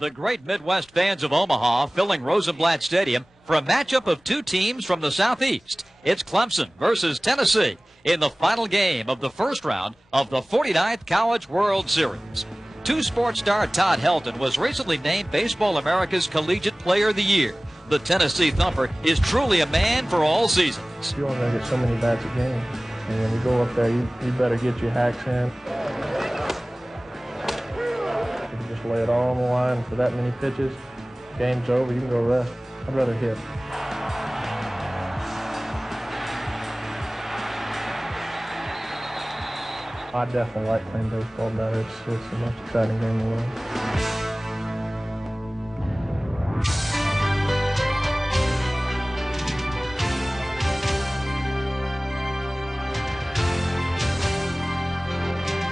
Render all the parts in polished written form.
The great Midwest fans of Omaha filling Rosenblatt Stadium for a matchup of two teams from the Southeast. It's Clemson versus Tennessee in the final game of the first round of the 49th College World Series. Two-sport star Todd Helton was recently named Baseball America's Collegiate Player of the Year. The Tennessee Thumper is truly a man for all seasons. You only get so many bats a game, and when you go up there, you better get your hacks in. Just lay it all on the line for that many pitches. Game's over, you can go rest. I'd rather hit. I definitely like playing baseball better. It's the most exciting game in the world.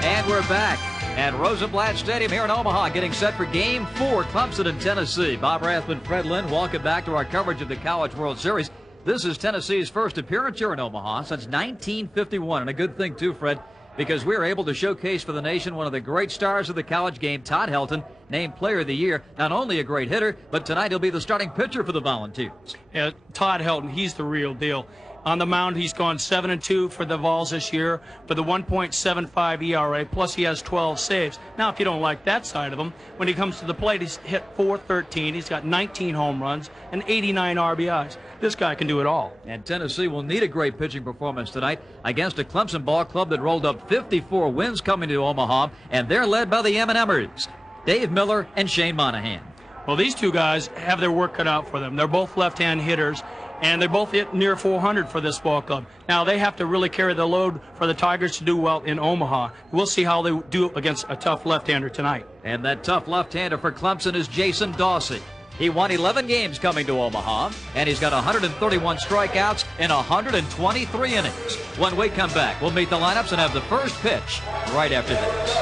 And we're back at Rosenblatt Stadium here in Omaha, getting set for Game 4, Clemson and Tennessee. Bob Rathman, Fred Lynn, welcome back to our coverage of the College World Series. This is Tennessee's first appearance here in Omaha since 1951, and a good thing, too, Fred, because we were able to showcase for the nation one of the great stars of the college game, Todd Helton, named Player of the Year. Not only a great hitter, but tonight he'll be the starting pitcher for the Volunteers. Yeah, Todd Helton, he's the real deal. On the mound, he's gone 7-2 for the Vols this year with a 1.75 ERA, plus he has 12 saves. Now, if you don't like that side of him, when he comes to the plate, he's hit .413. He's got 19 home runs and 89 RBIs. This guy can do it all. And Tennessee will need a great pitching performance tonight against a Clemson ball club that rolled up 54 wins coming to Omaha, and they're led by the M&Mers, Dave Miller and Shane Monahan. Well, these two guys have their work cut out for them. They're both left-hand hitters, and they're both hit near 400 for this ball club. Now, they have to really carry the load for the Tigers to do well in Omaha. We'll see how they do against a tough left-hander tonight. And that tough left-hander for Clemson is Jason Dawsey. He won 11 games coming to Omaha, and he's got 131 strikeouts in 123 innings. When we come back, we'll meet the lineups and have the first pitch right after this.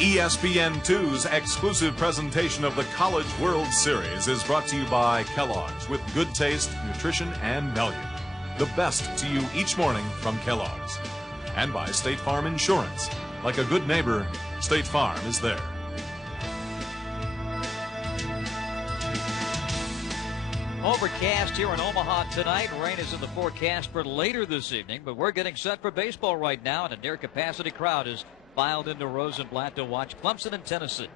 ESPN2's exclusive presentation of the College World Series is brought to you by Kellogg's, with good taste, nutrition, and value. The best to you each morning from Kellogg's. And by State Farm Insurance. Like a good neighbor, State Farm is there. Overcast here in Omaha tonight. Rain is in the forecast for later this evening, but we're getting set for baseball right now, and a near-capacity crowd is filed into Rosenblatt to watch Clemson and Tennessee.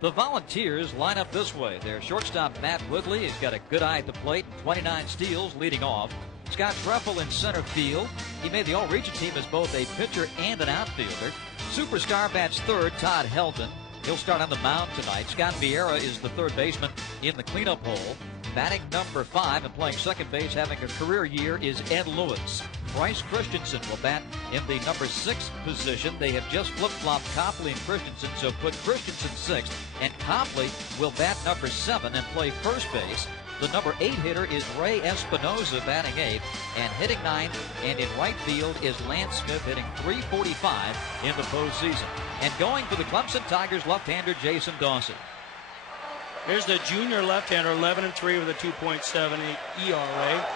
The Volunteers line up this way. Their shortstop, Matt Woodley, has got a good eye at the plate, 29 steals leading off. Scott Treffel in center field. He made the All-Region team as both a pitcher and an outfielder. Superstar bats third, Todd Helton. He'll start on the mound tonight. Scott Vieira is the third baseman in the cleanup hole. Batting number 5 and playing second base, having a career year, is Ed Lewis. Bryce Christensen will bat in the number 6 position. They have just flip-flopped Copley and Christensen, so put Christensen 6th, and Copley will bat number 7 and play first base. The number 8 hitter is Ray Espinoza batting 8th and hitting 9th, and in right field is Lance Smith hitting .345 in the postseason. And going for the Clemson Tigers, left-hander Jason Dawsey. Here's the junior left-hander, 11-3 with a 2.78 ERA.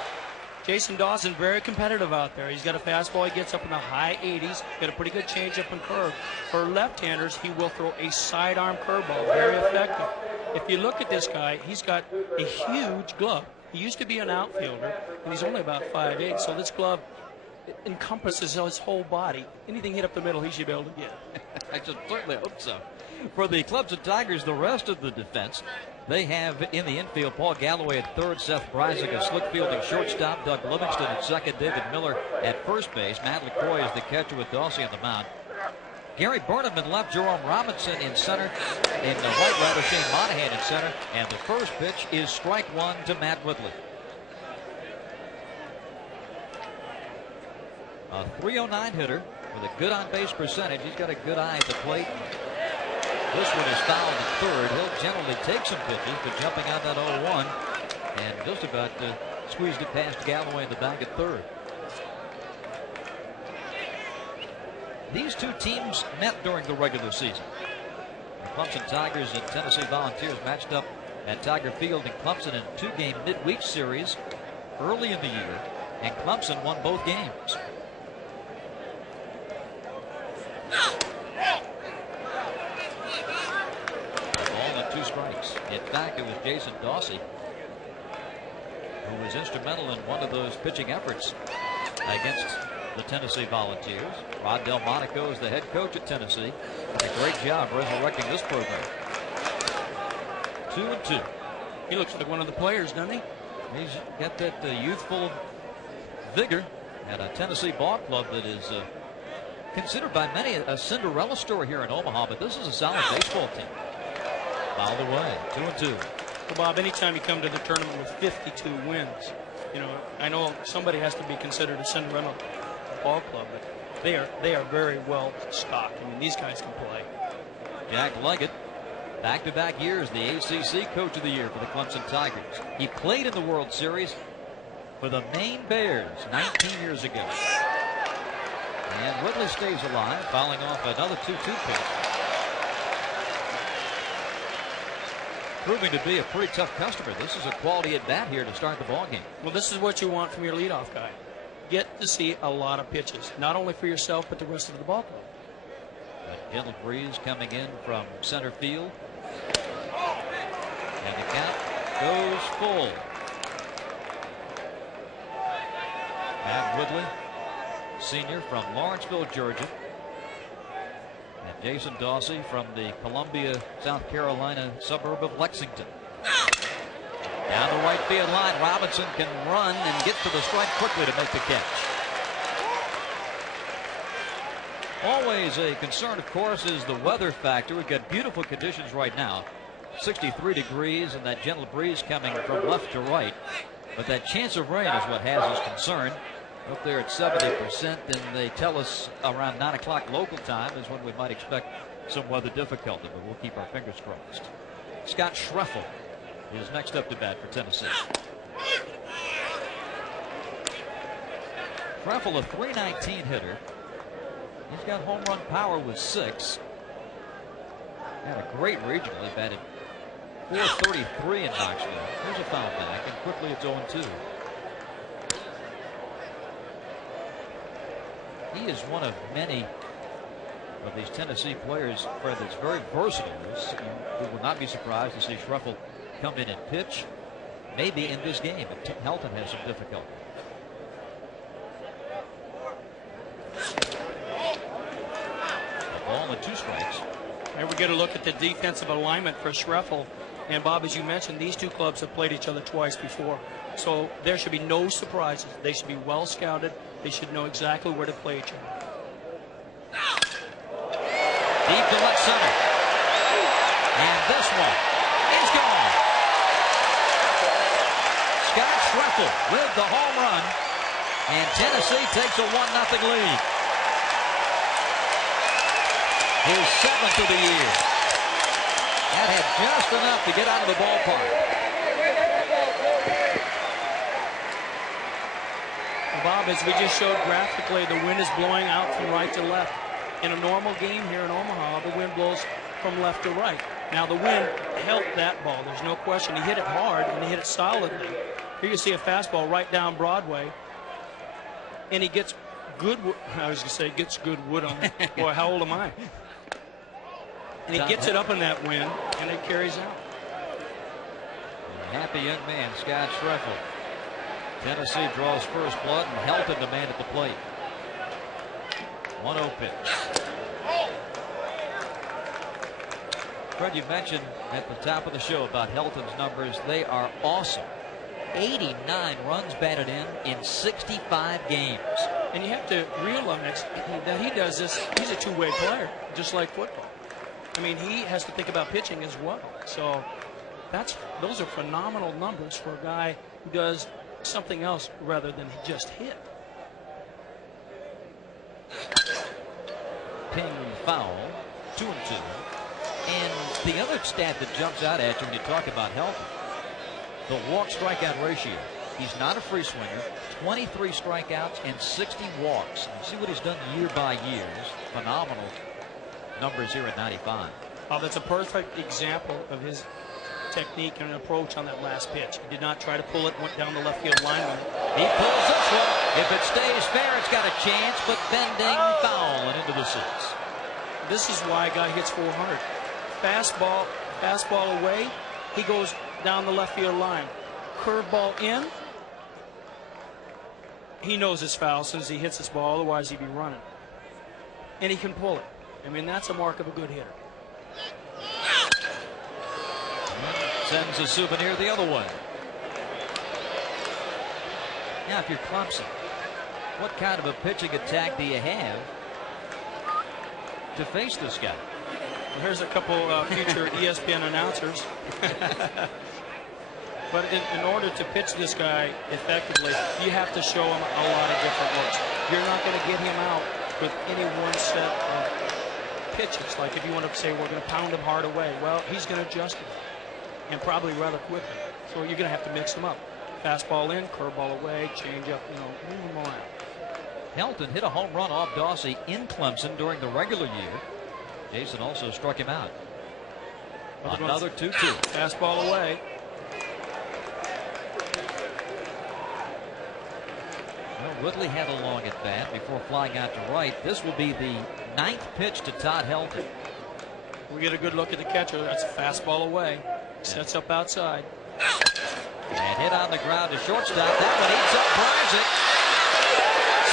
Jason Dawson, very competitive out there. He's got a fastball. He gets up in the high 80s. Got a pretty good changeup and curve. For left-handers, he will throw a sidearm curveball. Very effective. If you look at this guy, he's got a huge glove. He used to be an outfielder, and he's only about 5'8", so this glove encompasses his whole body. Anything hit up the middle, he should be able to get. I just certainly hope so. For the Clemson Tigers, the rest of the defense, they have in the infield Paul Galloway at third, Seth Breisig a slick fielding shortstop, Doug Livingston at second, David Miller at first base, Matt LaCroix is the catcher with Dawsey on the mound. Gary Burnham in left, Jerome Robinson in center, and the right rider Shane Monahan in center, and the first pitch is strike one to Matt Woodley. A .309 hitter with a good on-base percentage. He's got a good eye at the plate. This one is fouled at third. He'll generally take some pitches, but jumping out that 0-1 and just about squeezed it past Galloway in the back at third. These two teams met during the regular season. The Clemson Tigers and Tennessee Volunteers matched up at Tiger Field in Clemson in a 2-game midweek series early in the year, and Clemson won both games. Ball and 2 strikes. In fact, it was Jason Dawsey who was instrumental in one of those pitching efforts against the Tennessee Volunteers. Rod Delmonico is the head coach at Tennessee. Did a great job resurrecting this program. 2-2. He looks like one of the players, doesn't he? He's got that youthful vigor at a Tennessee ball club that is considered by many a Cinderella story here in Omaha, but this is a solid baseball team. Fouled away. 2-2. Well, Bob, anytime you come to the tournament with 52 wins, you know, I know somebody has to be considered a Cinderella ball club, but they are very well stocked. I mean, these guys can play. Jack Leggett, back-to-back years the ACC Coach of the Year for the Clemson Tigers. He played in the World Series for the Maine Bears 19 years ago. And Whitley stays alive, fouling off another 2-2 pitch. Proving to be a pretty tough customer. This is a quality at bat here to start the ball game. Well, this is what you want from your leadoff guy. Get to see a lot of pitches, not only for yourself but the rest of the ball club. A gentle breeze coming in from center field, and the count goes full. Matt Woodley, senior from Lawrenceville, Georgia, and Jason Dawsey from the Columbia, South Carolina suburb of Lexington. Down the right field line, Robinson can run and get to the strike quickly to make the catch. Always a concern, of course, is the weather factor. We've got beautiful conditions right now, 63 degrees, and that gentle breeze coming from left to right. But that chance of rain is what has us concerned. Up there at 70%, and they tell us around 9 o'clock local time is when we might expect some weather difficulty, but we'll keep our fingers crossed. Scott Schreffel is next up to bat for Tennessee. Schreffel, a .319 hitter. He's got home run power with 6. Had a great regional. He batted .433 in Knoxville. Here's a foul back, and quickly it's 0-2. He is one of many of these Tennessee players, Fred, that's very versatile. You will not be surprised to see Schreffel come in and pitch, maybe in this game. But Helton has some difficulty. A ball and 2 strikes. And we get a look at the defensive alignment for Schreffel. And Bob, as you mentioned, these two clubs have played each other twice before. So there should be no surprises. They should be well scouted. They should know exactly where to play each other. Deep to left center. And this one is gone. Scott Schreffel with the home run. And Tennessee takes a 1-0 lead. His 7th of the year. That had just enough to get out of the ballpark. Bob, as we just showed graphically, the wind is blowing out from right to left. In a normal game here in Omaha, the wind blows from left to right. Now, the wind helped that ball. There's no question. He hit it hard, and he hit it solidly. Here you see a fastball right down Broadway, and he gets good, I was going to say gets good wood on it. Boy, how old am I? And he gets it up in that wind, and it carries out. A happy young man, Scott Schreffel. Tennessee draws first blood, and Helton the man at the plate. 1-0 pitch. Fred, you mentioned at the top of the show about Helton's numbers. They are awesome. 89 runs batted in 65 games. And you have to realize that he does this. He's a two-way player, just like football. I mean, he has to think about pitching as well. So those are phenomenal numbers for a guy who does something else rather than just hit. Ping foul, 2-2. And the other stat that jumps out at you when you talk about Helton, the walk strikeout ratio. He's not a free swinger. 23 strikeouts and 60 walks. And see what he's done year by year. Phenomenal numbers here at 95. Oh, that's a perfect example of his technique and an approach on that last pitch. He did not try to pull it, went down the left field line. He pulls this one. If it stays fair, it's got a chance, but bending foul and into the seats. This is why a guy hits 400. Fastball away, he goes down the left field line. Curveball in, he knows it's foul as soon as he hits this ball, otherwise he'd be running. And he can pull it. I mean, that's a mark of a good hitter. Sends a souvenir the other way. Now, if you're Clemson, what kind of a pitching attack do you have to face this guy? Well, here's a couple future ESPN announcers. But in order to pitch this guy effectively, you have to show him a lot of different looks. You're not going to get him out with any one set of pitches. Like if you want to say we're going to pound him hard away, well, he's going to adjust it, and probably rather quickly. So you're going to have to mix them up. Fastball in, curveball away, change up, move them around. Helton hit a home run off Dawsey in Clemson during the regular year. Jason also struck him out. Another 2-2. Fastball away. Well, Woodley had a long at bat before flying out to right. This will be the 9th pitch to Todd Helton. We get a good look at the catcher. That's a fastball away. Sets up outside. And hit on the ground to shortstop. That one eats up Bryzik.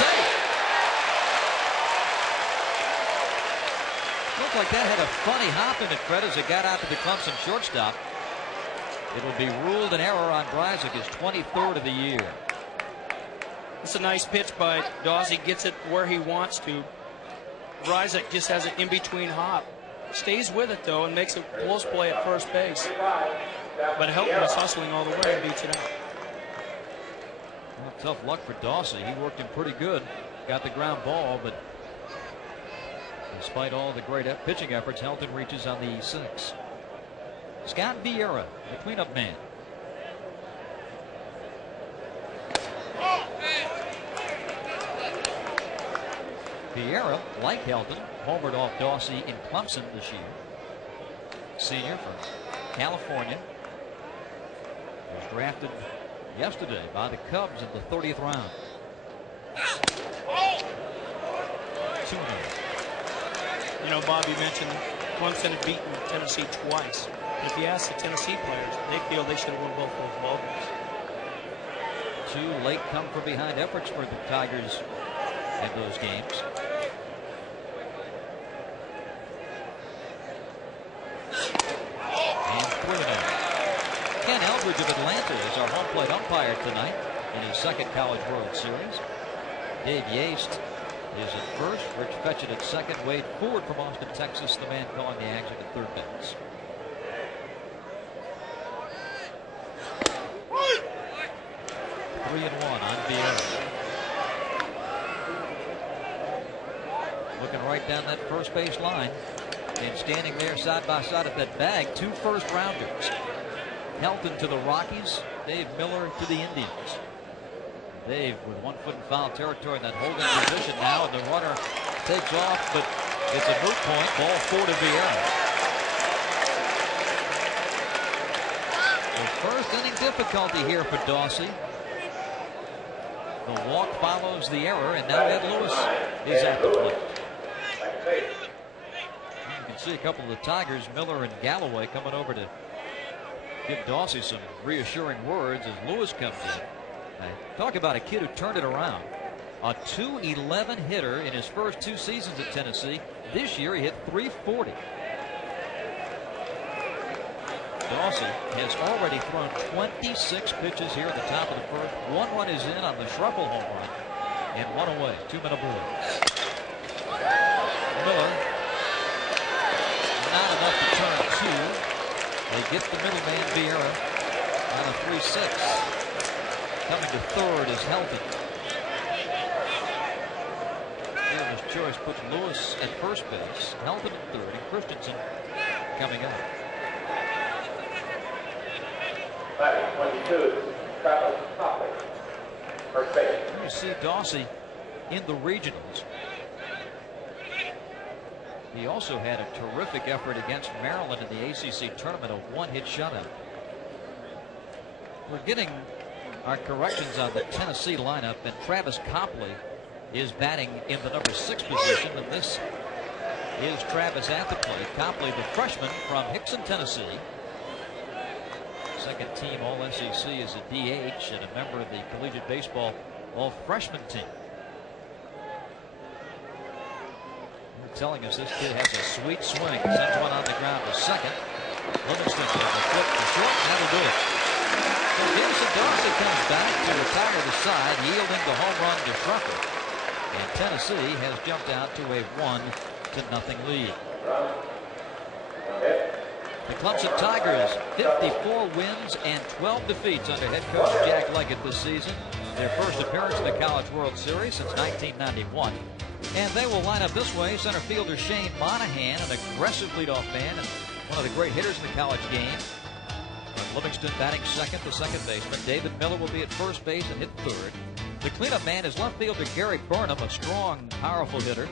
Safe. Looked like that had a funny hop in it, Fred, as it got out to the Clemson shortstop. It will be ruled an error on Bryzik, his 23rd of the year. It's a nice pitch by Dawsey. Gets it where he wants to. Bryzik just has an in-between hop. Stays with it, though, and makes a close play at first base. But Helton was hustling all the way and beats it out. Well, tough luck for Dawsey. He worked him pretty good. Got the ground ball, but despite all the great pitching efforts, Helton reaches on the 6. Scott Vieira, the cleanup man. Vieira, like Helton, homered off Dawsey in Clemson this year. Senior from California. Was drafted yesterday by the Cubs in the 30th round. 2-0. Bobby mentioned Clemson had beaten Tennessee twice. If you ask the Tennessee players, they feel they should have won both those ball games. 2 late come from behind efforts for the Tigers in those games. And 3-0. Ken Eldridge of Atlanta is our home plate umpire tonight in his 2nd College World Series. Dave Yaste is at first. Rich Fetchett at 2nd. Wade Ford from Austin, Texas, the man calling the action at 3rd base. Three and 1 on Vieira. Looking right down that first base line. And standing there side by side at that bag, 2 first-rounders. Helton to the Rockies, Dave Miller to the Indians. Dave with 1 foot in foul territory in that holding position now, and the runner takes off, but it's a moot point. Ball 4 to Vieira. The first inning difficulty here for Dawsey. The walk follows the error, and now Ed Lewis is at the plate. You can see a couple of the Tigers, Miller and Galloway, coming over to give Dawsey some reassuring words as Lewis comes in. Talk about a kid who turned it around. A .211 hitter in his first 2 seasons at Tennessee. This year he hit .340. Dawsey has already thrown 26 pitches here at the top of the first. 1 run is in on the Schruffel home run, and 1 away. 2-minute ball. Miller, not enough to turn 2. They get the middleman Vieira on a 3-6. Coming to 3rd is Helton. Fielder's choice puts Lewis at first base, Helton at 3rd, and Christensen coming up. 22, Travis Copley, first base. You see Dawsey in the regionals. He also had a terrific effort against Maryland in the ACC tournament, a 1-hit shutout. We're getting our corrections on the Tennessee lineup, and Travis Copley is batting in the number 6 position, and this is Travis at the plate. Copley, the freshman from Hickson, Tennessee. Second team All-SEC as a DH and a member of the collegiate baseball All-Freshman team. They're telling us this kid has a sweet swing. Sends one on the ground to second. Livingston has a flip to short, and that'll do it. So Jason Dawson comes back to retire the side, yielding the home run to Schrucker. And Tennessee has jumped out to a 1-0 lead. The Clemson Tigers, 54 wins and 12 defeats under head coach Jack Leggett this season. Their first appearance in the College World Series since 1991. And they will line up this way. Center fielder Shane Monahan, an aggressive leadoff man and one of the great hitters in the college game. And Livingston batting second, the second baseman. David Miller will be at first base and hit third. The cleanup man is left fielder Gary Burnham, a strong, powerful hitter.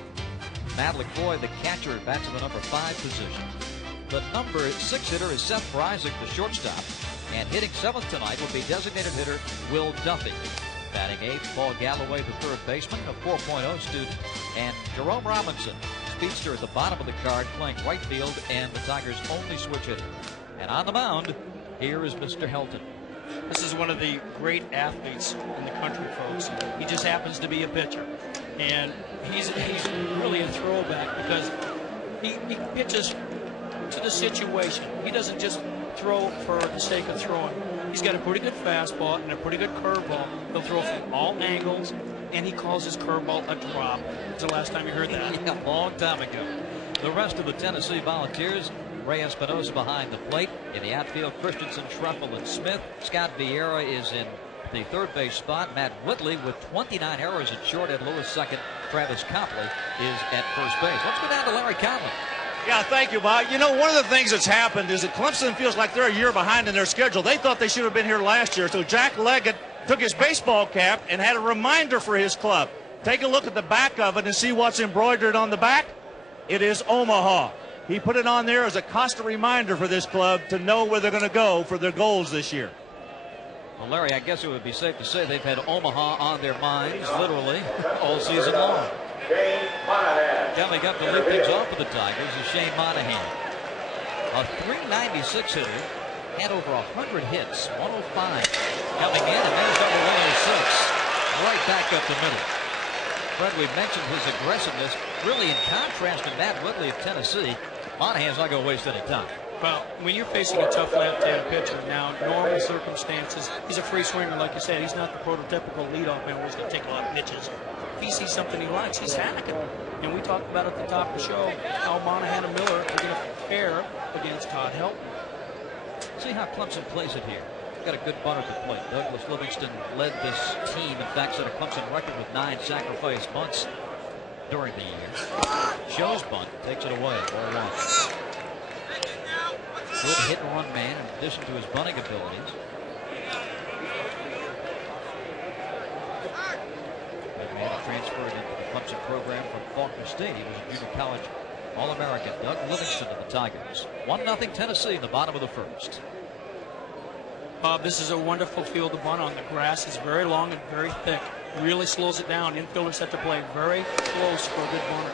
Matt LaCroix, the catcher, bats in the number 5 position. The number 6 hitter is Seth Bryzik, the shortstop. And hitting 7th tonight will be designated hitter Will Duffy. Batting 8th, Paul Galloway, the third baseman, a 4.0 student. And Jerome Robinson, speedster at the bottom of the card, playing right field and the Tigers' only switch hitter. And on the mound, here is Mr. Helton. This is one of the great athletes in the country, folks. He just happens to be a pitcher. And he's really a throwback because he pitches to the situation. He doesn't just throw for the sake of throwing. He's got a pretty good fastball and a pretty good curveball. He'll throw from all angles, and he calls his curveball a drop. When's the last time you heard that? Yeah, a long time ago. The rest of the Tennessee Volunteers, Ray Espinosa behind the plate. In the outfield, Christensen, Schruffel, and Smith. Scott Vieira is in the third base spot. Matt Whitley with 29 errors at short. Ed Lewis second. Travis Copley is at first base. Let's go down to Larry Conley. Yeah, thank you, Bob. You know, one of the things that's happened is that Clemson feels like they're a year behind in their schedule. They thought they should have been here last year. So Jack Leggett took his baseball cap and had a reminder for his club. Take a look at the back of it and see what's embroidered on the back. It is Omaha. He put it on there as a constant reminder for this club to know where they're going to go for their goals this year. Well, Larry, I guess it would be safe to say they've had Omaha on their minds, literally, all season long. Coming up to lead things off for the Tigers is Shane Monahan. A .396 hitter, had over 100 hits, 105. Coming in, and there's number 106. Right back up the middle. Fred, we've mentioned his aggressiveness. Really, in contrast to Matt Whitley of Tennessee, Monahan's not going to waste any time. Well, when you're facing a tough left-hand pitcher, now, normal circumstances, he's a free swinger, like you said. He's not the prototypical leadoff man who's going to take a lot of pitches. If he sees something he likes, he's hacking. And we talked about at the top of the show how Monahan and Miller are going to fare against Todd Helton. See how Clemson plays it here. Got a good bunt at the plate. Douglas Livingston led this team. In fact, set a Clemson record with 9 sacrifice bunts during the year. Shows bunt, takes it away. Ball 1. Good hit and run man in addition to his bunting abilities. That man transferred into the Clemson program from Faulkner State. He was a junior college All-American. Doug Livingston of the Tigers. 1-0 Tennessee in the bottom of the first. Bob, this is a wonderful field to bunt on. The grass is very long and very thick. Really slows it down. Infielders have to play very close for a good bunter.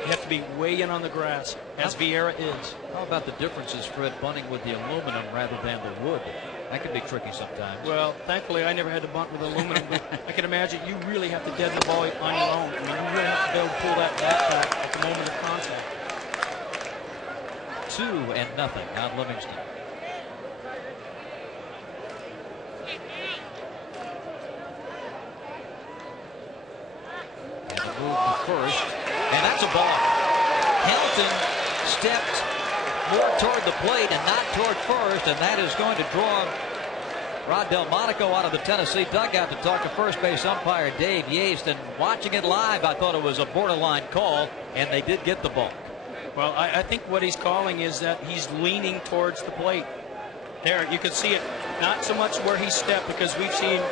You have to be way in on the grass, as Vieira is. How about the differences, Fred, bunting with the aluminum rather than the wood? That can be tricky sometimes. Well, thankfully, I never had to bunt with aluminum, but I can imagine you really have to deaden the ball on your own. I mean, you really have to be able to pull that back at the moment of contact. 2-0, not Livingston. And the move to first. And that's a ball. Hamilton stepped more toward the plate and not toward first, and that is going to draw Rod Delmonico out of the Tennessee dugout to talk to first base umpire Dave Yates. And watching it live, I thought it was a borderline call, and they did get the ball. Well, I think what he's calling is that he's leaning towards the plate. There, you can see it. Not so much where he stepped, because we've seen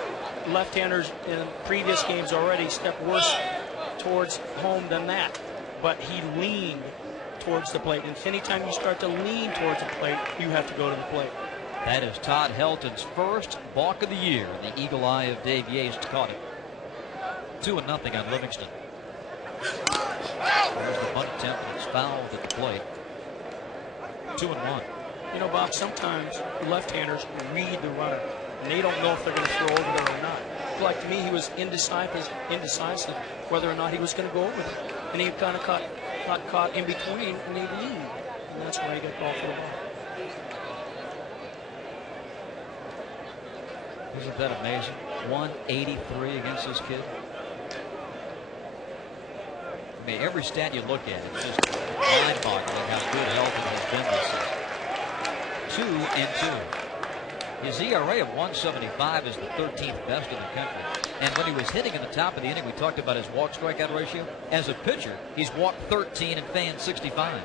left-handers in previous games already step worse towards home than that. But he leaned towards the plate. And anytime you start to lean towards the plate, you have to go to the plate. That is Todd Helton's first balk of the year. The eagle eye of Dave Yates caught it. 2-0 on Livingston. There's the bunt attempt, and it's fouled at the plate. 2-1. You know, Bob, sometimes left-handers read the runner, and they don't know if they're going to throw over there or not. Like, to me, he was indecisive whether or not he was going to go over there. And he kind of got caught in between, and he leaned. And that's why he got called for the ball. Isn't that amazing? 183 against this kid. I mean, every stat you look at, it's just mind-boggling how good Helton has been this season. 2-2. His ERA of 1.75 is the 13th best in the country. And when he was hitting at the top of the inning, we talked about his walk-strikeout ratio. As a pitcher, he's walked 13 and fanned 65.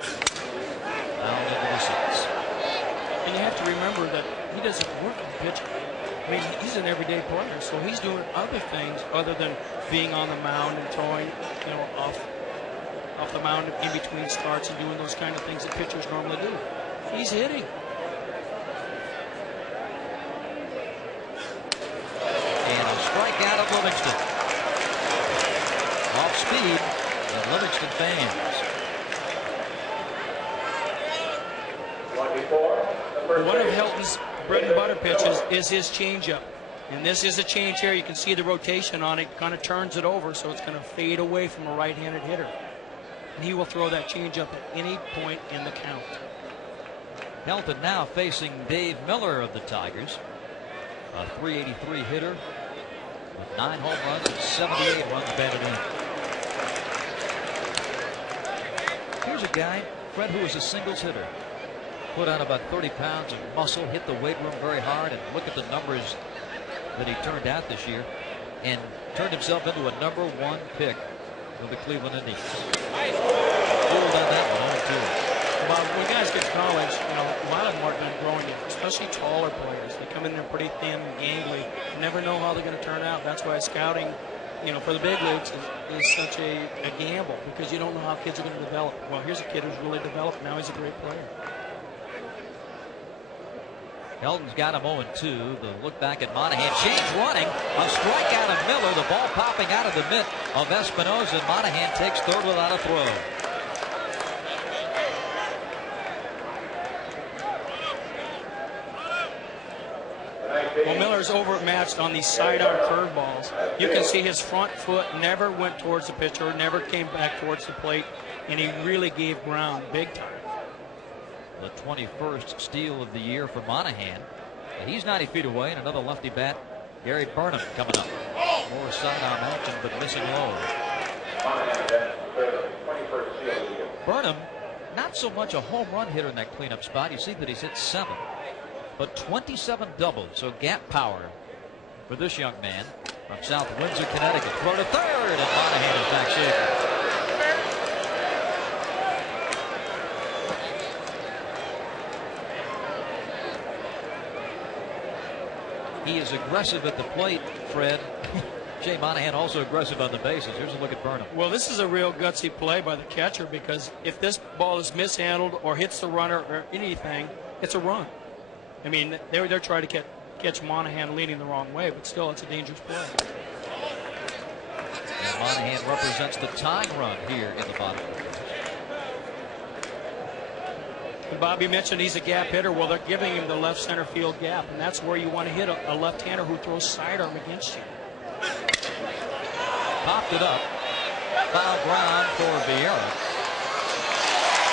Fouled into the seats. And you have to remember that he doesn't work on pitching. I mean, he's an everyday player, so he's doing other things other than being on the mound and throwing, off the mound in between starts and doing those kind of things that pitchers normally do. He's hitting. And a strikeout of Livingston. Off speed, the Livingston fans. One of Helton's bread and butter pitches is his changeup. And this is a change here. You can see the rotation on it, kind of turns it over, so it's going to fade away from a right-handed hitter. And he will throw that changeup at any point in the count. Helton now facing Dave Miller of the Tigers, a .383 hitter with 9 home runs and 78 runs batted in. Here's a guy, Fred, who is a singles hitter. Put on about 30 pounds of muscle, hit the weight room very hard, and look at the numbers that he turned out this year, and turned himself into a #1 pick for the Cleveland Indians. Fooled on that one, 0-2. Well, when guys get to college, a lot of them aren't going to growing yet, especially taller players. They come in there pretty thin and gangly. You never know how they're going to turn out. That's why scouting, for the big leagues is such a gamble, because you don't know how kids are going to develop. Well, here's a kid who's really developed. Now he's a great player. Helton's got him 0-2. The look back at Monahan. Change running. A strikeout of Miller. The ball popping out of the mitt of Espinosa. And Monahan takes third without a throw. Well, Miller's overmatched on these sidearm curveballs. You can see his front foot never went towards the pitcher, never came back towards the plate, and he really gave ground big time. The 21st steal of the year for Monahan. He's 90 feet away, and another lefty bat, Gary Burnham, coming up. More sidearm action, but missing low. Burnham, not so much a home run hitter in that cleanup spot. You see that he's hit 7, but 27 doubles, so gap power for this young man from South Windsor, Connecticut. Throw to third, and Monahan is back safe. He is aggressive at the plate, Fred. Jay Monahan also aggressive on the bases. Here's a look at Burnham. Well, this is a real gutsy play by the catcher, because if this ball is mishandled or hits the runner or anything, it's a run. I mean, they're trying to catch Monahan leaning the wrong way, but still, it's a dangerous play. And Monahan represents the tying run here in the bottom. And Bobby mentioned he's a gap hitter. Well, they're giving him the left center field gap, and that's where you want to hit a left-hander who throws sidearm against you. Popped it up. Foul ground for Vieira.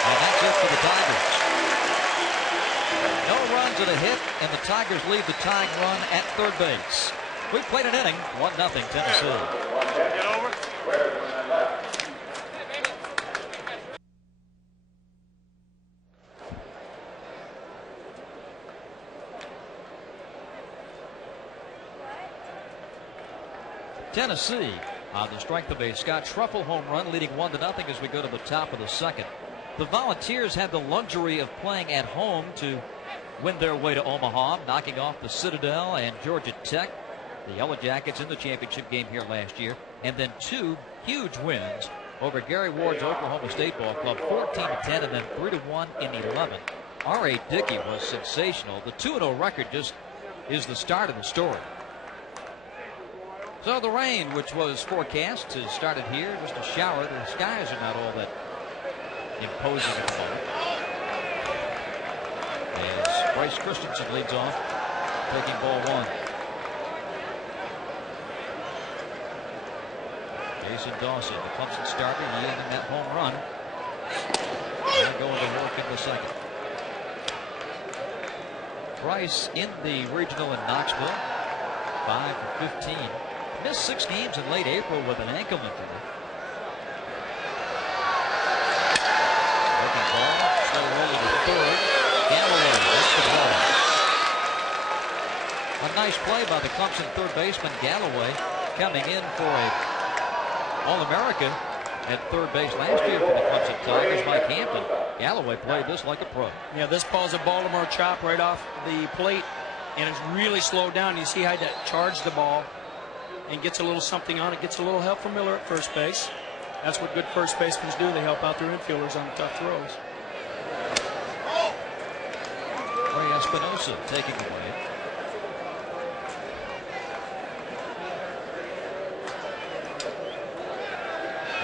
And that's it for the Tigers. No runs and a hit, and the Tigers leave the tying run at third base. We played an inning, 1-0 Tennessee. Get over. Tennessee on the strength of a Scott Truffle home run, leading 1-0 as we go to the top of the second. The Volunteers had the luxury of playing at home to win their way to Omaha, knocking off the Citadel and Georgia Tech, the Yellow Jackets, in the championship game here last year, and then 2 huge wins over Gary Ward's Oklahoma State ball club, 14-10 and then 3-1 in 11 R.A. Dickey was sensational. The 2-0 record just is the start of the story. So the rain, which was forecast, has started here. Just a shower. The skies are not all that imposing at the moment. As Bryce Christensen leads off, taking ball 1. Jason Dawson, the Clemson starter, yielding that home run. Now going to work in the second. Bryce in the regional in Knoxville, 5 for 15. Missed 6 games in late April with an ankle injury. Looking ball, slow rolling to third. Galloway, that's the ball. A nice play by the Clemson third baseman Galloway, coming in for a All-America at third base last year for the Clemson Tigers, Mike Hampton. Galloway played this like a pro. Yeah, this ball's a Baltimore chop right off the plate, and it's really slowed down. You see how that charged the ball and gets a little something on it, gets a little help from Miller at first base. That's what good first basemen do. They help out their infielders on the tough throws. Ray Espinosa taking away.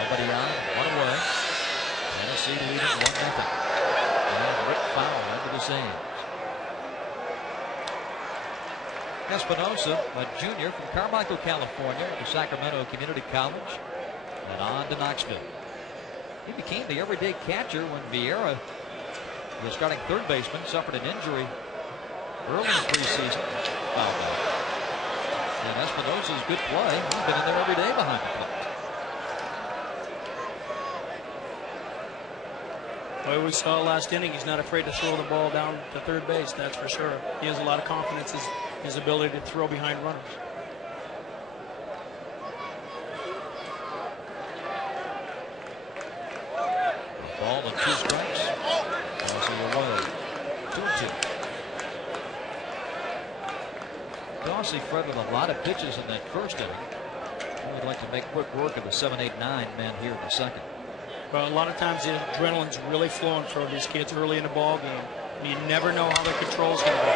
Nobody on, 1 away. Tennessee leading 1-0. And Rick Fowler into the Saints. Espinosa, a junior from Carmichael, California, to Sacramento Community College, and on to Knoxville. He became the everyday catcher when Vieira, the starting third baseman, suffered an injury early in the preseason. Fouled out. And Espinosa's good play. He's been in there every day behind the plate. Well, we saw last inning, he's not afraid to throw the ball down to third base, that's for sure. He has a lot of confidence in his ability to throw behind runners. Ball and 2 strikes. Dawson away. 2-2. Dawson fed with a lot of pitches in that first inning. He would like to make quick work of the 7, 8, 9 men here in the second. Well, a lot of times the adrenaline's really flowing for these kids early in the ball game. You never know how their control's going to go.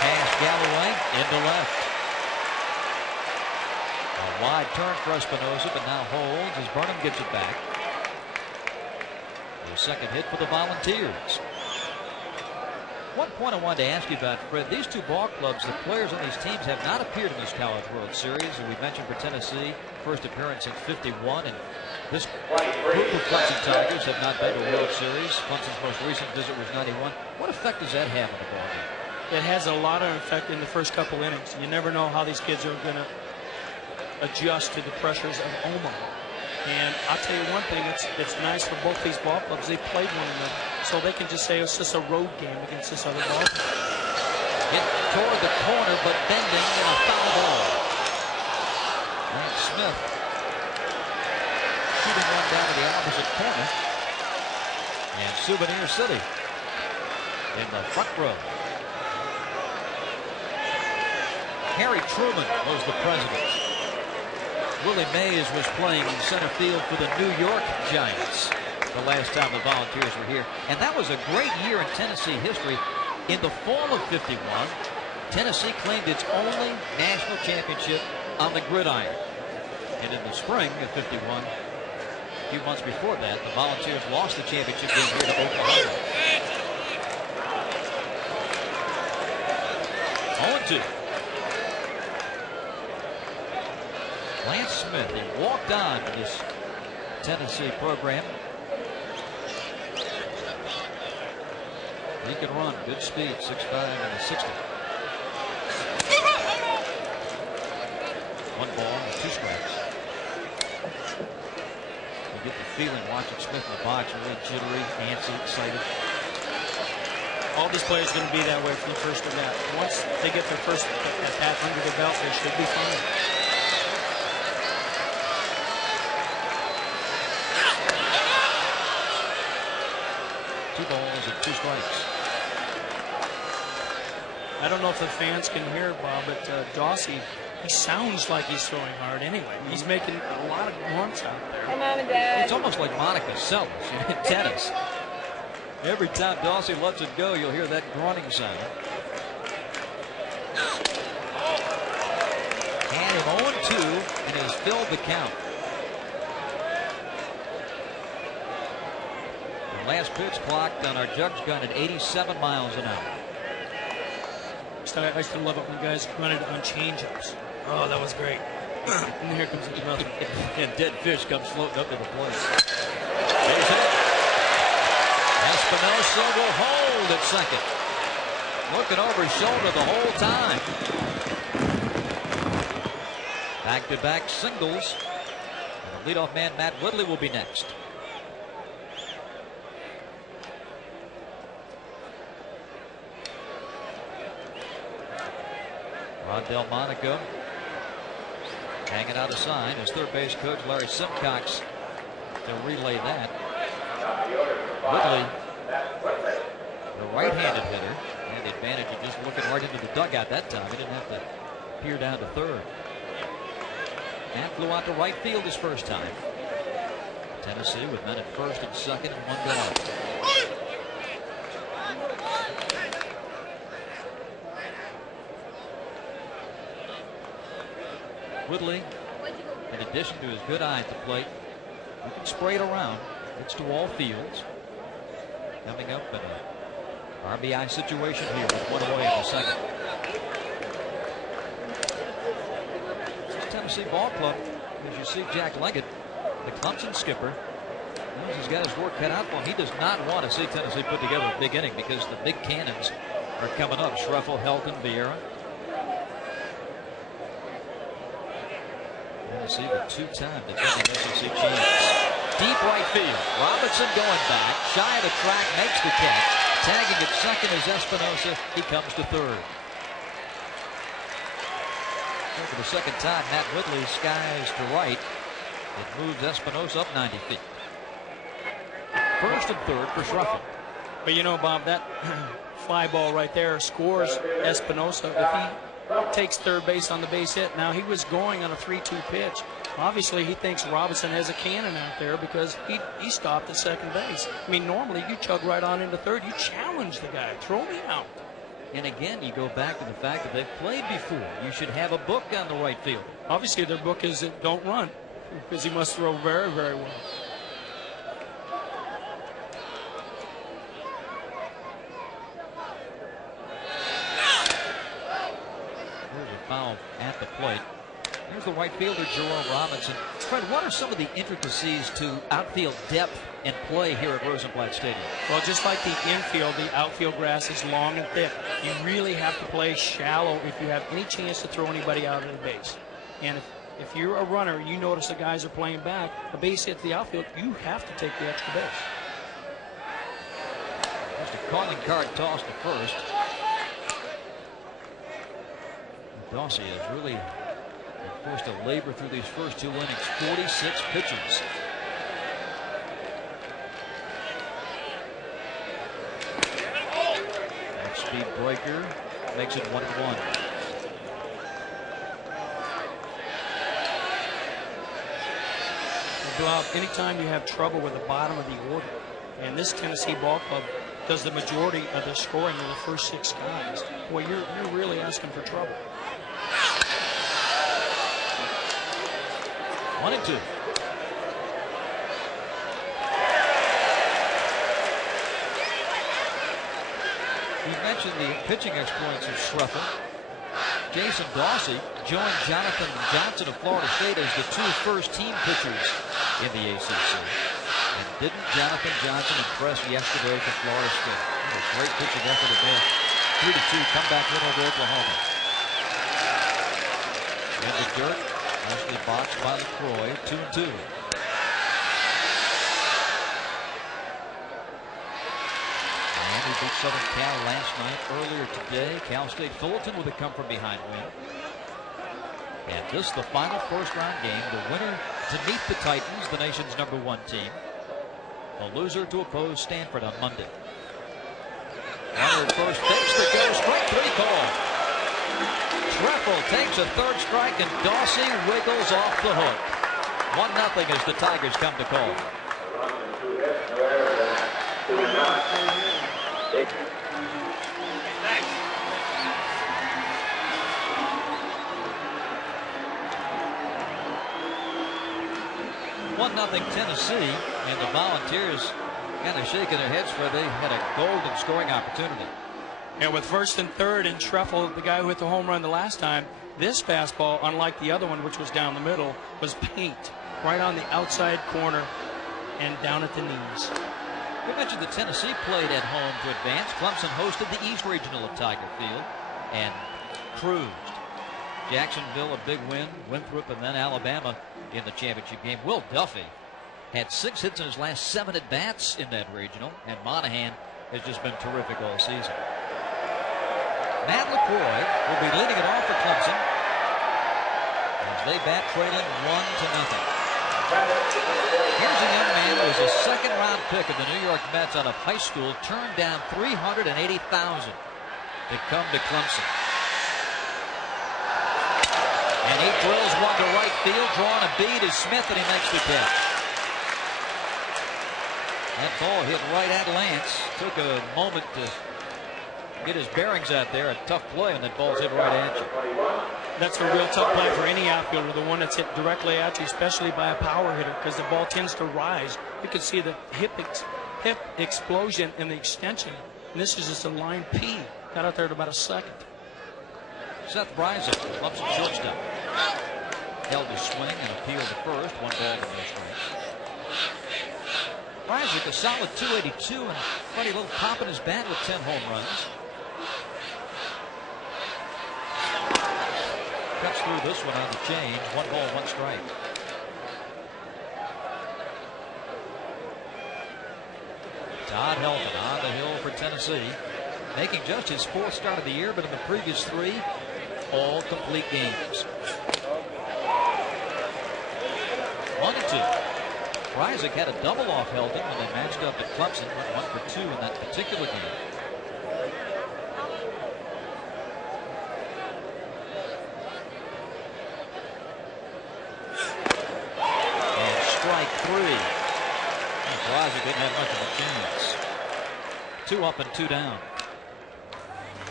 Pass Galloway into left. A wide turn for Espinosa, but now holds as Burnham gets it back. The second hit for the Volunteers. One point I wanted to ask you about, Fred, these 2 ball clubs, the players on these teams have not appeared in this College World Series. And we mentioned for Tennessee, first appearance since '51, and this group of Clemson Tigers have not been to a World Series. Clemson's most recent visit was '91. What effect does that have on the ball game? It has a lot of effect in the first couple innings. You never know how these kids are going to adjust to the pressures of Omaha. And I'll tell you one thing, it's nice for both these ball clubs. They played one another, so they can just say it's just a road game against this other ball club. Hit toward the corner, but bending and a foul ball. Lance Smith shooting one down to the opposite corner. And Souvenir City in the front row. Harry Truman was the president. Willie Mays was playing in center field for the New York Giants the last time the Volunteers were here. And that was a great year in Tennessee history. In the fall of '51, Tennessee claimed its only national championship on the gridiron. And in the spring of '51, a few months before that, the Volunteers lost the championship game here to Oklahoma. 0-2. Lance Smith, he walked on to this Tennessee program. He can run, good speed, 6'5" and a 60. 1 ball and 2 strikes. You get the feeling watching Smith in the box, really jittery, antsy, excited. All these players are going to be that way from the first to bat. Once they get their first at bat under the belt, they should be fine. Two balls and 2 strikes. I don't know if the fans can hear Bob, but Dawsey, he sounds like he's throwing hard anyway. He's making a lot of grunts out there. Hi, Mom and Dad. It's almost like Monica Seles in tennis. Every time Dawsey lets it go, you'll hear that grunting sound. And him 0-2 and has filled the count. The last pitch clocked on our judge gun at 87 miles an hour. I still love it when guys run it on change-ups. Oh, that was great. And here comes another. And dead fish comes floating up to the plate. Espinosa will hold at second. Looking over his shoulder the whole time. Back-to-back singles. And the leadoff man, Matt Woodley, will be next. Rod Delmonico hanging out a sign. His third base coach, Larry Simcox, to relay that. Woodley, the right-handed hitter, had the advantage of just looking right into the dugout that time. He didn't have to peer down to third. And flew out to right field his first time. Tennessee with men at first and second and one gone. Woodley, in addition to his good eye at the plate, he can spray it around. It's to all fields. Coming up in an RBI situation here with one away in the second. This is Tennessee ball club. As you see Jack Leggett, the Clemson skipper, knows he's got his work cut out for him. He does not want to see Tennessee put together a big inning because the big cannons are coming up. Schreffel, Helton, Vieira. Tennessee, the two-time defending SEC champs. Deep right field. Robinson going back. Shy of the track, makes the catch. Tagging at second is Espinosa. He comes to third. So for the second time, Matt Woodley skies to right. It moves Espinosa up 90 feet. First and third for Schreffel. But you know, Bob, that fly ball right there scores Espinosa. If he takes third base on the base hit, now he was going on a 3-2 pitch. Obviously, he thinks Robinson has a cannon out there because he stopped at second base. I mean, normally you chug right on into third. You challenge the guy. Throw me out. And again, you go back to the fact that they've played before. You should have a book on the right field. Obviously, their book is don't run because he must throw very, very well. There's a foul at the plate. Here's the right fielder, Jerome Robinson. Fred, what are some of the intricacies to outfield depth and play here at Rosenblatt Stadium? Well, just like the infield, the outfield grass is long and thick. You really have to play shallow if you have any chance to throw anybody out of the base. And if you're a runner, you notice the guys are playing back, a base hit to the outfield, you have to take the extra base. Just a calling card toss to first. Dawsey has really been forced to labor through these first two innings. 46 pitches. That speed breaker makes it 1-1. Bob, anytime you have trouble with the bottom of the order, and this Tennessee ball club does the majority of the scoring in the first 6 guys, well, you're really asking for trouble. 1-2. You mentioned the pitching exploits of Schreffel. Jason Dawsey joined Jonathan Johnson of Florida State as the 2 first-team pitchers in the ACC. And didn't Jonathan Johnson impress yesterday for Florida State? A great pitching effort again. 3-2 comeback win over Oklahoma. In the dirt, nicely boxed by LaCroix. 2-2. And he beat Southern Cal last night. Earlier today, Cal State Fullerton with a come-from-behind win. And this is the final first-round game. The winner to meet the Titans, the nation's #1 team. The loser to oppose Stanford on Monday. Runner at first base that goes strike 3 call. Schreffel takes a 3rd strike and Dawsey wiggles off the hook. 1-0 as the Tigers come to call. 1-0 Tennessee, and the Volunteers kind of shaking their heads where they had a golden scoring opportunity. And with first and third, and Treffel, the guy who hit the home run the last time, this fastball, unlike the other one, which was down the middle, was paint right on the outside corner and down at the knees. We mentioned that Tennessee played at home to advance. Clemson hosted the East Regional at Tiger Field and cruised. Jacksonville a big win, Winthrop, and then Alabama in the championship game. Will Duffy had 6 hits in his last 7 at-bats in that regional, and Monahan has just been terrific all season. Matt LaCroix will be leading it off for Clemson as they bat trailing 1-0. Here's a young man who was a second-round pick of the New York Mets out of high school, turned down $380,000 to come to Clemson. And he drills one to right field, drawing a bead is Smith, and he makes the catch. That ball hit right at Lance. Took a moment to get his bearings out there. A tough play, and that ball's hit right at you. That's a real tough play for any outfielder, the one that's hit directly at you, especially by a power hitter, because the ball tends to rise. You can see the hip explosion and the extension. And this is just a line P. Got out there at about a second. Seth Bryson, Clemson shortstop, held his swing and appealed to first. 1 ball and no strikes. Bryson a solid .282 and funny little pop in his bat with 10 home runs. Cuts through this one on the change. 1 ball, 1 strike. Todd Helton on the hill for Tennessee, making just his 4th start of the year, but in the previous 3, all complete games. 1-2. Reisig had a double off Helton when they matched up at Clemson. Went 1 for 2 in that particular game. And strike 3. Reisig didn't have much of a chance. 2 up and 2 down.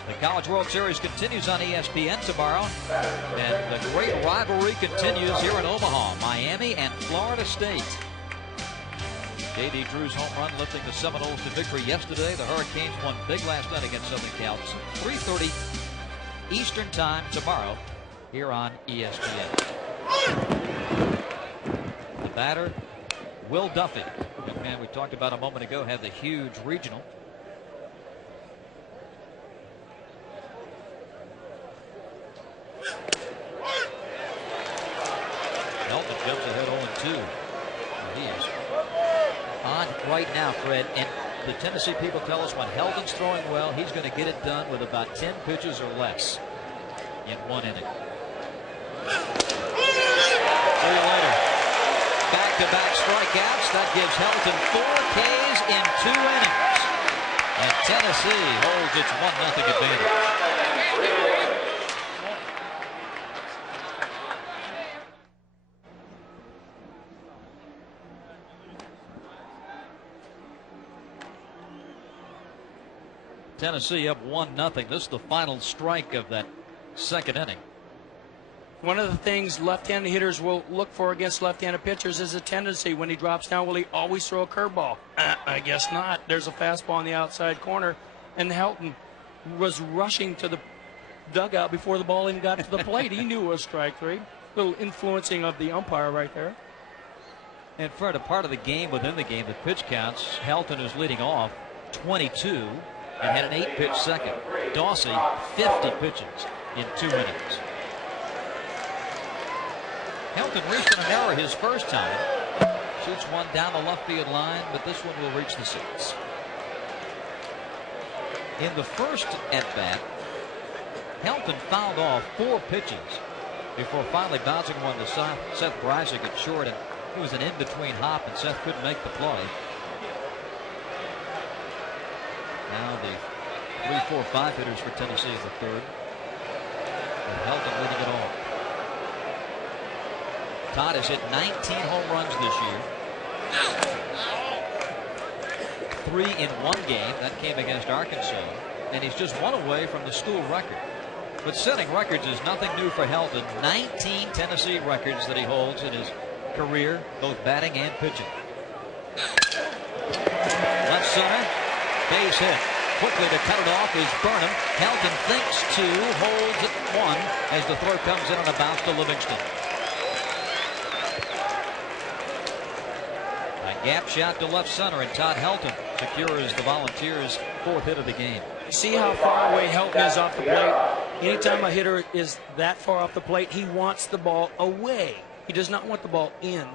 The College World Series continues on ESPN tomorrow, and the great rivalry continues here in Omaha. Miami and Florida State. J.D. Drew's home run lifting the Seminoles to victory yesterday. The Hurricanes won big last night against Southern Cal. 3:30 Eastern Time tomorrow here on ESPN. The batter, Will Duffy. The young man we talked about a moment ago had the huge regional. Helton jumps ahead 0-2. He is on right now, Fred, and the Tennessee people tell us when Helton's throwing well, he's going to get it done with about 10 pitches or less in 1 inning. See you later. Back-to-back strikeouts. That gives Helton 4 Ks in 2 innings. And Tennessee holds its 1-0 advantage. Tennessee up 1-0. This is the final strike of that 2nd inning. One of the things left-handed hitters will look for against left-handed pitchers is a tendency when he drops down, will he always throw a curveball? I guess not. There's a fastball on the outside corner, and Helton was rushing to the dugout before the ball even got to the plate. He knew it was strike 3. Little influencing of the umpire right there. And for a part of the game within the game, the pitch counts, Helton is leading off 22 and had an 8-pitch second. Dawsey 50 pitches in 2 innings. Helton reached an error his first time. Shoots one down the left field line, but this one will reach the seats. In the first at-bat, Helton fouled off 4 pitches before finally bouncing one to Seth Bryson at short, and it was an in-between hop, and Seth couldn't make the play. Now the 3, 4, 5 hitters for Tennessee in the 3rd. And Helton leading it off. Todd has hit 19 home runs this year. 3 in one game. That came against Arkansas. And he's just 1 away from the school record. But setting records is nothing new for Helton. 19 Tennessee records that he holds in his career, both batting and pitching. Left center, base hit. Quickly to cut it off is Burnham. Helton thinks 2, holds 1 as the throw comes in on a bounce to Livingston. A gap shot to left center, and Todd Helton secures the Volunteers' 4th hit of the game. See how far away Helton is off the plate? Anytime a hitter is that far off the plate, he wants the ball away. He does not want the ball in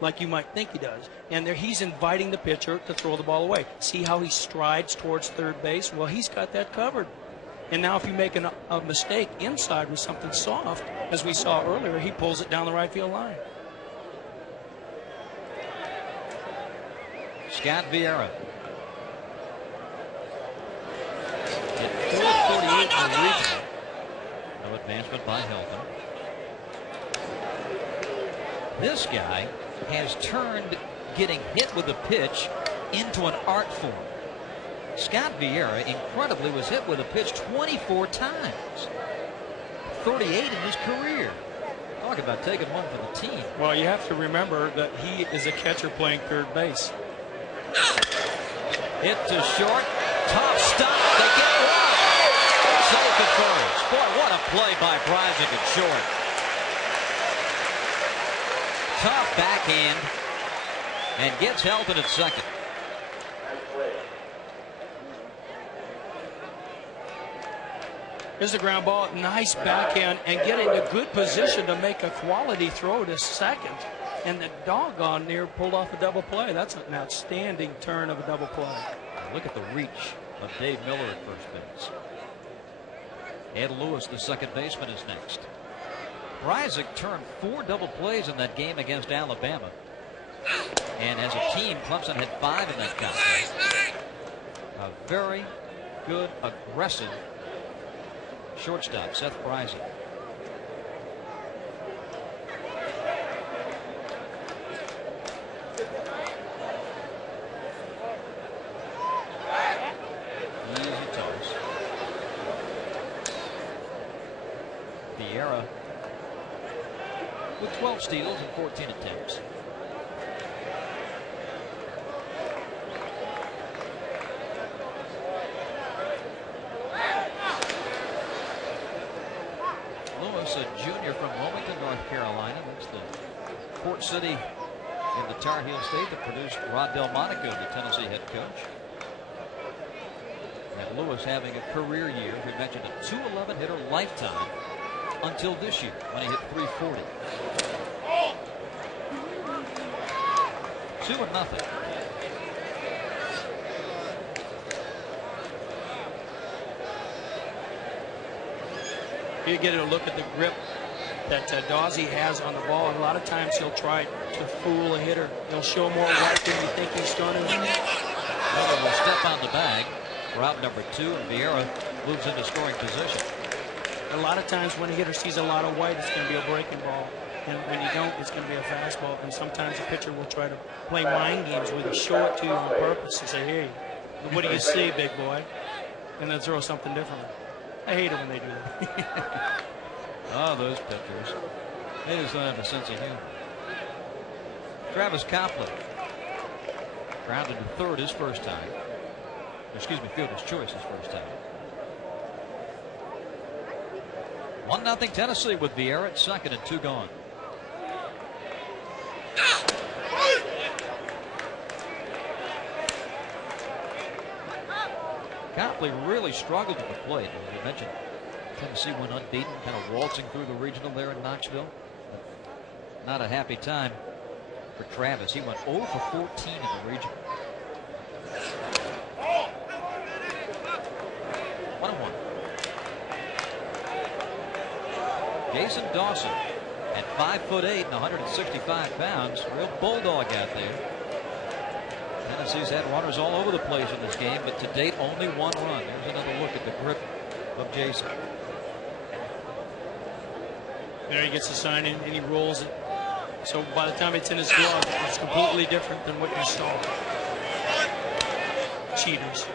like you might think he does. And there he's inviting the pitcher to throw the ball away. See how he strides towards third base? Well, he's got that covered. And now if you make a mistake inside with something soft, as we saw earlier, he pulls it down the right field line. Scott Vieira. Hit 448 in the regional. No advancement by Helton. This guy has turned getting hit with a pitch into an art form. Scott Vieira, incredibly, was hit with a pitch 24 times. 38 in his career. Talk about taking one for the team. Well, you have to remember that he is a catcher playing third base. Hit to short. Tough stop. They get one. Safe at first. Boy, what a play by Bryzik at short. Tough backhand. And gets Helton at second. Here's the ground ball. Nice backhand and getting a good position to make a quality throw to second. And the doggone near pulled off a double play. That's an outstanding turn of a double play. Look at the reach of Dave Miller at first base. Ed Lewis, the second baseman, is next. Bryzik turned 4 double plays in that game against Alabama. And as a team, Clemson had 5 in that contest. A very good, aggressive shortstop, Seth Bryzik. Easy toss. Vieira with 12 steals and 14 attempts. Lewis, a junior from Wilmington, North Carolina. That's the port city in the Tar Heel State that produced Rod Delmonico, the Tennessee head coach. And Lewis having a career year. We mentioned a .211 hitter lifetime until this year when he hit .340. 2-0. You get a look at the grip that Dawsey has on the ball. And a lot of times he'll try to fool a hitter. He'll show more white than you think he's going to. Miller will step on the bag for out number 2, and Vieira moves into scoring position. A lot of times when a hitter sees a lot of white, it's going to be a breaking ball. And when you don't, it's going to be a fastball. And sometimes the pitcher will try to play mind games with you, show it to you on purpose and say, hey, what do you see, big boy? And then throw something different. I hate it when they do that. Oh, those pitchers. They just don't have a sense of humor. Travis Copley grounded to third his first time. Excuse me, fielder's choice his first time. 1-0 Tennessee with Vieira at second and 2 gone. Copley really struggled at the plate. As we mentioned, Tennessee went unbeaten, kind of waltzing through the regional there in Knoxville. But not a happy time for Travis. He went 0 for 14 in the regional. 1-1. Jason Dawson at 5'8" and 165 pounds. Real bulldog out there. Tennessee's had runners all over the place in this game, but to date only 1 run. There's another look at the grip of Jason. There he gets the sign in and he rolls it. So by the time it's in his glove, it's completely different than what you saw. cheaters.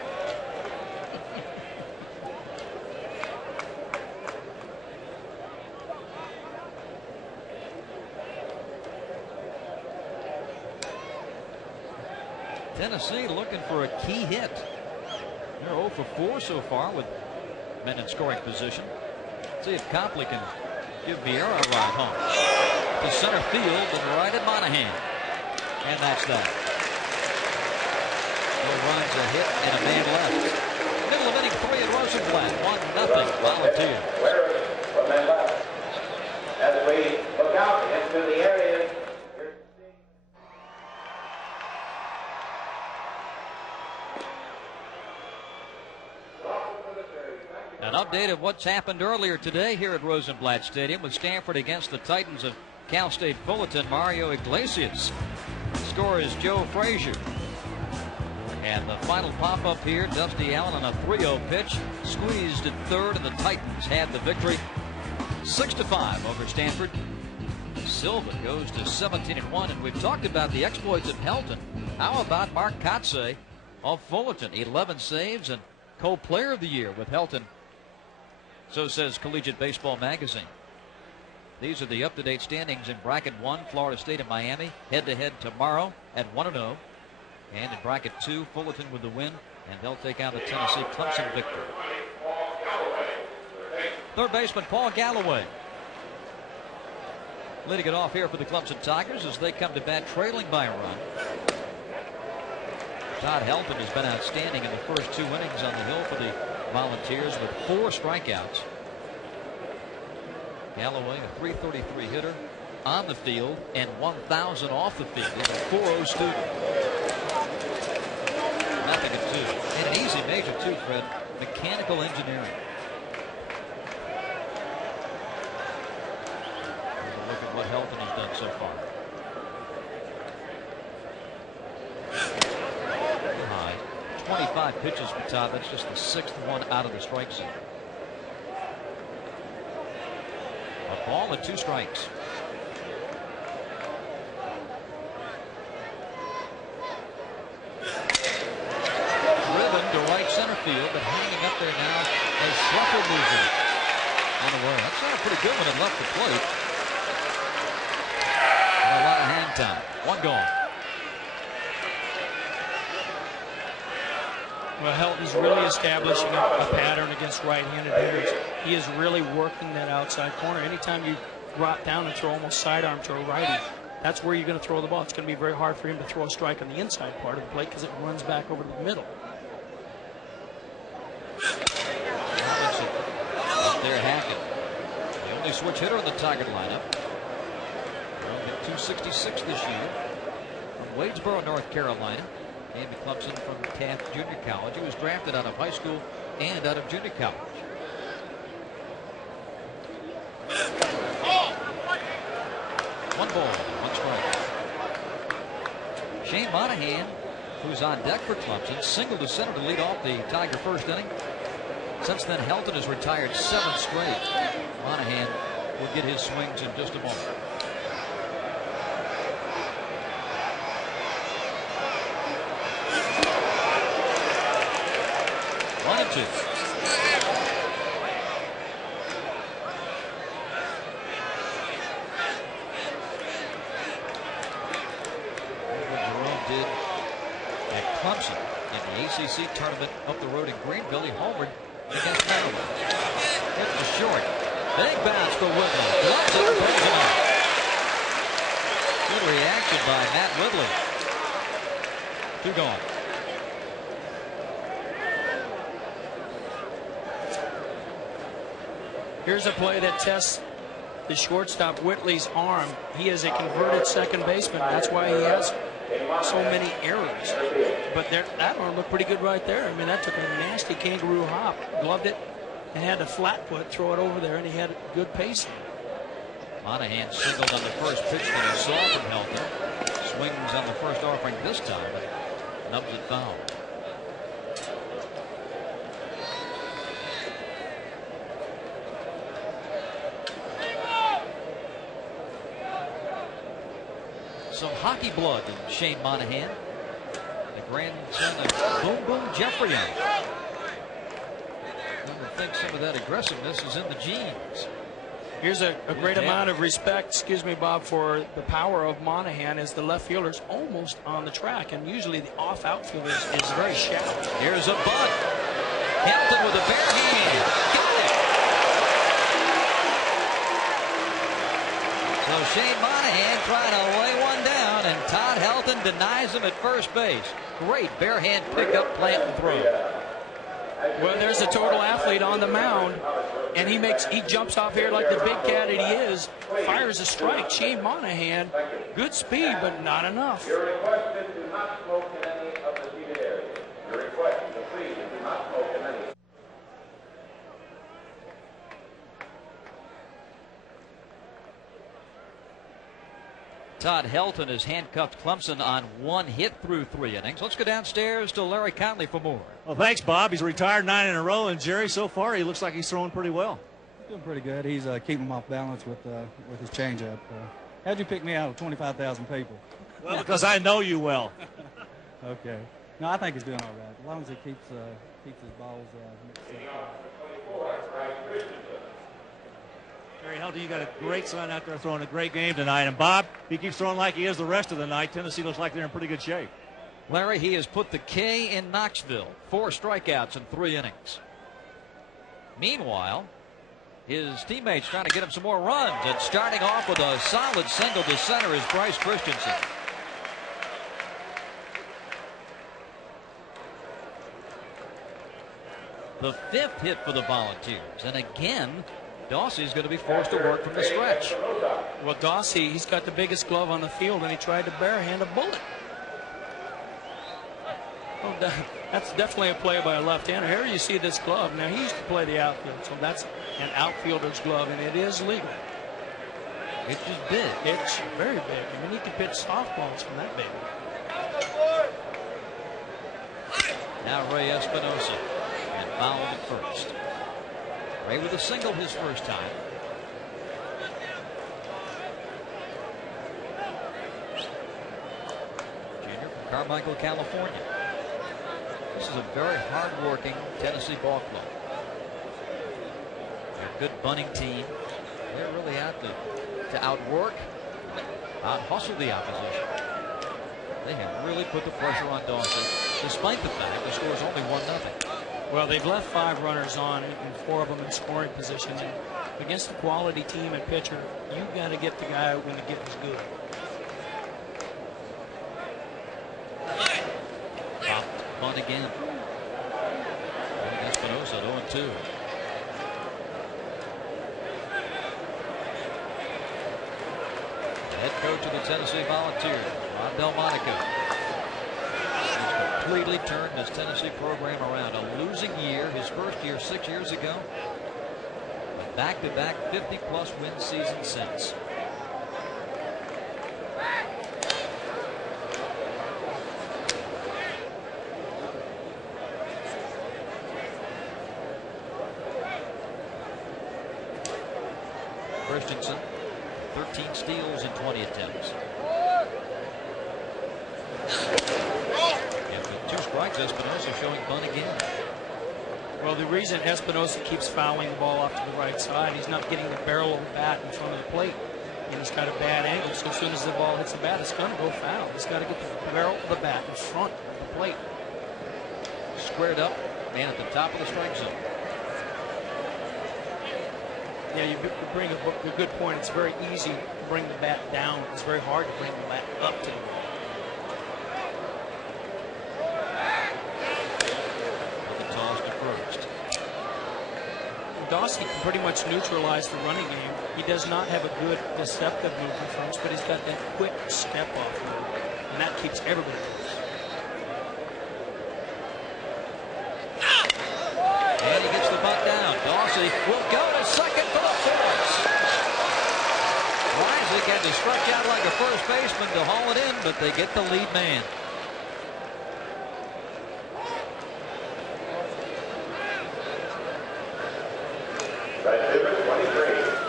Tennessee looking for a key hit. They're 0 for 4 so far with men in scoring position. See if Copley can give Vieira a ride home. To center field and right at Monahan. And that's that. No runs, a hit, and a man left. Middle of inning 3 at Rosenblatt. 1-0 Volunteers. One man left. As we look out into the area. An update of what's happened earlier today here at Rosenblatt Stadium with Stanford against the Titans of Cal State Fullerton. Mario Iglesias. The score is Joe Frazier. And the final pop-up here, Dusty Allen on a 3-0 pitch. Squeezed at third, and the Titans had the victory. 6-5 over Stanford. Silva goes to 17-1, and we've talked about the exploits of Helton. How about Mark Kotze of Fullerton? 11 saves and co-player of the year with Helton. So says Collegiate Baseball Magazine. These are the up-to-date standings in Bracket 1, Florida State and Miami, head-to-head tomorrow at 1-0. And in Bracket 2, Fullerton with the win, and they'll take out the Tennessee Clemson victory. Third baseman Paul Galloway leading it off here for the Clemson Tigers as they come to bat trailing by a run. Todd Helton has been outstanding in the first 2 innings on the hill for the Volunteers with 4 strikeouts. Galloway, a .333 hitter on the field and 1,000 off the field. He's a 4.0 student. Nothing at 2. And an easy major too, Fred. Mechanical engineering. Here's a look at what Helton has done so far. High. 25 pitches for Todd. That's just the 6th one out of the strike zone. A ball and 2 strikes. Driven to right center field, but hanging up there now as Schlepper moves it. Unaware. That sounded pretty good when it left the plate. And a lot of hang time. 1 gone. Well, Helton's really establishing a pattern against right-handed hitters. He is really working that outside corner. Anytime you drop down and throw almost sidearm to a righty, that's where you're going to throw the ball. It's going to be very hard for him to throw a strike on the inside part of the plate because it runs back over to the middle. Robinson up there hacking. The only switch hitter in the Tiger lineup. Well, hit .266 this year from Wadesboro, North Carolina. Came to Clemson from Taft Junior College. He was drafted out of high school and out of junior college. One ball, 1 strike. Shane Monahan, who's on deck for Clemson, singled to center to lead off the Tiger first inning. Since then, Helton has retired 7 straight. Monahan will get his swings in just a moment. Two. What Jerome did at Clemson in the ACC tournament up the road in Greenville, he homered against Maryland. Hit to short. Big bounce for Whitley. Gloves it, brings him out. Good reaction by Matt Whitley. 2 gone. Here's a play that tests the shortstop Whitley's arm. He is a converted second baseman. That's why he has so many errors. But that arm looked pretty good right there. I mean, that took a nasty kangaroo hop. Gloved it and had a flat foot throw it over there, and he had good pacing. Monahan singled on the first pitch that he saw from Helton. Swings on the first offering this time, but nubs it foul. Some hockey blood in Shane Monahan. The grandson of Boom Boom Jeffrey. I think some of that aggressiveness is in the genes. Here's a great amount of respect, excuse me, Bob, for the power of Monahan as the left fielder's almost on the track, and usually the off outfielder is very shallow. Here's a bunt. Helton with a bare hand. Got it. So Shane Monahan trying to lay one down, and Todd Helton denies him at first base. Great bare hand pickup, plant, and throw. Well, there's a total athlete on the mound, and he jumps off here like the big cat that he is, fires a strike. Shane Monahan, good speed, but not enough. You're requested to not smoke in any of the seated areas. You're requested to please do not smoke in any. Todd Helton has handcuffed Clemson on 1 hit through 3 innings. Let's go downstairs to Larry Conley for more. Well, thanks, Bob. He's retired 9 in a row, and Jerry, so far, he looks like he's throwing pretty well. He's doing pretty good. He's keeping him off balance with his changeup. How'd you pick me out of 25,000 people? Well, because I know you well. Okay. No, I think he's doing all right. As long as he keeps his balls mixed up. Jerry Helton, you got a great son out there throwing a great game tonight. And Bob, he keeps throwing like he is the rest of the night. Tennessee looks like they're in pretty good shape. Larry, he has put the K in Knoxville. 4 strikeouts in 3 innings. Meanwhile, his teammates trying to get him some more runs. And starting off with a solid single to center is Bryce Christensen. The 5th hit for the Volunteers. And again, Dossey's going to be forced to work from the stretch. Well, Dossey, he's got the biggest glove on the field, and he tried to barehand a bullet. Oh, that's definitely a play by a left-hander. Here you see this glove. Now, he used to play the outfield, so that's an outfielder's glove, and it is legal. It's just big. It's very big. I mean, he can pitch softballs from that big. Now Ray Espinosa, and fouled at first. Ray with a single his first time. Junior from Carmichael, California. This is a very hard-working Tennessee ball club. They're a good bunting team. They're really out to outwork, out-hustle the opposition. They have really put the pressure on Dawson, despite the fact the score is only 1-0. Well, they've left 5 runners on, and 4 of them in scoring position. And against a quality team and pitcher, you've got to get the guy when the getting's good. Popped bunt again. Espinosa at 0-2. Head coach of the Tennessee Volunteers, Ron Delmonico, has completely turned his Tennessee program around. A losing year, his first year 6 years ago. A back-to-back 50-plus win season since. Christensen, 13 steals in 20 attempts. And with 2 strikes, Espinosa showing bunt again. Well, the reason Espinosa keeps fouling the ball off to the right side, he's not getting the barrel of the bat in front of the plate. And he's got a bad angle, so as soon as the ball hits the bat, it's going to go foul. He's got to get the barrel of the bat in front of the plate. Squared up, man at the top of the strike zone. Yeah, you bring a good point. It's very easy to bring the bat down. It's very hard to bring the bat up to the ball. The toss to first. Dawson can pretty much neutralize the running game. He does not have a good deceptive move from first, but he's got that quick step off move, and that keeps everybody close. And he gets the bunt down. Dawson will go to second for the force. Isaac had to stretch out like a first baseman to haul it in, but they get the lead man.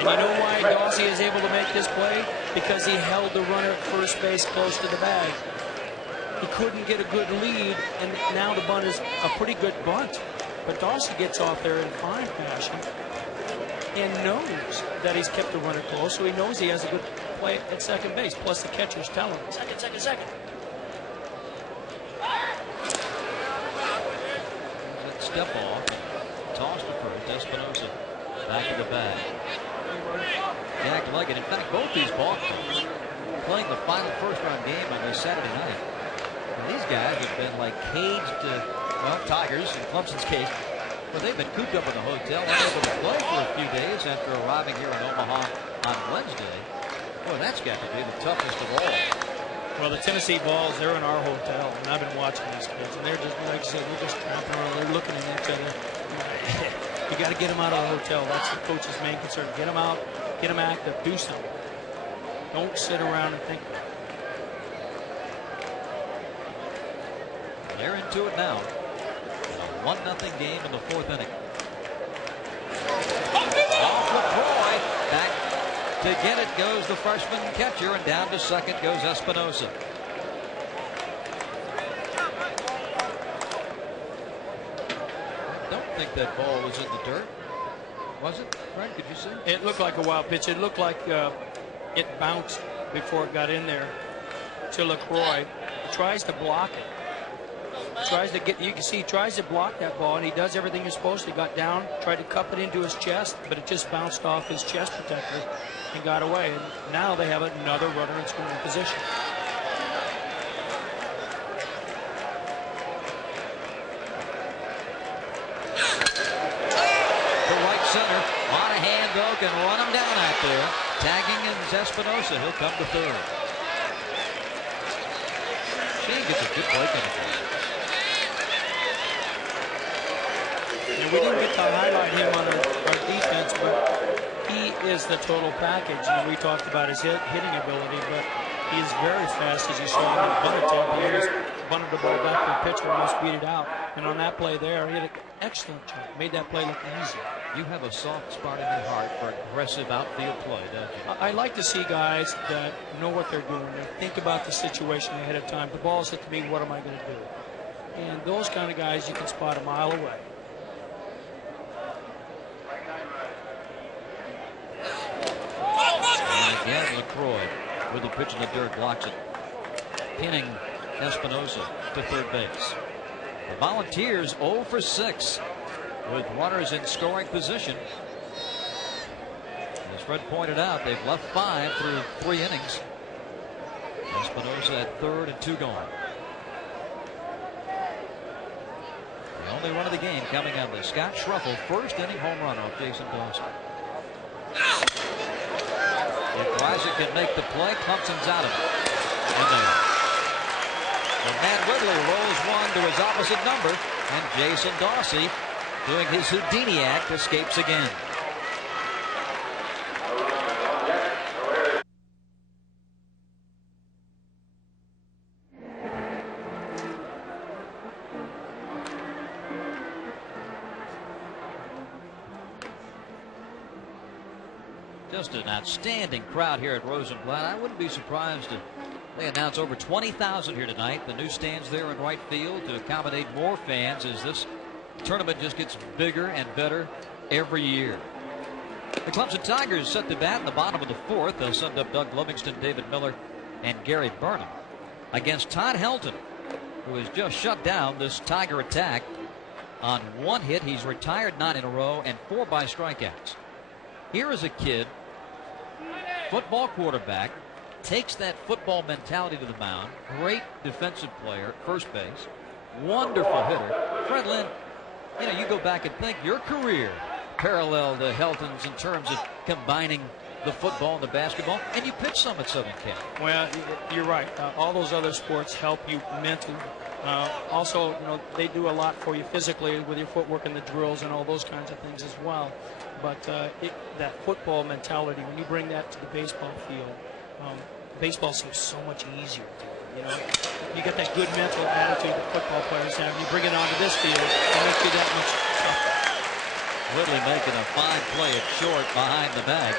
And you know why Dawson is able to make this play? Because he held the runner at first base close to the bag. he couldn't get a good lead, and now the bunt is a pretty good bunt. But Dawson gets off there in fine fashion and knows that he's kept the runner close, so he knows he has a good play at second base. Plus the catcher's telling him, second. Step off, toss to first. Espinosa back to the bag. Jack Leggett. In fact, both these ball clubs playing the final first-round game on this Saturday night. And these guys have been like caged, Tigers in Clemson's case, but they've been cooped up in the hotel, unable to play for a few days after arriving here in Omaha on Wednesday. Boy, that's got to be the toughest of all. Well, the Tennessee Vols, they're in our hotel, and I've been watching these kids, and they're just, like I said, they're just tramping around. They're looking at each other. You got to get them out of the hotel. That's the coach's main concern. Get them out, get them active, do something. Don't sit around and think. They're into it now. A 1-0 game in the fourth inning. Off LaCroix. Back to get it goes the freshman catcher, and down to second goes Espinosa. I don't think that ball was in the dirt. Was it, Fred? Could you see? It looked like a wild pitch. It looked like it bounced before it got in there to LaCroix. He tries to block it. Tries to get, you can see he tries to block that ball, and he does everything he's supposed to. He got down, tried to cup it into his chest, but it just bounced off his chest protector and got away. And now they have another runner in scoring position. To right center, Monahan though can run him down out there. Tagging is Espinosa. He'll come to third. Shane gets a good break in the game. And we didn't get to highlight him on our defense, but he is the total package. And we talked about his hitting ability, but he is very fast, as you saw him in the bunt attempt. He almost bunted the ball back to the pitcher and almost beat it out. And on that play there, he had an excellent job. Made that play look easy. You have a soft spot in your heart for aggressive outfield play, don't you? I like to see guys that know what they're doing. They think about the situation ahead of time. The ball's hit to me, what am I going to do? And those kind of guys you can spot a mile away. And again, LaCroix with the pitch in the dirt blocks it, pinning Espinosa to third base. The Volunteers 0 for 6 with runners in scoring position. As Fred pointed out, they've left 5 through 3 innings. Espinosa at third and 2 gone. The only run of the game coming on the Scott Schruffel first inning home run off Jason Dawson. If Isaac can make the play, Clemson's out of it. And there. And Matt Whitley rolls one to his opposite number, and Jason Dawson, doing his Houdini act, escapes again. Just an outstanding crowd here at Rosenblatt. I wouldn't be surprised if they announce over 20,000 here tonight. The new stands there in right field to accommodate more fans as this tournament just gets bigger and better every year. The Clemson Tigers set the bat in the bottom of the fourth. They'll send up Doug Livingston, David Miller, and Gary Burnham against Todd Helton, who has just shut down this Tiger attack on 1 hit. He's retired 9 in a row and 4 by strikeouts. Here is a kid, football quarterback, takes that football mentality to the mound. Great defensive player, first base, wonderful hitter. Fred Lynn, you know, you go back and think your career paralleled to Helton's in terms of combining the football and the basketball, and you pitched some at Southern Cal. Well, you're right. All those other sports help you mentally. Also, you know, they do a lot for you physically with your footwork and the drills and all those kinds of things as well. But that football mentality, when you bring that to the baseball field, baseball seems so much easier. You know, you get that good mental attitude that football players have. You bring it onto this field, it makes you that much tougher. Whitley making a fine play at short behind the bag.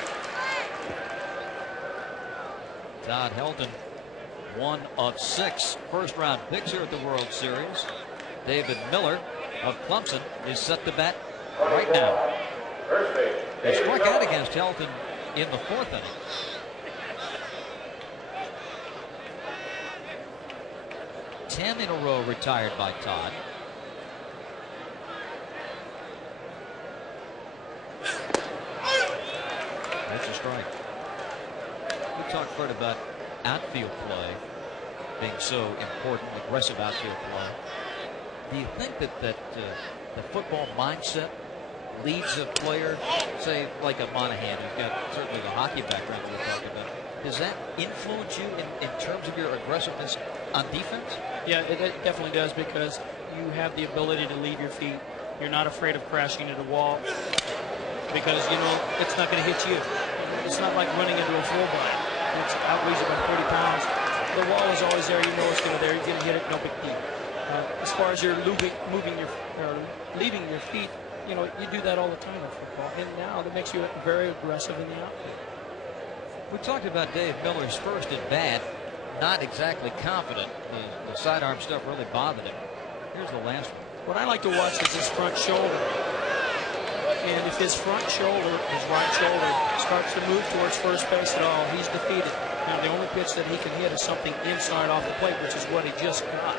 Todd Helton one of 6 first-round picks here at the World Series. David Miller of Clemson is set to bat right now. He struck out against Helton in the 4th inning. Ten in a row retired by Todd. That's a strike. We talked, Fred, about outfield play being so important, aggressive outfield play. Do you think that the football mindset leads a player, say like a Monahan, who's got certainly the hockey background we were talking about, does that influence you in terms of your aggressiveness on defense? Yeah, it definitely does, because you have the ability to leave your feet. You're not afraid of crashing into the wall, because you know it's not going to hit you. It's not like running into a full blind. It outweighs you by 30 pounds. The wall is always there. You know it's going to be there. You're going to hit it, no big deal. As far as you're leaving your feet, you know, you do that all the time in football. And now that makes you very aggressive in the outfield. We talked about Dave Miller's first at bat. Not exactly confident. The sidearm stuff really bothered him. Here's the last one. What I like to watch is his front shoulder. And if his front shoulder, his right shoulder, starts to move towards first base at all, he's defeated. Now, the only pitch that he can hit is something inside off the plate, which is what he just got.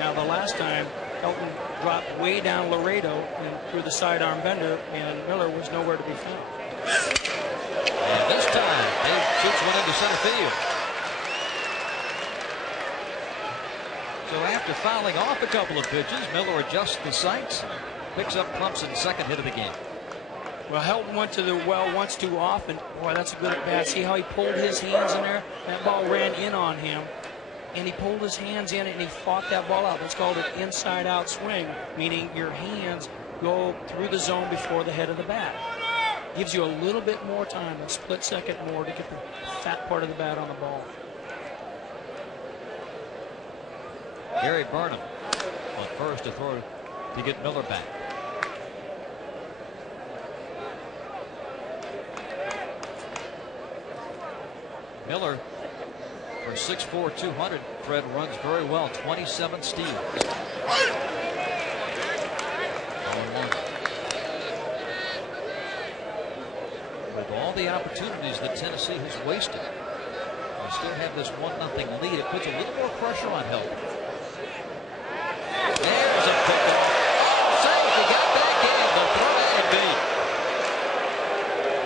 Now, the last time, Helton dropped way down Laredo and through the sidearm bender, and Miller was nowhere to be found. And this time, Dave shoots one into center field. So after fouling off a couple of pitches, Miller adjusts the sights, picks up Clemson's second hit of the game. Well, Helton went to the well once too often. Boy, that's a good at bat. See how he pulled his hands in there? That ball ran in on him, and he pulled his hands in and he fought that ball out. That's called an inside-out swing, meaning your hands go through the zone before the head of the bat. Gives you a little bit more time, a split second more, to get the fat part of the bat on the ball. Gary Burnham on first to throw to get Miller back. Miller, for 6'4", 200, Fred, runs very well. 27 steals. 0-1. With all the opportunities that Tennessee has wasted, we still have this 1-0 lead. It puts a little more pressure on Helton. There's a pickup. Safe, he got back in. The throw and beat.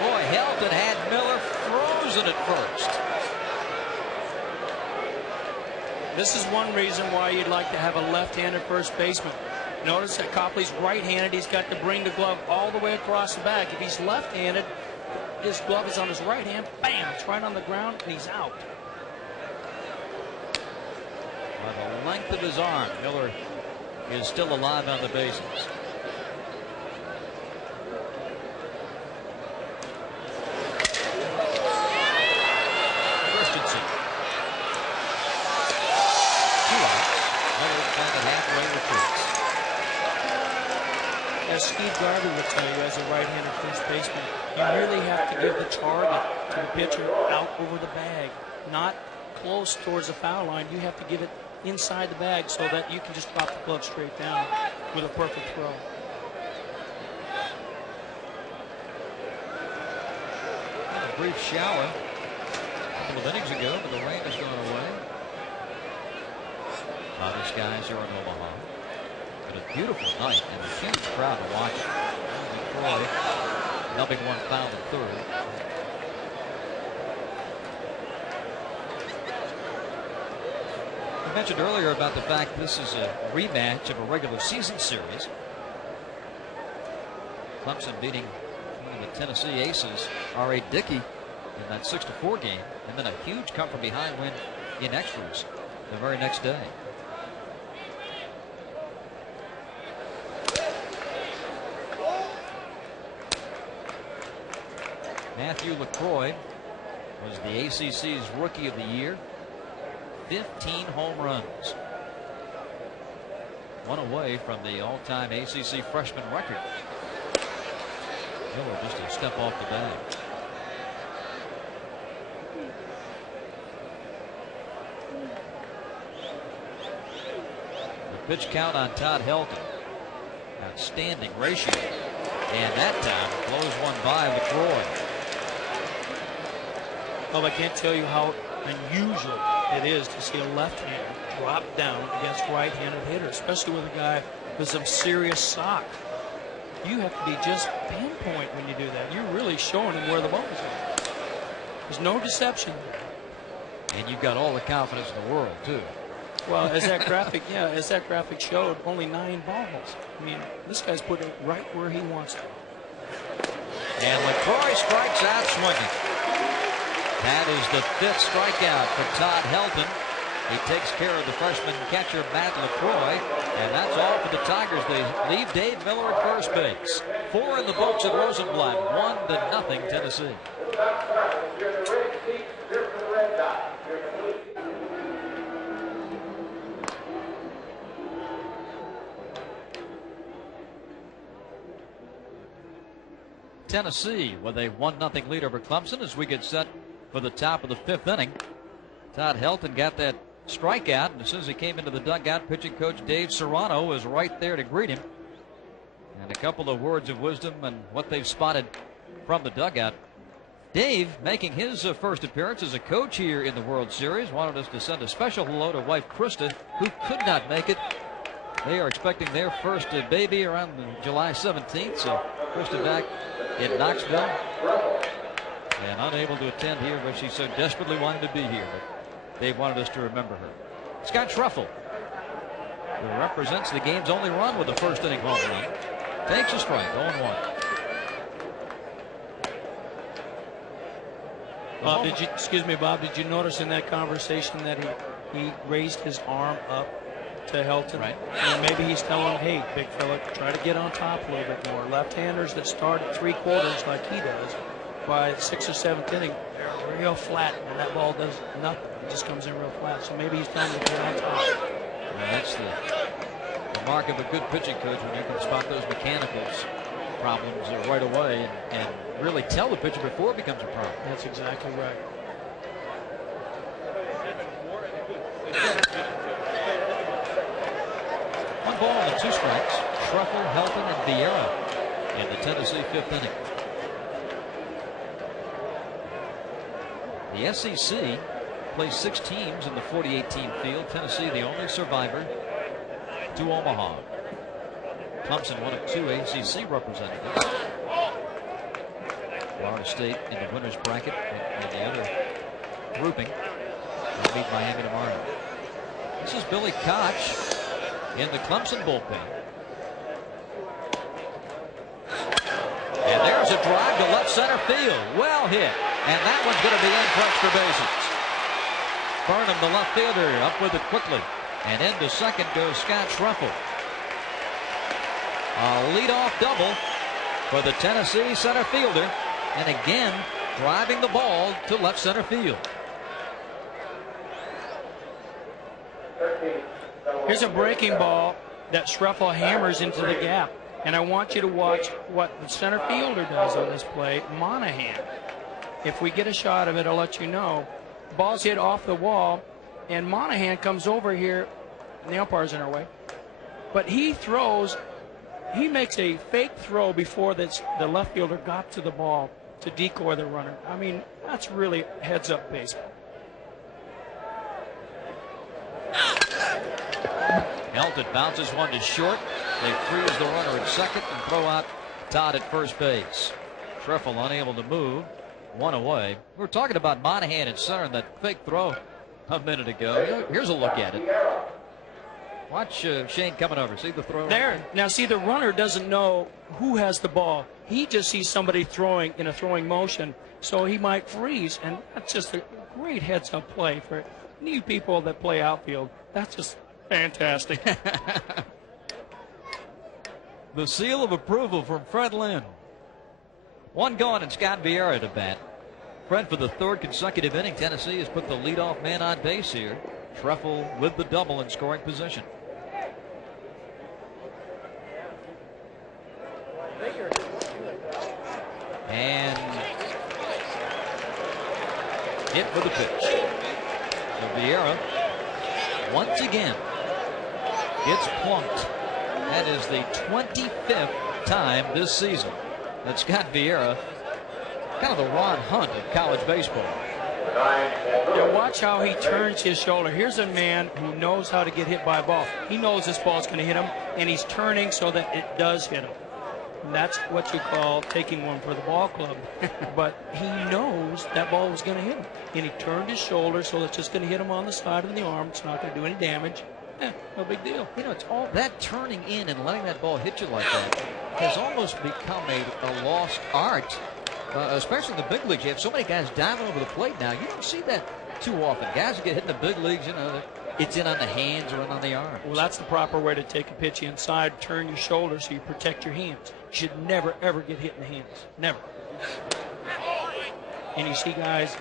Boy, Helton had Miller frozen at first. This is one reason why you'd like to have a left-handed first baseman. Notice that Copley's right-handed. He's got to bring the glove all the way across the back. If he's left-handed, his glove is on his right hand. Bam! It's right on the ground, and he's out. By the length of his arm, Miller is still alive on the bases. Christensen. 2 outs. Miller kind of halfway retreats. As Steve Garvey would tell you, as a right-handed first baseman, you really have to give the target to the pitcher out over the bag, not close towards the foul line. You have to give it inside the bag so that you can just drop the glove straight down with a perfect throw. A brief shower a couple of innings ago, but the rain has gone away. Cloudy skies here in Omaha. But a beautiful night and a huge crowd to watch. Troy helping one foul in third. I mentioned earlier about the fact this is a rematch of a regular season series. Clemson beating one of the Tennessee Aces, R.A. Dickey, in that 6-4 game, and then a huge come from behind win in extras the very next day. Matthew LaCroix was the ACC's Rookie of the Year. 15 home runs. One away from the all-time ACC freshman record. Miller just a step off the bag. pitch count on Todd Helton. Outstanding ratio. And that time blows one by LaCroix. Well, I can't tell you how unusual it is to see a left hand drop down against right-handed hitter, especially with a guy with some serious sock. You have to be just pinpoint when you do that. You're really showing him where the ball is going. There's no deception. And you've got all the confidence in the world, too. Well, as that graphic showed, only 9 balls. I mean, this guy's putting it right where he wants it. And LaCroix strikes out swinging. That is the 5th strikeout for Todd Helton. He takes care of the freshman catcher, Matt LaCroix. And that's all for the Tigers. They leave Dave Miller at first base. 4 in the books at Rosenblatt. 1-0 Tennessee. Tennessee with a 1-0 lead over Clemson as we get set for the top of the 5th inning. Todd Helton got that strikeout, and as soon as he came into the dugout, pitching coach Dave Serrano was right there to greet him. And a couple of words of wisdom and what they've spotted from the dugout. Dave, making his first appearance as a coach here in the World Series, wanted us to send a special hello to wife Krista, who could not make it. They are expecting their first baby around July 17th, so Krista back in Knoxville and unable to attend here, but she so desperately wanted to be here. But Dave wanted us to remember her. Scott Schruffel, who represents the game's only run with the first inning home run, takes a strike, 0-1. Bob, did you notice in that conversation that he raised his arm up to Helton? Right. And maybe he's telling him, hey, big fella, try to get on top a little bit more. Left-handers that start at 3/4 like he does, by the 6th or 7th inning, they're real flat, and that ball does nothing. It just comes in real flat. So maybe he's telling him to get on top. Well, that's the mark of a good pitching coach, when you can spot those mechanicals problems right away and really tell the pitcher before it becomes a problem. That's exactly right. One ball and 2 strikes. Schruffel, Helton, and Vieira in the Tennessee 5th inning. The SEC plays 6 teams in the 48-team field. Tennessee, the only survivor to Omaha. Clemson, one of 2 ACC representatives. Florida State in the winner's bracket in the other grouping. They'll meet Miami tomorrow. This is Billy Koch in the Clemson bullpen. And there's a drive to left center field. Well hit. And that one's going to be in for extra bases. Burnham, the left fielder, up with it quickly. And into second goes Scott Schruffel. A leadoff double for the Tennessee center fielder. And again, driving the ball to left center field. Here's a breaking ball that Schruffel hammers into the gap. And I want you to watch what the center fielder does on this play, Monahan. If we get a shot of it, I'll let you know. Ball's hit off the wall, and Monahan comes over here, and the umpire's in our way. But he makes a fake throw before the left fielder got to the ball to decoy the runner. I mean, that's really heads-up baseball. Helton bounces one to short. They freeze the runner at second and throw out Todd at first base. Schruffel unable to move. 1 away. We were talking about Monahan at center and that fake throw a minute ago. Here's a look at it. Watch Shane coming over. See the throw? There. Now, see, the runner doesn't know who has the ball. He just sees somebody throwing in a throwing motion, so he might freeze. And that's just a great heads-up play for new people that play outfield. That's just fantastic. The seal of approval from Fred Lynn. 1 gone and Scott Vieira to bat. Fred, for the 3rd consecutive inning, Tennessee has put the leadoff man on base here. Schruffel with the double in scoring position. And hit with the pitch. So Vieira once again gets plunked. That is the 25th time this season that Scott Vieira, kind of the Ron Hunt of college baseball. Yeah, watch how he turns his shoulder. Here's a man who knows how to get hit by a ball. He knows this ball's going to hit him, and he's turning so that it does hit him. And that's what you call taking one for the ball club. But he knows that ball was going to hit him. And he turned his shoulder so it's just going to hit him on the side of the arm. It's not going to do any damage. No big deal. You know, it's all that turning in and letting that ball hit you like that has almost become a lost art, especially in the big leagues. You have so many guys diving over the plate now. You don't see that too often. Guys who get hit in the big leagues, you know, it's in on the hands or in on the arms. Well, that's the proper way to take a pitch inside. Turn your shoulder so you protect your hands. You should never, ever get hit in the hands. Never. And you see guys,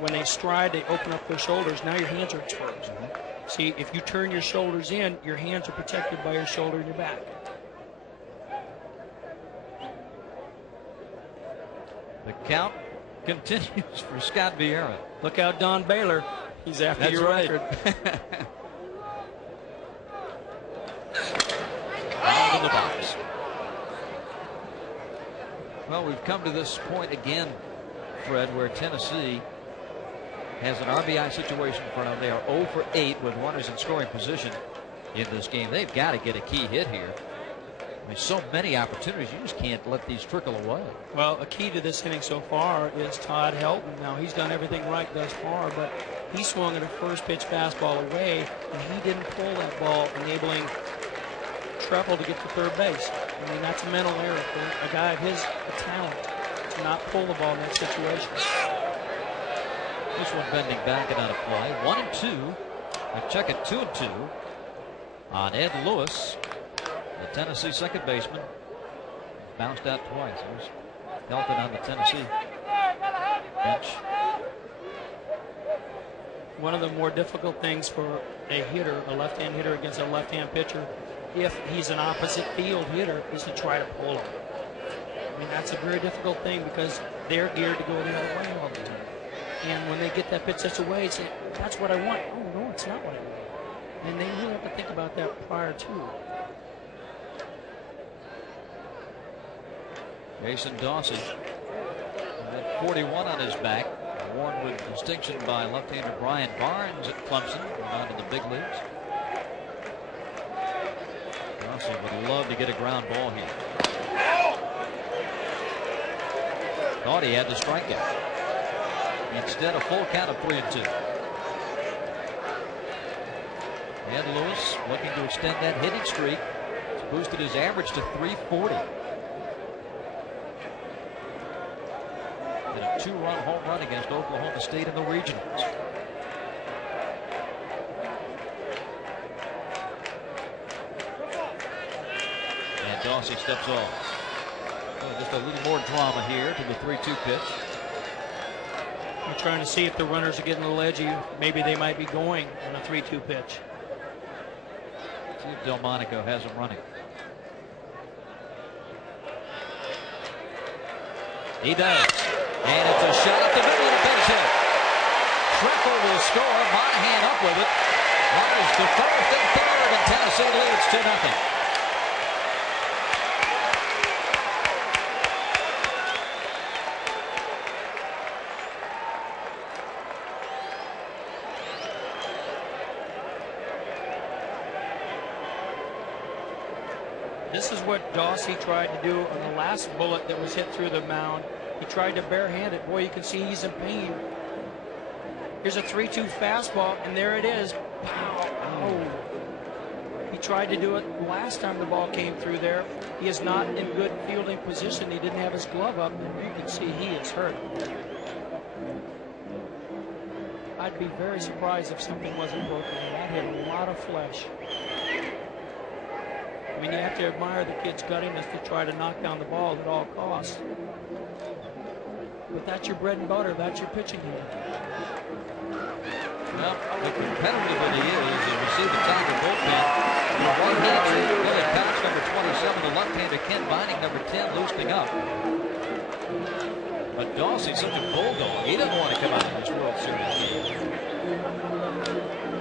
when they stride, they open up their shoulders. Now your hands are exposed. See, if you turn your shoulders in, your hands are protected by your shoulder and your back. The count continues for Scott Vieira. Look out, Don Baylor. He's after That's your right. record. Out in the box. Well, we've come to this point again, Fred, where Tennessee has an RBI situation for them. They are 0 for 8 with runners in scoring position in this game. They've got to get a key hit here. I mean, so many opportunities. You just can't let these trickle away. Well, a key to this inning so far is Todd Helton. Now, he's done everything right thus far, but he swung at a first pitch fastball away, and he didn't pull that ball, enabling Treble to get to third base. I mean, that's a mental error for a guy of his talent to not pull the ball in that situation. This one bending back and out of play. 1-2. I check it 2-2 on Ed Lewis, the Tennessee second baseman. Bounced out twice. There's Helton on the Tennessee bench. One of the more difficult things for a hitter, a left-hand hitter against a left-hand pitcher, if he's an opposite field hitter, is to try to pull him. I mean, that's a very difficult thing because they're geared to go the other way all the time. And when they get that pitch such a way, say, that's what I want. Oh, no, it's not what I want. And they really have to think about that prior to. Jason Dawsey, with 41 on his back, worn with distinction by left-hander Brian Barnes at Clemson, on to the big leagues. Dawsey would love to get a ground ball here. Thought he had the strikeout. Instead, a full count of 3-2. Ed Lewis looking to extend that hitting streak. It's boosted his average to 340. And a 2-run home run against Oklahoma State in the regionals. And Dawsey steps off. Oh, just a little more drama here to the 3-2 pitch. We're trying to see if the runners are getting a little edgy. Maybe they might be going on a 3-2 pitch. See if Delmonico has him running. He does. And it's a shot up the middle of the base hit. Treffel will score. Monahan up with it. Runners to first and third, and Tennessee leads 2-0. This is what Dawsey tried to do on the last bullet that was hit through the mound. He tried to barehand it. Boy, you can see he's in pain. Here's a 3-2 fastball, and there it is. Pow! Oh. He tried to do it last time the ball came through there. He is not in good fielding position. He didn't have his glove up, and you can see he is hurt. I'd be very surprised if something wasn't broken. That hit a lot of flesh. I mean, you have to admire the kid's guttiness to try to knock down the ball at all costs. But that's your bread and butter. That's your pitching game. Well, the competitive that he is, as we see the Tiger bullpen, the right-hander Billy Cox, number 27, the left-hander Ken Vining, number 10, loosening up. But Dawsey's such a bulldog. He doesn't want to come out of this World Series game.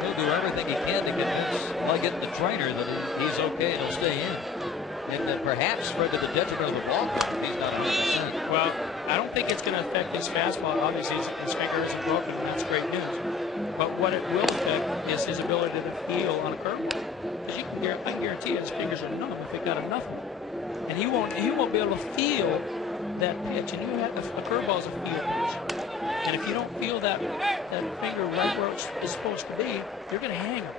He'll do everything he can to convince Leggett, the trainer, that he's okay and he'll stay in. And perhaps, Fred, to the detriment of the ball club, he's not 100%. Well, I don't think it's going to affect his fastball. Obviously, his finger isn't broken, and that's great news. But what it will affect is his ability to feel on a curveball. Because I can guarantee you his fingers are numb if he got enough of it. And he won't be able to feel that pitch. And a curveball is a feel pitch. And if you don't feel that finger right where it's supposed to be, you're going to hang it.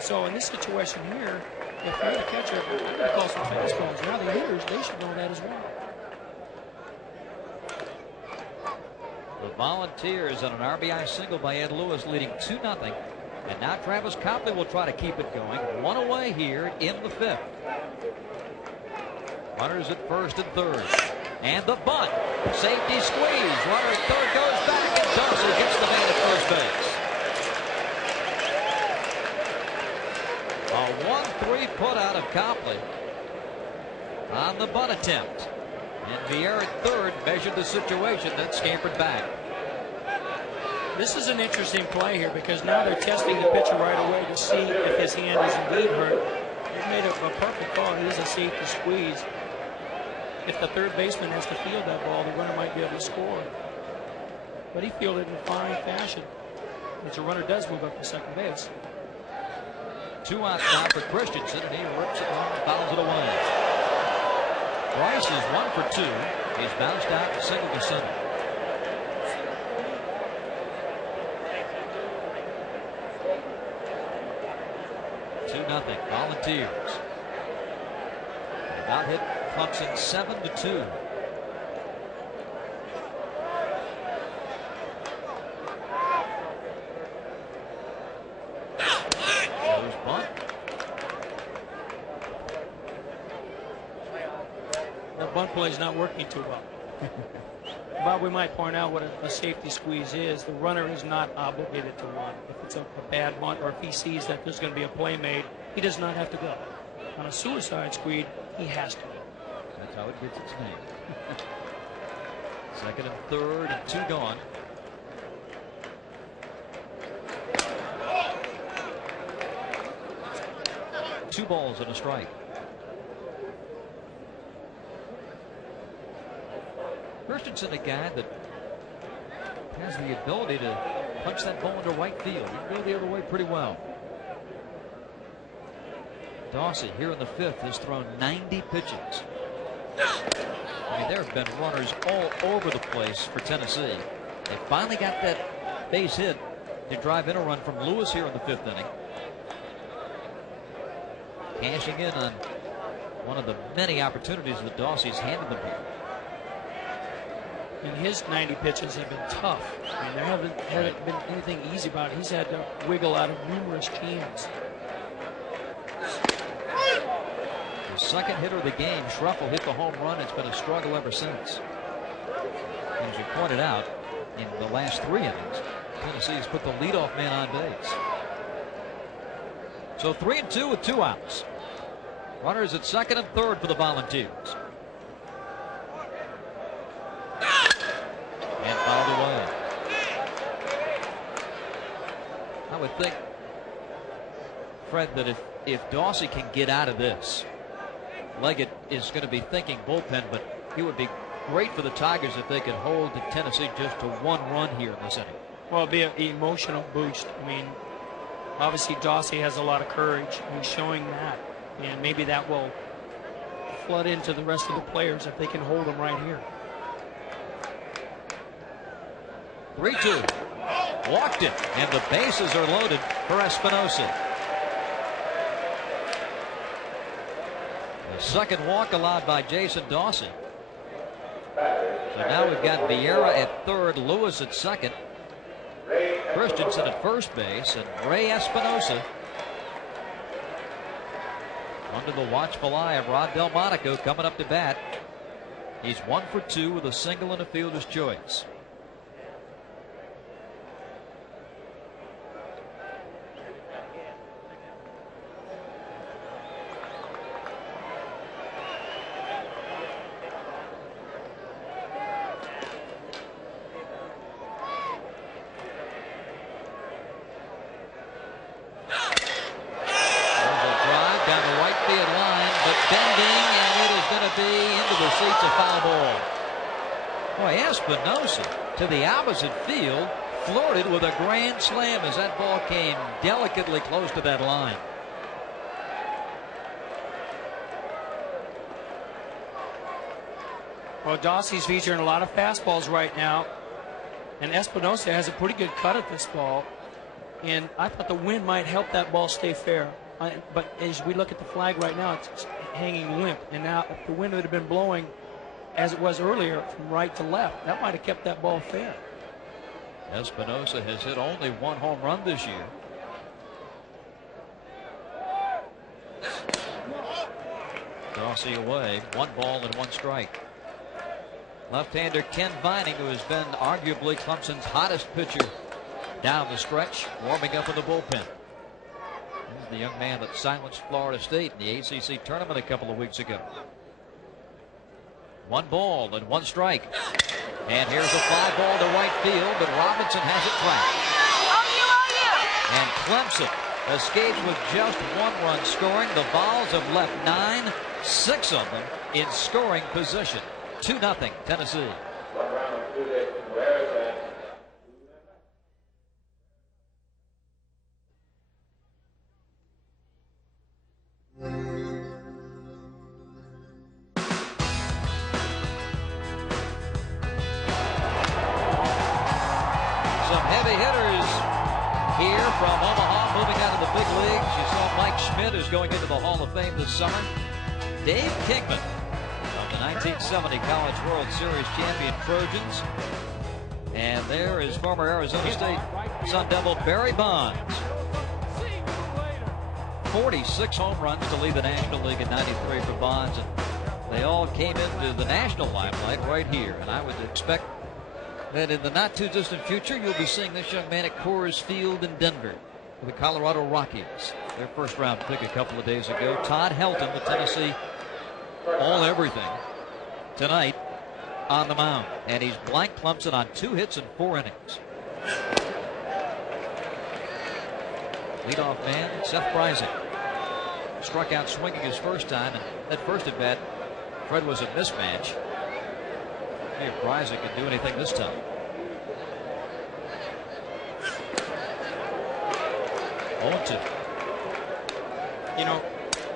So in this situation here, if you're the catcher, I'm going to call some fastballs. Now the hitters, they should know that as well. The Volunteers on an RBI single by Ed Lewis leading 2-0. And now Travis Copley will try to keep it going. One away here in the 5th. Runners at first and third. And the bunt. Safety squeeze. Runner at third goes back, and Dawson gets the man at first base. A 1-3 put out of Copley on the bunt attempt. And Vieira at third measured the situation, then scampered back. This is an interesting play here because now they're testing the pitcher right away to see if his hand is indeed hurt. They've made a perfect call. It is a safety squeeze. If the third baseman has to field that ball, the runner might be able to score. But he fielded in fine fashion, which the runner does move up to second base. 2 outs now for Christensen, and he rips it home and fouls it away. Bryce is 1 for 2. He's bounced out and single to center. Nothing. Volunteers. About hit Clemson 7-2. There's bunt. That bunt play is not working too well. Bob, we might point out what a safety squeeze is. The runner is not obligated to run. If it's a bad bunt or if he sees that there's going to be a play made, he does not have to go. On a suicide squeeze, he has to. That's how it gets its name. Second and third and 2 gone. Two balls and a strike. Christensen, a guy that has the ability to punch that ball into right field. He can go the other way pretty well. Dawson here in the 5th has thrown 90 pitches. I mean, there have been runners all over the place for Tennessee. They finally got that base hit to drive in a run from Lewis here in the 5th inning. Cashing in on one of the many opportunities that Dawson's handed them here. And his 90 pitches have been tough. I mean, there haven't been anything easy about it. He's had to wiggle out of numerous cans. The second hitter of the game, Schruffel, hit the home run. It's been a struggle ever since. And as you pointed out, in the last 3 innings, Tennessee has put the leadoff man on base. So 3-2 with 2 outs. Runners at second and third for the Volunteers. And fouled away. I would think, Fred, that if Dawson can get out of this, Leggett is going to be thinking bullpen, but he would be great for the Tigers if they could hold the Tennessee just to 1 run here in this inning. Well, it'd be an emotional boost. I mean, obviously Dawson has a lot of courage. He's showing that, and maybe that will flood into the rest of the players if they can hold him right here. 3-2. Walked it, and the bases are loaded for Espinosa. The second walk allowed by Jason Dawson. So now we've got Vieira at third, Lewis at second, Christensen at first base, and Ray Espinosa under the watchful eye of Rod Delmonico coming up to bat. He's 1 for 2 with a single and a fielder's choice. Boy, Espinosa to the opposite field, flirted with a grand slam as that ball came delicately close to that line. Well, Dossie's featuring a lot of fastballs right now, and Espinosa has a pretty good cut at this ball, and I thought the wind might help that ball stay fair. But as we look at the flag right now, it's hanging limp, and now if the wind had been blowing as it was earlier from right to left, that might have kept that ball fair. Espinosa has hit only 1 home run this year. Dossie away, 1 ball and 1 strike. Left-hander Ken Vining, who has been arguably Clemson's hottest pitcher down the stretch, warming up in the bullpen. He's the young man that silenced Florida State in the ACC tournament a couple of weeks ago. 1 ball and 1 strike. And here's a fly ball to right field, but Robinson has it tracked. And Clemson escapes with just 1 run scoring. The Vols have left 9, 6 of them in scoring position. 2-0 Tennessee. 1 round of 2 days to Arizona. Some heavy hitters here from Omaha moving out of the big leagues. You saw Mike Schmidt, who's going into the Hall of Fame this summer. Dave Kingman, the 1970 College World Series champion Trojans. And there is former Arizona State Sun Devil Barry Bonds. 46 home runs to lead the National League in '93 for Bonds. And they all came into the national limelight right here. And I would expect that in the not too distant future, you'll be seeing this young man at Coors Field in Denver for the Colorado Rockies. Their first round pick a couple of days ago. Todd Helton, the Tennessee all-everything, tonight on the mound, and he's blanked Clemson on 2 hits in 4 innings. Leadoff man Seth Breising struck out swinging his first time, and that first at bat, Fred, was a mismatch. See if Breising can do anything this time. 0-2. You know,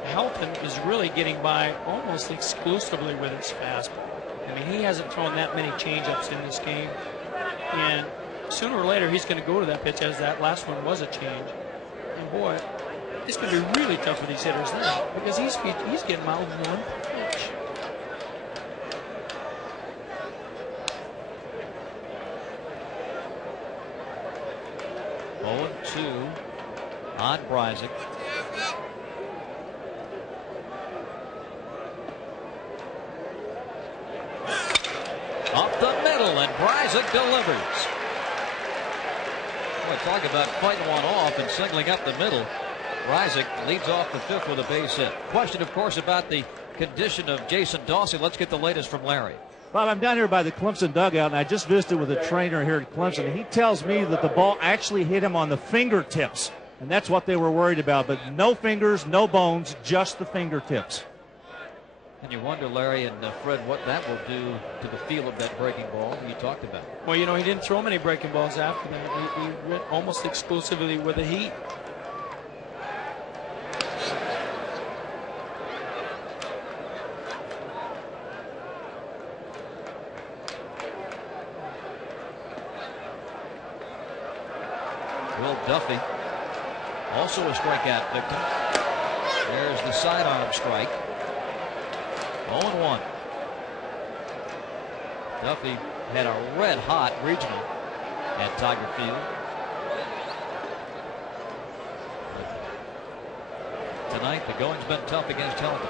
Helton is really getting by almost exclusively with his fastball. I mean, he hasn't thrown that many changeups in this game, and sooner or later he's going to go to that pitch, as that last one was a change. And boy, it's going to be really tough for these hitters now, because he's getting out 1 pitch. On Breising. Up the middle, and Breising delivers. Boy, talk about fighting one off and singling up the middle. Breising leads off the 5th with a base hit. Question, of course, about the condition of Jason Dawsey. Let's get the latest from Larry. Bob, I'm down here by the Clemson dugout, and I just visited with a trainer here at Clemson, and he tells me that the ball actually hit him on the fingertips, and that's what they were worried about. But no fingers, no bones, just the fingertips. And you wonder, Larry and Fred, what that will do to the feel of that breaking ball you talked about. Well, you know, he didn't throw many breaking balls after that. He went almost exclusively with the heat. Will Duffy, also a strikeout victim. There's the sidearm strike. 0-1. Duffy had a red-hot regional at Tiger Field. But tonight, the going's been tough against Helton.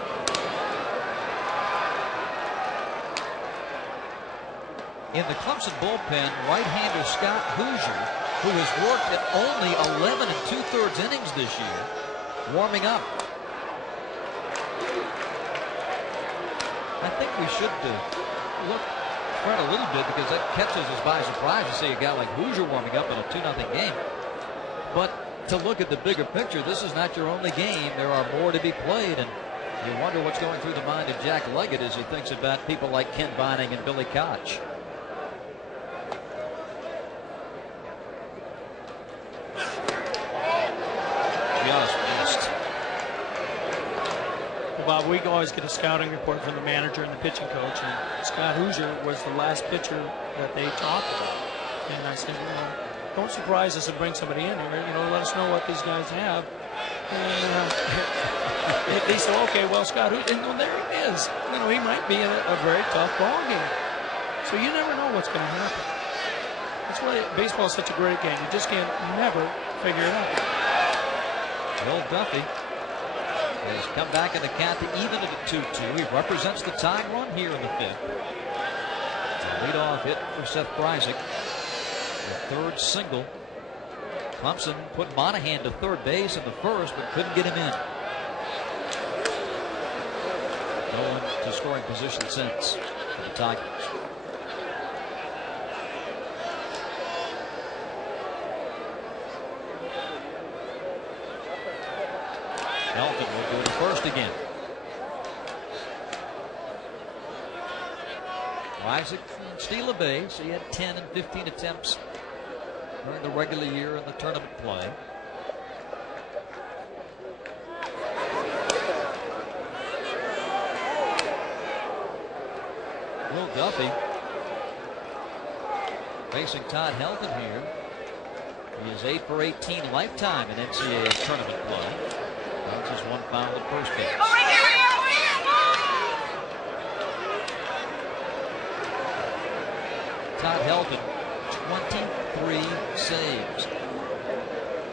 In the Clemson bullpen, right-hander Scott Hoosier, who has worked at only 11 2/3 innings this year, warming up. I think we should look Fred a little bit, because that catches us by surprise to see a guy like Hoosier warming up in a 2-0 game. But to look at the bigger picture, this is not your only game. There are more to be played, and you wonder what's going through the mind of Jack Leggett as he thinks about people like Ken Vining and Billy Koch. Bob, we always get a scouting report from the manager and the pitching coach, and Scott Hoosier was the last pitcher that they talked about. And I said, don't surprise us and bring somebody in here. Let us know what these guys have. And they said, okay, well, Scott Hoosier, and there he is. He might be in a very tough ball game. So you never know what's going to happen. That's why baseball is such a great game. You just can't never figure it out. Will Duffy has come back in the count to even it at 2-2. He represents the tying run here in the 5th. Leadoff hit for Seth Breisick. The third single. Clemson put Monahan to third base in the first, but couldn't get him in. No one to scoring position since for the Tigers. Helton will go to first again. Isaac steal a base. He had 10 and 15 attempts during the regular year in the tournament play. Will Duffy facing Todd Helton here. He is 8 for 18 lifetime in NCAA tournament play. That's his one foul at first base. Todd Helton, 23 saves.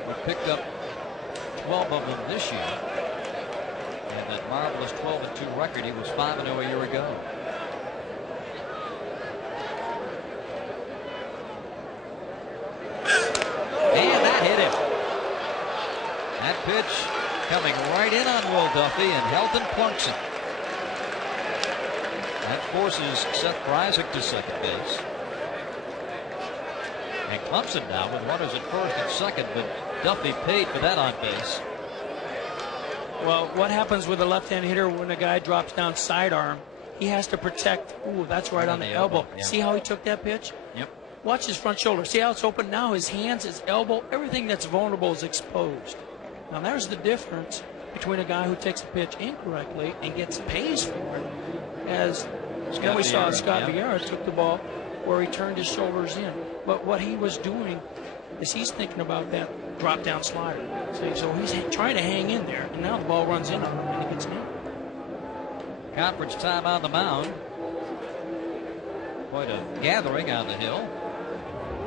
We picked up 12 of them this year. And that marvelous 12-2 record, he was 5-0 a year ago. And that hit him. That pitch coming right in on Will Duffy, and Helton plunks it. That forces Seth Breisick to second base. And Clemson now with runners at first and second, but Duffy paid for that on base. Well, what happens with a left-hand hitter when a guy drops down sidearm? He has to protect. Ooh, that's right on the elbow. Yeah. See how he took that pitch? Yep. Watch his front shoulder. See how it's open now? His hands, his elbow, everything that's vulnerable is exposed. Now there's the difference between a guy who takes a pitch incorrectly and gets pays for it, as we saw Scott Vieira took the ball where he turned his shoulders in. But what he was doing is he's thinking about that drop down slider. So he's trying to hang in there, and now the ball runs in on him and he gets in. Conference time on the mound. Quite a gathering on the hill.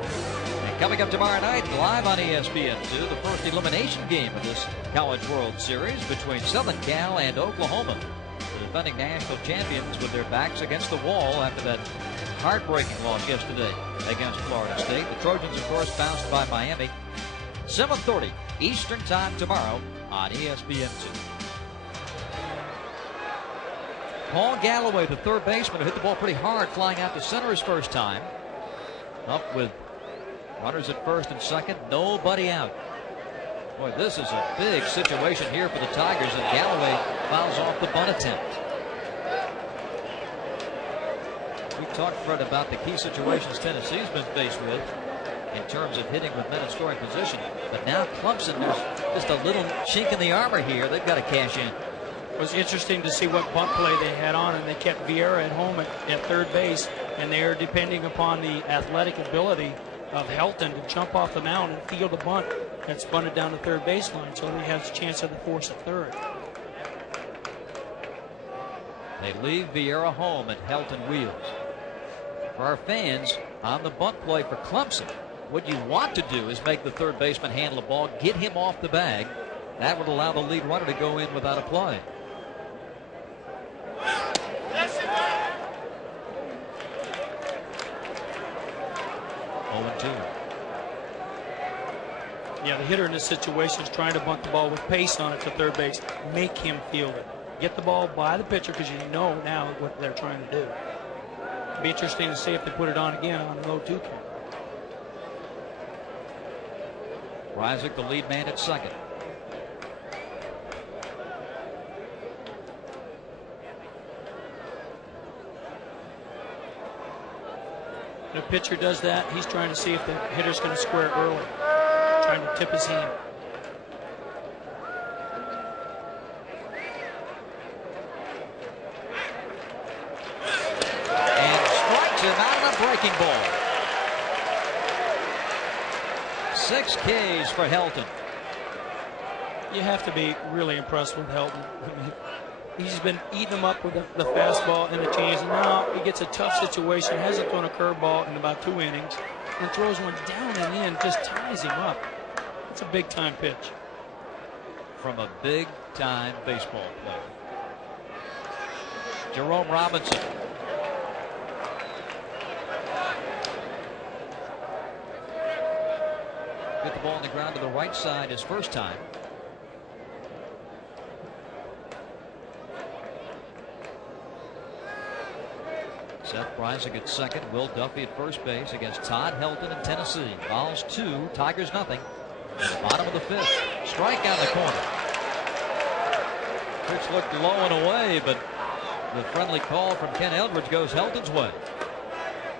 And coming up tomorrow night, live on ESPN2, the first elimination game of this College World Series between Southern Cal and Oklahoma. The defending national champions with their backs against the wall after that heartbreaking loss yesterday against Florida State. The Trojans, of course, bounced by Miami. 7:30 Eastern Time tomorrow on ESPN2. Paul Galloway, the third baseman, who hit the ball pretty hard flying out to center his first time. Up with runners at first and second, nobody out. Boy, this is a big situation here for the Tigers, and Galloway fouls off the bunt attempt. We talked, Fred, about the key situations Tennessee's been faced with in terms of hitting with men in scoring position. But now Clemson, there's just a little chink in the armor here. They've got to cash in. It was interesting to see what bunt play they had on, and they kept Vieira at home at third base, and they are depending upon the athletic ability of Helton to jump off the mound and field a bunt that's bunted down the third baseline, so he has a chance of the force at third. They leave Vieira home and Helton wheels. For our fans, on the bunt play for Clemson, what you want to do is make the third baseman handle the ball, get him off the bag. That would allow the lead runner to go in without a play. Yeah, the hitter in this situation is trying to bunt the ball with pace on it to third base. Make him field it. Get the ball by the pitcher, because you know now what they're trying to do. It'll be interesting to see if they put it on again on the low 2 count. Breisick, the lead man at second. When a pitcher does that, he's trying to see if the hitter's going to square early, trying to tip his hand. on a breaking ball. 6 Ks for Helton. You have to be really impressed with Helton. I mean, he's been eating them up with the fastball and the change. And now he gets a tough situation, hasn't thrown a curveball in about 2 innings, and throws one down and in, just ties him up. It's a big-time pitch. From a big-time baseball player. Jerome Robinson. Get the ball on the ground to the right side his first time. Seth Brysick at second. Will Duffy at first base against Todd Helton in Tennessee. Vols 2, Tigers nothing. Bottom of the 5th. Strike out the corner. Pitch looked low and away, but the friendly call from Ken Eldridge goes Helton's way.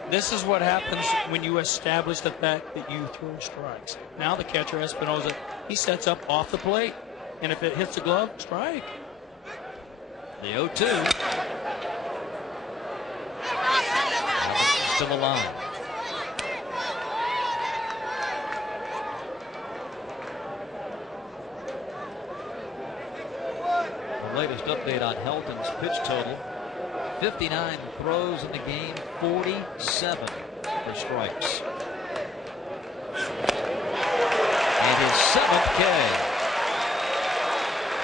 This is what happens when you establish the fact that you throw strikes. Now the catcher, Espinosa, he sets up off the plate. And if it hits the glove, strike. The 0-2. To the line. The latest update on Helton's pitch total: 59 throws in the game, 47 for strikes. And his 7th K.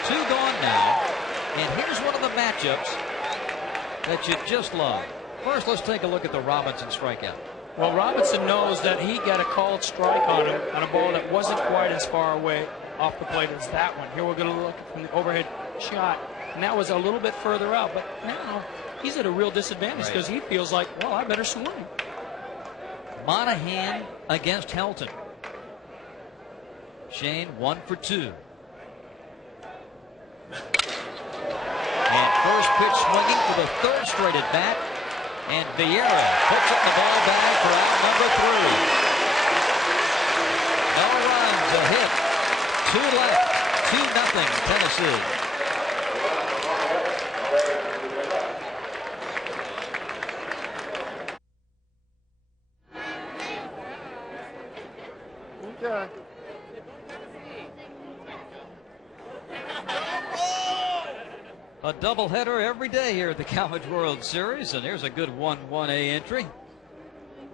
2 gone now. And here's one of the matchups that you just love. First, let's take a look at the Robinson strikeout. Well, Robinson knows that he got a called strike on him on a ball that wasn't quite as far away off the plate as that one. Here we're going to look from the overhead shot, and that was a little bit further out. But now he's at a real disadvantage because he feels like, well, I better swing. Monahan against Helton. Shane 1 for 2. And first pitch swinging for the 3rd straight at bat. And Vieira puts it in the ball bag for out number 3. No runs, a hit. 2 left. 2-0 Tennessee. Okay. A doubleheader every day here at the College World Series, and here's a good 1-1A entry.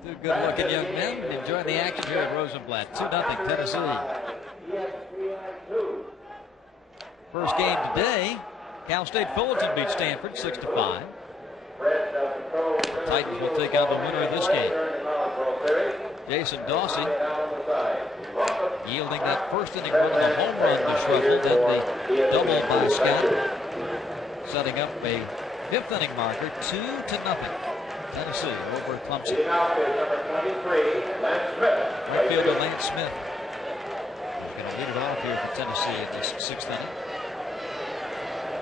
2 good-looking young men enjoying the action here at Rosenblatt. 2-0 Tennessee. First game today, Cal State Fullerton beat Stanford 6-5. The Titans will take on the winner of this game. Jason Dawsey yielding that first inning run of the home run to Schruffel, then the double by Scott, setting up a 5th inning marker, 2-0 Tennessee over Clemson. Infielder Lance Smith going to lead it off here for Tennessee in this 6th inning.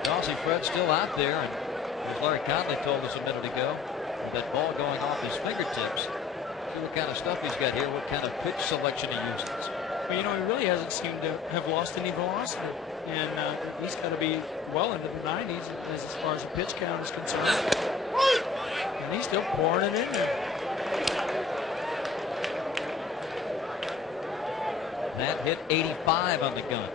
Dawsey Fred still out there, and as Larry Conley told us a minute ago, with that ball going off his fingertips, see what kind of stuff he's got here, what kind of pitch selection he uses. Well, you know, he really hasn't seemed to have lost any velocity, and he's got to be well into the 90s as far as the pitch count is concerned. And he's still pouring it in there. That hit 85 on the gun.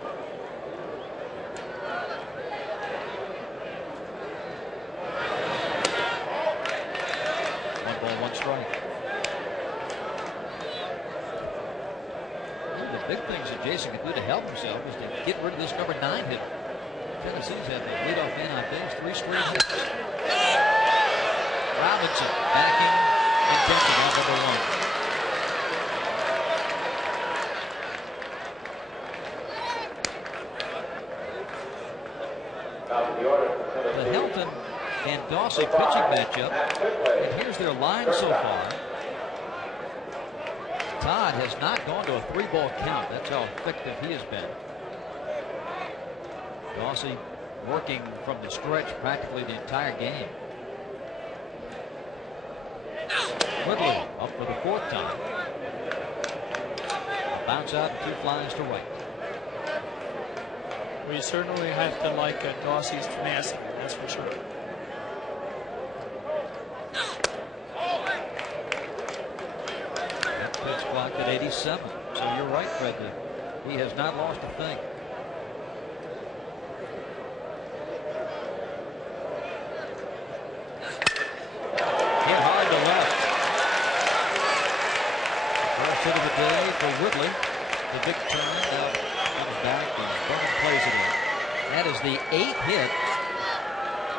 One ball, one strike. One of the big things that Jason could do to help himself is to get rid of this number 9 hitter. Tennessee's had the leadoff man on base 3 straight hits. Robinson backing and catching out number 1. The Helton and Dawsey pitching matchup, and here's their line so far. Todd has not gone to a 3-ball count. That's how effective he has been. Dawsey working from the stretch practically the entire game. Woodley up for the 4th time. A bounce out and 2 flies to right. We certainly have to like Dawsey's tenacity, that's for sure. at 87. So you're right, Fred. He has not lost a thing. Hit hard to left. First hit of the day for Woodley. The big turn. Now comes back and Burnham plays it in. That is the 8th hit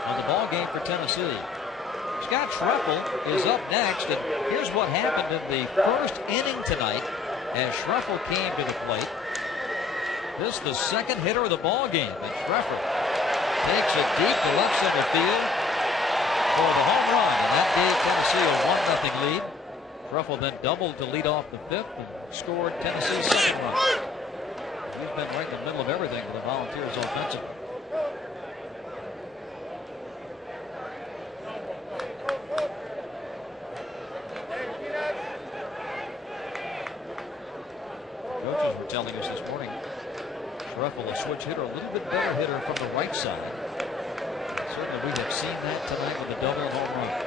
on the ball game for Tennessee. Scott Schruffel is up next, and here's what happened in the first inning tonight as Schruffel came to the plate. This is the second hitter of the ball game, and Schruffel takes it deep to left center field for the home run, and that gave Tennessee a 1-0 lead. Schruffel then doubled to lead off the 5th and scored Tennessee's second run. He's been right in the middle of everything for the Volunteers offensively. Coaches were telling us this morning, Schruffel, a switch hitter, a little bit better hitter from the right side. Certainly we have seen that tonight with a double home run.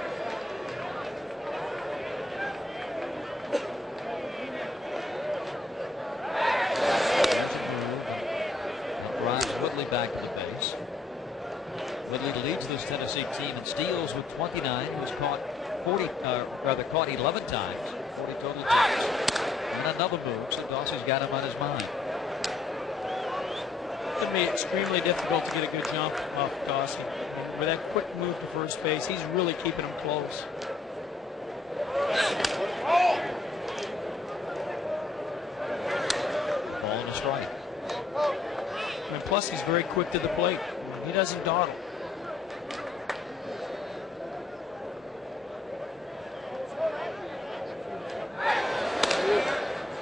Back to the base. Woodley leads this Tennessee team in steals with 29. He's caught 11 times, 40 total times. And another move, so Dawsey's got him on his mind. It's going to be extremely difficult to get a good jump off Dawson. With that quick move to first base, he's really keeping him close. Ball and a strike. And plus, he's very quick to the plate. He doesn't dawdle.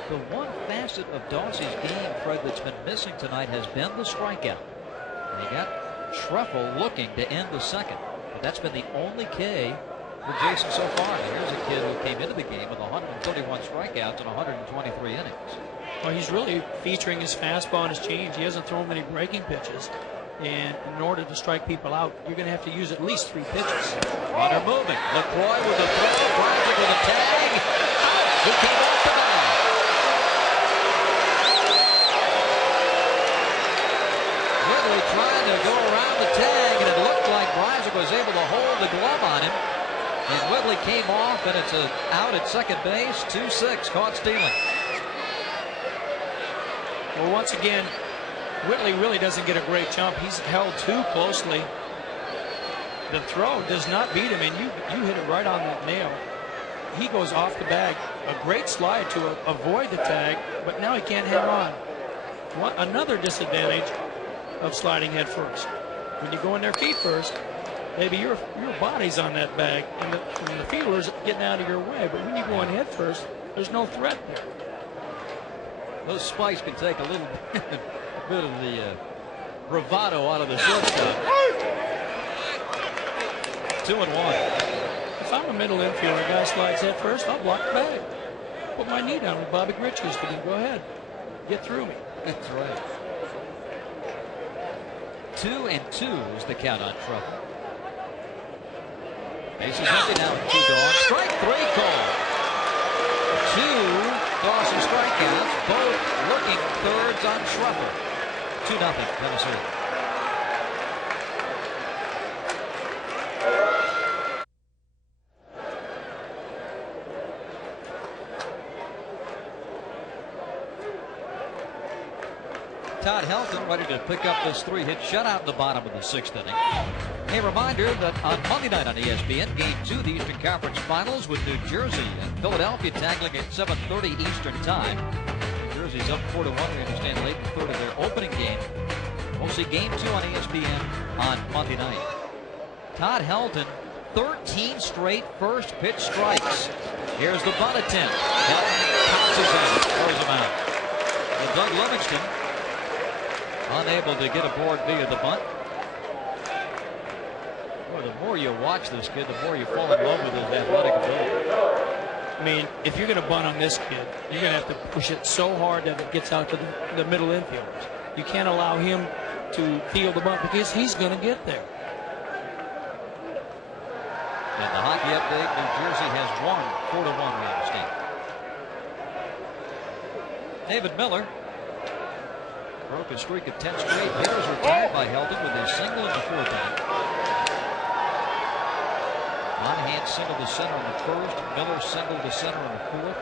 The one facet of Dawsey's game, Fred, that's been missing tonight has been the strikeout. And he got Schruffel looking to end the second. But that's been the only K for Jason so far. Now, here's a kid who came into the game with 131 strikeouts in 123 innings. Well, he's really featuring his fastball and his change. He hasn't thrown many breaking pitches. And in order to strike people out, you're going to have to use at least 3 pitches. Runner moving. LaCroix with a throw. Bryant with a tag. He came off the bag. Woodley trying to go around the tag, and it looked like Bryant was able to hold the glove on him. And Woodley came off, and it's out at second base. 2-6, caught stealing. Well, once again, Whitley really doesn't get a great jump. He's held too closely. The throw does not beat him, and you hit it right on the nail. He goes off the bag. A great slide to avoid the tag, but now he can't hang on. Another disadvantage of sliding head first. When you go in there feet first, maybe your body's on that bag, and the fielder's getting out of your way. But when you go in head first, there's no threat there. Those spikes can take a little bit of the bravado out of the shortstop. 2-1. If I'm a middle infielder, a guy slides head first, I'll block the bag. Put my knee down with Bobby Grich used to do. Go ahead. Get through me. That's right. 2-2 is the count on Schruffel. Bases empty now with 2 dogs. Strike 3 call. 2 Dawson strikeouts, both looking thirds on Schruffel. 2-0 Tennessee. Todd Helton ready to pick up this 3-hit shutout in the bottom of the 6th inning. A reminder that on Monday night on ESPN, Game 2 of the Eastern Conference Finals with New Jersey and Philadelphia tackling at 7:30 Eastern Time. New Jersey's up 4-1, we understand, late in the third of their opening game. We'll see Game 2 on ESPN on Monday night. Todd Helton, 13 straight first pitch strikes. Here's the bunt attempt. Helton pounces on it, throws him out. And Doug Livingston unable to get aboard via the bunt. Boy, the more you watch this kid, the more you fall in love with his athletic ability. I mean, if you're going to bunt on this kid, you're going to have to push it so hard that it gets out to the middle infielders. You can't allow him to field the bunt because he's going to get there. In the hockey update, New Jersey has won 4-1, we understand. David Miller broke a streak of 10 straight hitters retired by Helton with a single in the 4th inning. Monahan single to center in the 1st. Miller single to center in the 4th.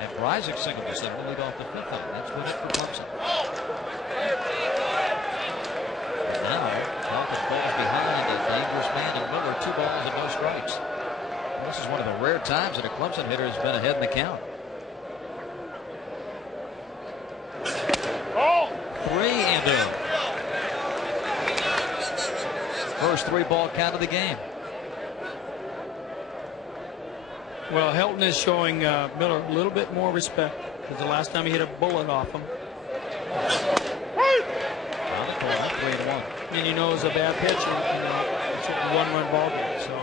And Bryzik single to center to lead off the 5th inning. That's good hit for Clemson. And now Helton falls behind a dangerous man in Miller. 2 balls and no strikes. Well, this is one of the rare times that a Clemson hitter has been ahead in the count. 3-0. First 3-ball count of the game. Well, Helton is showing Miller a little bit more respect because the last time he hit a bullet off him. On the corner, 3-1. And you know, it's a bad pitch, it's a 1-run ball game. So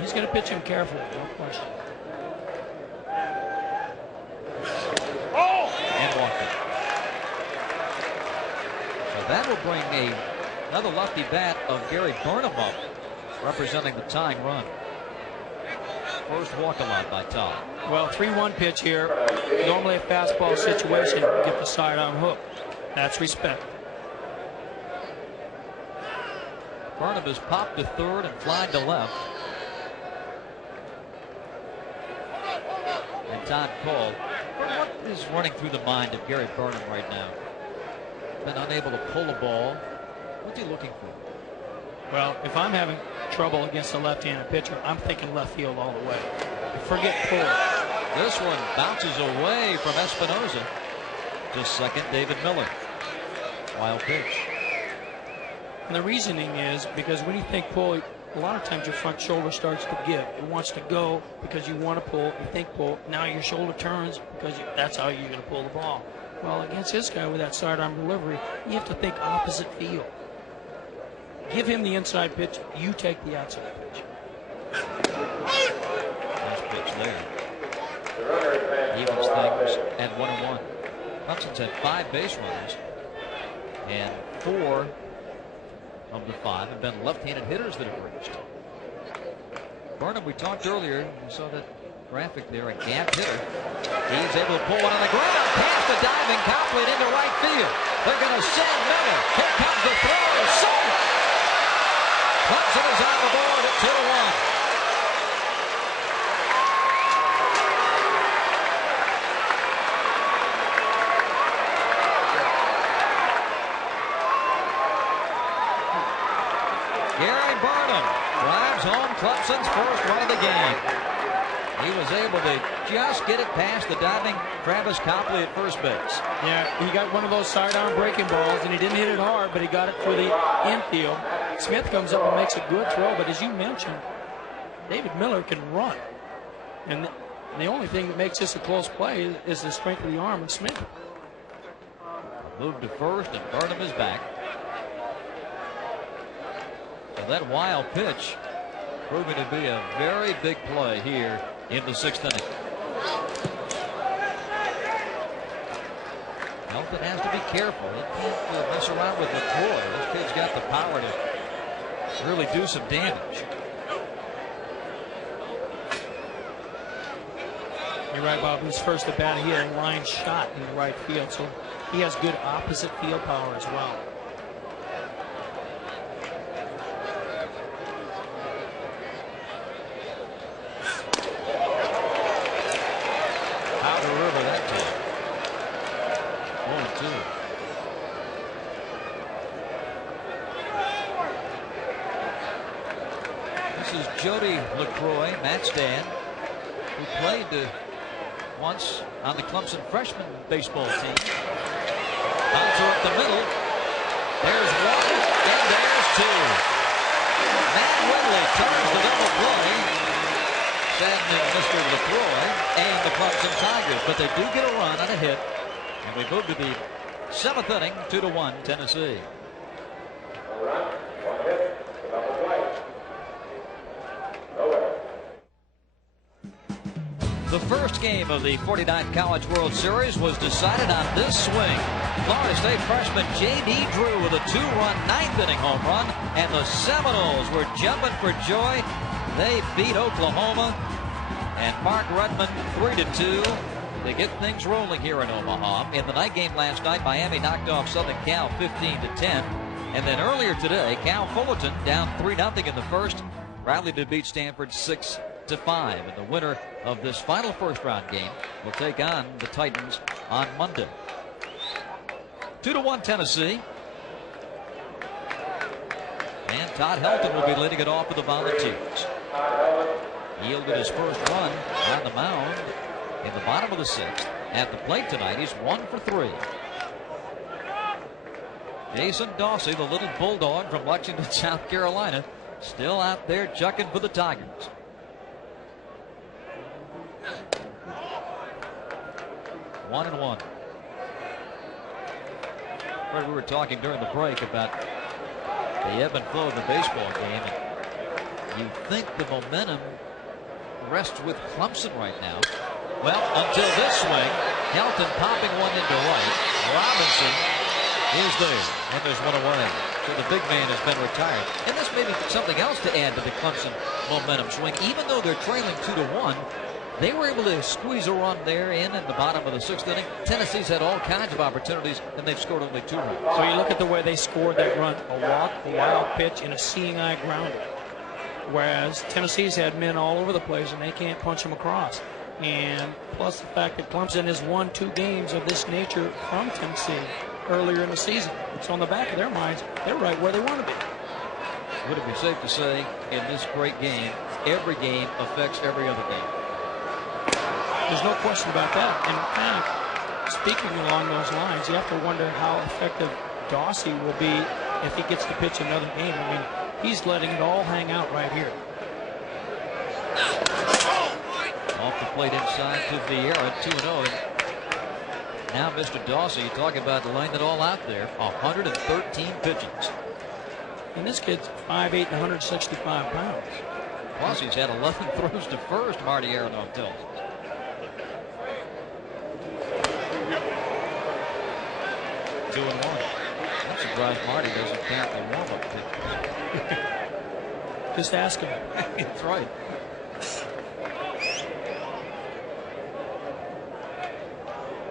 he's going to pitch him carefully, no question. And walked it. So that will bring another lefty bat of Gary Burnham up, representing the tying run. First walk-a-lot by Todd. Well, 3-1 pitch here. Normally a fastball situation, you get the sidearm hook. That's respect. Burnham has popped to 3rd and flying to left. And Todd called. What is running through the mind of Gary Burnham right now? Been unable to pull the ball. What's he looking for? Well, if I'm having trouble against a left-handed pitcher, I'm thinking left field all the way. Forget pull. This one bounces away from Espinosa. To second, David Miller. Wild pitch. And the reasoning is because when you think pull, a lot of times your front shoulder starts to give. It wants to go because you want to pull. You think pull. Now your shoulder turns because that's how you're going to pull the ball. Well, against this guy with that sidearm delivery, you have to think opposite field. Give him the inside pitch. You take the outside pitch. Nice pitch there. Evens things at 1-1. Clemson's had 5 base runners, and 4 of the 5 have been left-handed hitters that have reached. Burnham, we talked earlier, we saw that graphic there, a gap hitter. He's able to pull one on the ground, past the diving Copley into right field. They're going to send Miller. Here comes the throw. Sold. Clemson is on the board at 2-1. Gary Burnham drives home Clemson's first run of the game. He was able to just get it past the diving Travis Copley at first base. Yeah, he got one of those sidearm breaking balls, and he didn't hit it hard, but he got it for the infield. Smith comes up and makes a good throw, but as you mentioned, David Miller can run. And the only thing that makes this a close play is the strength of the arm of Smith. Moved to first, and Burnham is back. So that wild pitch proving to be a very big play here in the 6th inning. Helton has to be careful. He can't mess around with LaCroix. This kid's got the power to really do some damage. You're right, Bob. His first at bat, he had a line shot in the right field, so he has good opposite field power as well. Powder River that time. 0-2. This is Jody LaCroix, Matt's dad, who played once on the Clemson freshman baseball team. Bouncer up the middle. There's 1 and there's 2. Matt Whitley turns the double play, saddening Mr. LaCroix and the Clemson Tigers, but they do get a run and a hit, and we move to the 7th inning, 2-1 Tennessee. The first game of the 49th College World Series was decided on this swing. Florida State freshman J.D. Drew with a 2-run 9th inning home run, and the Seminoles were jumping for joy. They beat Oklahoma, And Mark Redmond 3-2 to get things rolling here in Omaha. In the night game last night, Miami knocked off Southern Cal 15-10. And then earlier today, Cal Fullerton down 3-0 in the first, rallied to beat Stanford 6-5. And the winner of this final first-round game will take on the Titans on Monday. 2-1 Tennessee. And Todd Helton will be leading it off for the Volunteers. Yielded his first run on the mound in the bottom of the sixth. At the plate tonight, he's 1 for 3. Jason Dawsey, the little bulldog from Lexington, South Carolina, still out there chucking for the Tigers. One and one. Fred, we were talking during the break about the ebb and flow of the baseball game. And you think the momentum rests with Clemson right now. Well, until this swing, Helton popping one into right. Robinson is there, and there's one away. So the big man has been retired. And this may be something else to add to the Clemson momentum swing. Even though they're trailing 2-1, they were able to squeeze a run there in the bottom of the sixth inning. Tennessee's had all kinds of opportunities, and they've scored only 2 runs. So you look at the way they scored that run: a walk, a wild pitch, and a seeing eye grounder. Whereas Tennessee's had men all over the place, and they can't punch them across. And plus the fact that Clemson has won 2 games of this nature from Tennessee earlier in the season. It's on the back of their minds. They're right where they want to be. Would it be safe to say in this great game, every game affects every other game? There's no question about that. In fact, speaking along those lines, you have to wonder how effective Dawsey will be if he gets to pitch another game. I mean, he's letting it all hang out right here. Off the plate inside to Vieira, 2-0. Now Mr. Dawsey, you talk about laying it all out there. 113 pitches. And this kid's 5'8", 165 pounds. Plus, he's had 11 throws to first, Marty Aronoff tells us. Two and one. I'm surprised Marty doesn't count the warm-up pitches. Just ask him. That's right.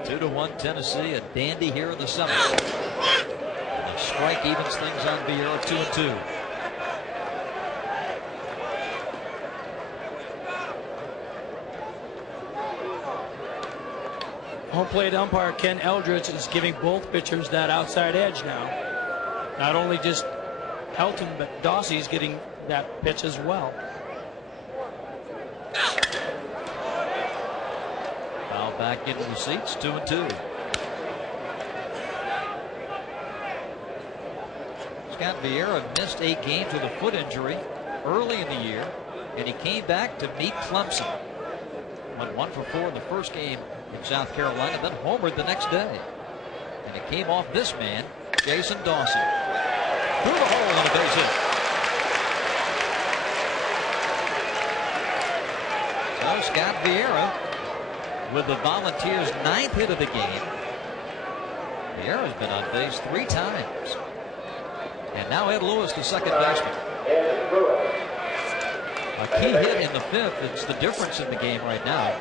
Two to one Tennessee, a dandy here in the seventh. The strike evens things on Vieira, 2-2. Home plate umpire Ken Eldridge is giving both pitchers that outside edge now. Not only just Helton, but Dawsey's getting that pitch as well. Foul back into the seats, 2-2. Scott Vieira missed 8 games with a foot injury early in the year, and he came back to meet Clemson. Went 1 for 4 in the first game in South Carolina, then homered the next day. And it came off this man, Jason Dawsey. Through the hole on a base hit. So Scott Vieira with the Volunteers' 9th hit of the game. Vieira's been on base 3 times. And now Ed Lewis, the second baseman. A key hit in the 5th. It's the difference in the game right now.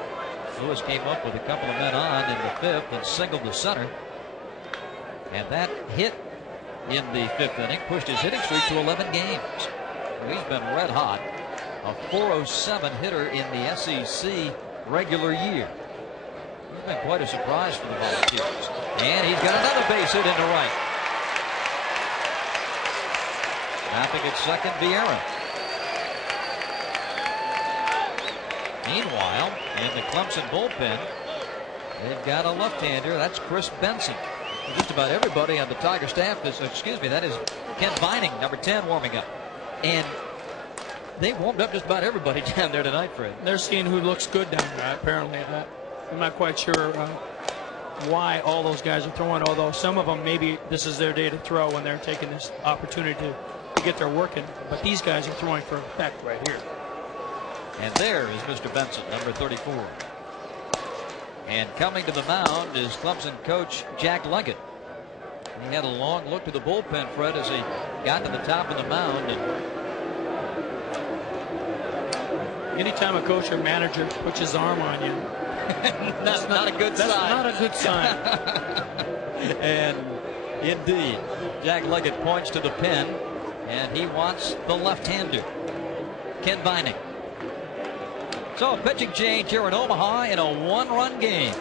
Lewis came up with a couple of men on in the 5th and singled the center. And that hit in the 5th inning pushed his hitting streak to 11 games. He's been red hot. A .407 hitter in the SEC regular year. He's been quite a surprise for the Volunteers. And he's got another base hit into right. Snapping at second, Vieira. Meanwhile, in the Clemson bullpen, they've got a left-hander. That's Chris Benson. Just about everybody on the Tiger staff is, that is Ken Vining, number 10, warming up. And they warmed up just about everybody down there tonight, Fred. They're seeing who looks good down there, apparently. I'm not quite sure why all those guys are throwing, although some of them, maybe this is their day to throw when they're taking this opportunity to get their work in. But these guys are throwing for effect right here. And there is Mr. Benson, number 34. And coming to the mound is Clemson coach Jack Leggett. He had a long look to the bullpen, Fred, as he got to the top of the mound. And Anytime a coach or manager puts his arm on you, that's not a good sign. That's not a good sign. And indeed, Jack Leggett points to the pin, and he wants the left-hander, Ken Vining. So a pitching change here in Omaha in a 1-run game.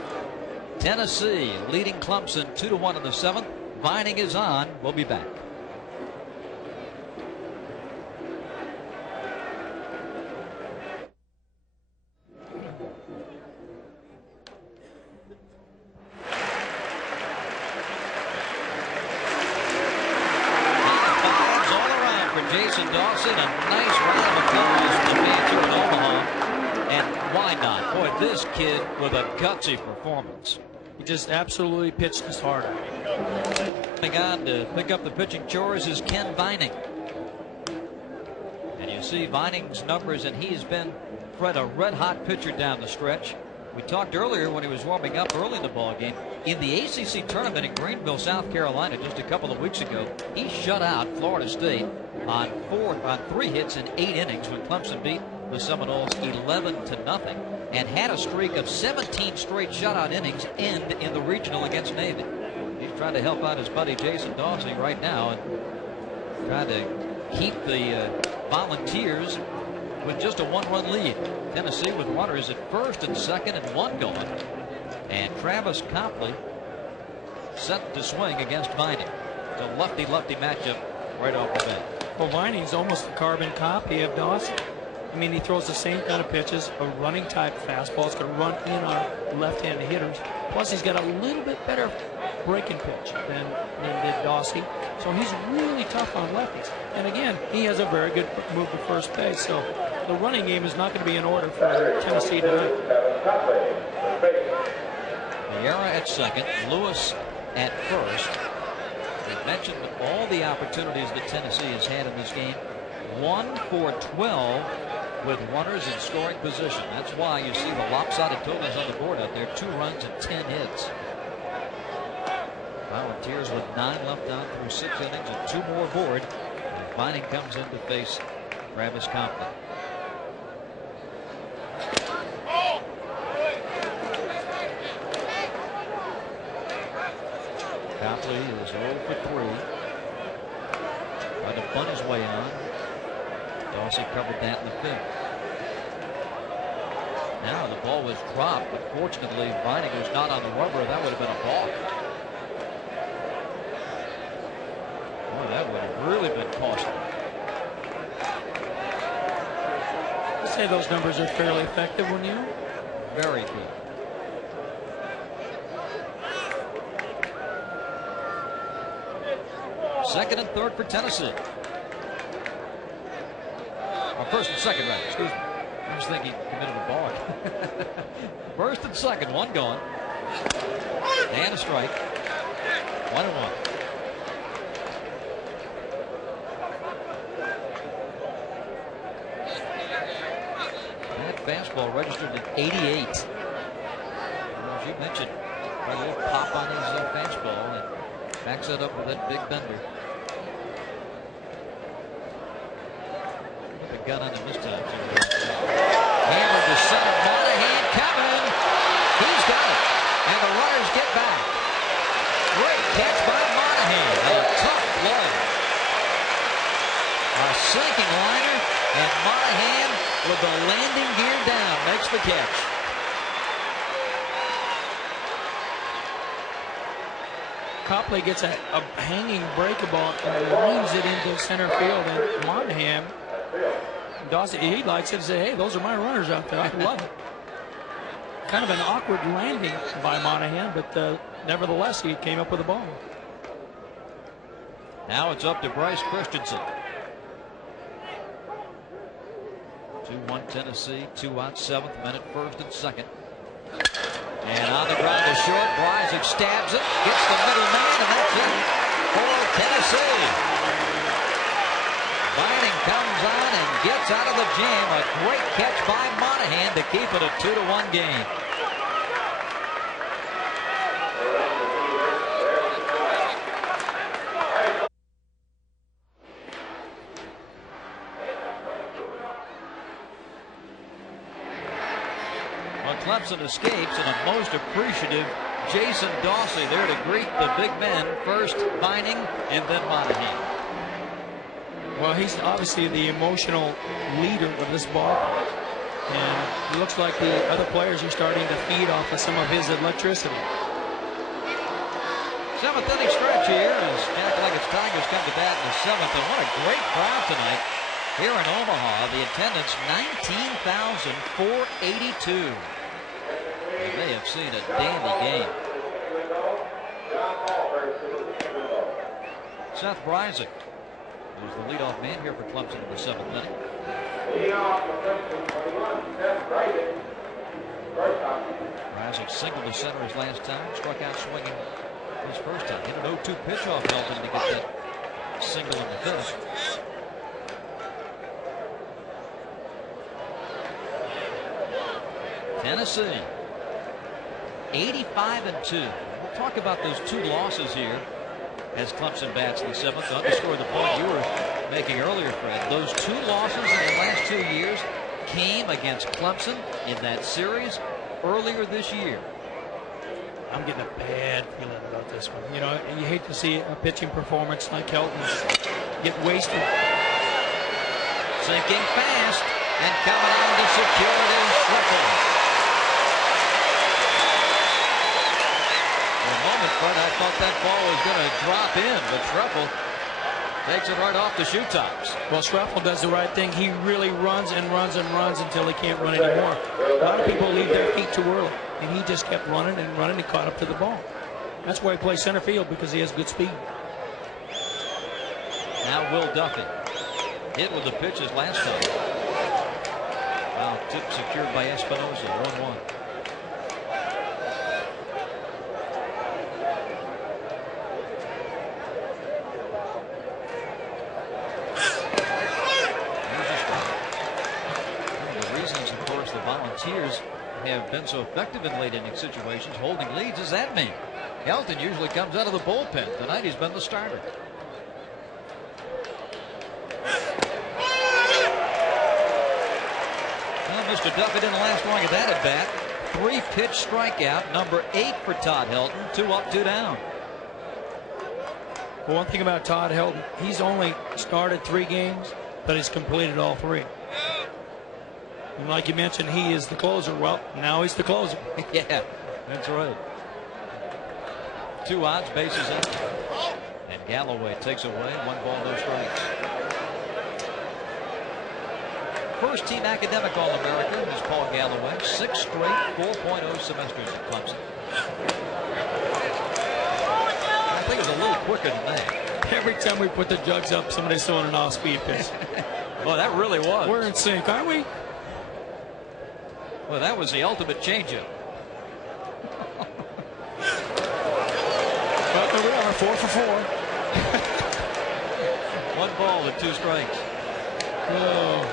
Tennessee leading Clemson 2-1 in the 7th. Vining is on. We'll be back. Jason Dawson, a nice round of applause from the fans here in Omaha. And why not? Boy, this kid with a gutsy performance. He just absolutely pitched his heart out. Coming on to pick up the pitching chores is Ken Vining. And you see Vining's numbers, and he's been, Fred, a red-hot pitcher down the stretch. We talked earlier when he was warming up early in the ball game. In the ACC tournament in Greenville, South Carolina, just a couple of weeks ago, he shut out Florida State on 3 hits in 8 innings when Clemson beat the Seminoles 11-0, and had a streak of 17 straight shutout innings end in the regional against Navy. He's trying to help out his buddy Jason Dawson right now and trying to keep the Volunteers with just a 1-run lead. Tennessee with runners at first and second and 1 going. And Travis Copley set to swing against Vining. It's a lefty-lefty matchup right off the bat. Well, Vining's almost a carbon copy of Dawson. I mean, he throws the same kind of pitches, a running type fastball. It's going to run in on left-handed hitters. Plus, he's got a little bit better breaking pitch than did Dawson. So he's really tough on lefties. And again, he has a very good move to first base. So the running game is not going to be in order for Tennessee tonight. Vieira at second, Lewis at first. We mentioned all the opportunities that Tennessee has had in this game. 1 for 12 with runners in scoring position. That's why you see the lopsided totals on the board out there. 2 runs and 10 hits. Volunteers with 9 left on through 6 innings and 2 more aboard. And Vining comes in to face Travis Copley. Copley is 0 for 3. Tried to bunt his way on. Dawson covered that in the 5th. Now the ball was dropped, but fortunately Vining was not on the rubber. That would have been a balk. Boy, that would have really been costly. I'd say those numbers are fairly effective, wouldn't you? Very good. Second and third for Tennessee. Or first and second, right? Excuse me. I was thinking he committed a balk. First and second, 1 going. And a strike. 1-1. That fastball registered at 88. As you mentioned, a little pop on his fastball and backs it up with that big bender. Put the gun on him this time. Hammered to center. Monahan coming. He's got it. And the runners get back. Great catch by Monahan. A tough play. A sinking liner. And Monahan with the landing gear down makes the catch. Copley gets a hanging breaking ball and lines it into center field, and Monahan, Dawson, he likes it and say, hey, those are my runners out there. I love it. Kind of an awkward landing by Monahan, but nevertheless, he came up with the ball. Now it's up to Bryce Christensen. 2-1 Tennessee, 2 out, 7th minute, first and second. And on the ground to short, Bryce stabs it, gets the middle man, and that's it for Tennessee. Vining comes on and gets out of the jam. A great catch by Monahan to keep it a 2-1 game. Well, Clemson escapes, and a most appreciative Jason Dawsey there to greet the big men. First Vining and then Monahan. Well, he's obviously the emotional leader of this ball. And it looks like the other players are starting to feed off of some of his electricity. Seventh inning stretch here as Jack Leggett's Tigers come to bat in the seventh. And what a great crowd tonight here in Omaha. The attendance 19,482. They have seen a dandy game. Seth Bryzik is the leadoff man here for Clemson in the seventh inning. Bryzik singled to center his last time, struck out swinging his first time. Hit an 0-2 pitch off Helton to get that single in the fifth. Tennessee 85-2. We'll talk about those two losses here as Clemson bats in the seventh. To underscore the point you were making earlier, Fred. Those two losses in the last 2 years came against Clemson in that series earlier this year. I'm getting a bad feeling about this one. You know, you hate to see a pitching performance like Helton's get wasted. Sinking fast and coming on to secure it is Schriffel. For a moment, Fred, I thought that ball was going to drop in, but Schriffel takes it right off the shoe tops. Well, Schriffel does the right thing. He really runs and runs and runs until he can't run anymore. A lot of people leave their feet too early, and he just kept running and running and caught up to the ball. That's why he plays center field, because he has good speed. Now Will Duffy hit with the pitches last time. Wow, tip secured by Espinosa, 1-1. Volunteers have been so effective in late inning situations, holding leads. Does that mean Helton usually comes out of the bullpen? Tonight he's been the starter. Well, Mr. Duffy didn't last long at that at bat. 3-pitch strikeout, number 8 for Todd Helton. 2 up, 2 down. Well, one thing about Todd Helton, he's only started 3 games, but he's completed all 3. And like you mentioned, he is the closer. Well, now he's the closer. Yeah, that's right. 2 outs, bases empty. And Galloway takes away 1 ball, no strikes. First team academic All-American is Paul Galloway. 6 straight 4.0 semesters at Clemson. I think it was a little quicker than that. Every time we put the jugs up, somebody's throwing an off-speed pitch. Well, that really was. We're in sync, aren't we? Well, that was the ultimate changeup. Well, there we are, 4 for 4. 1 ball with 2 strikes. Oh.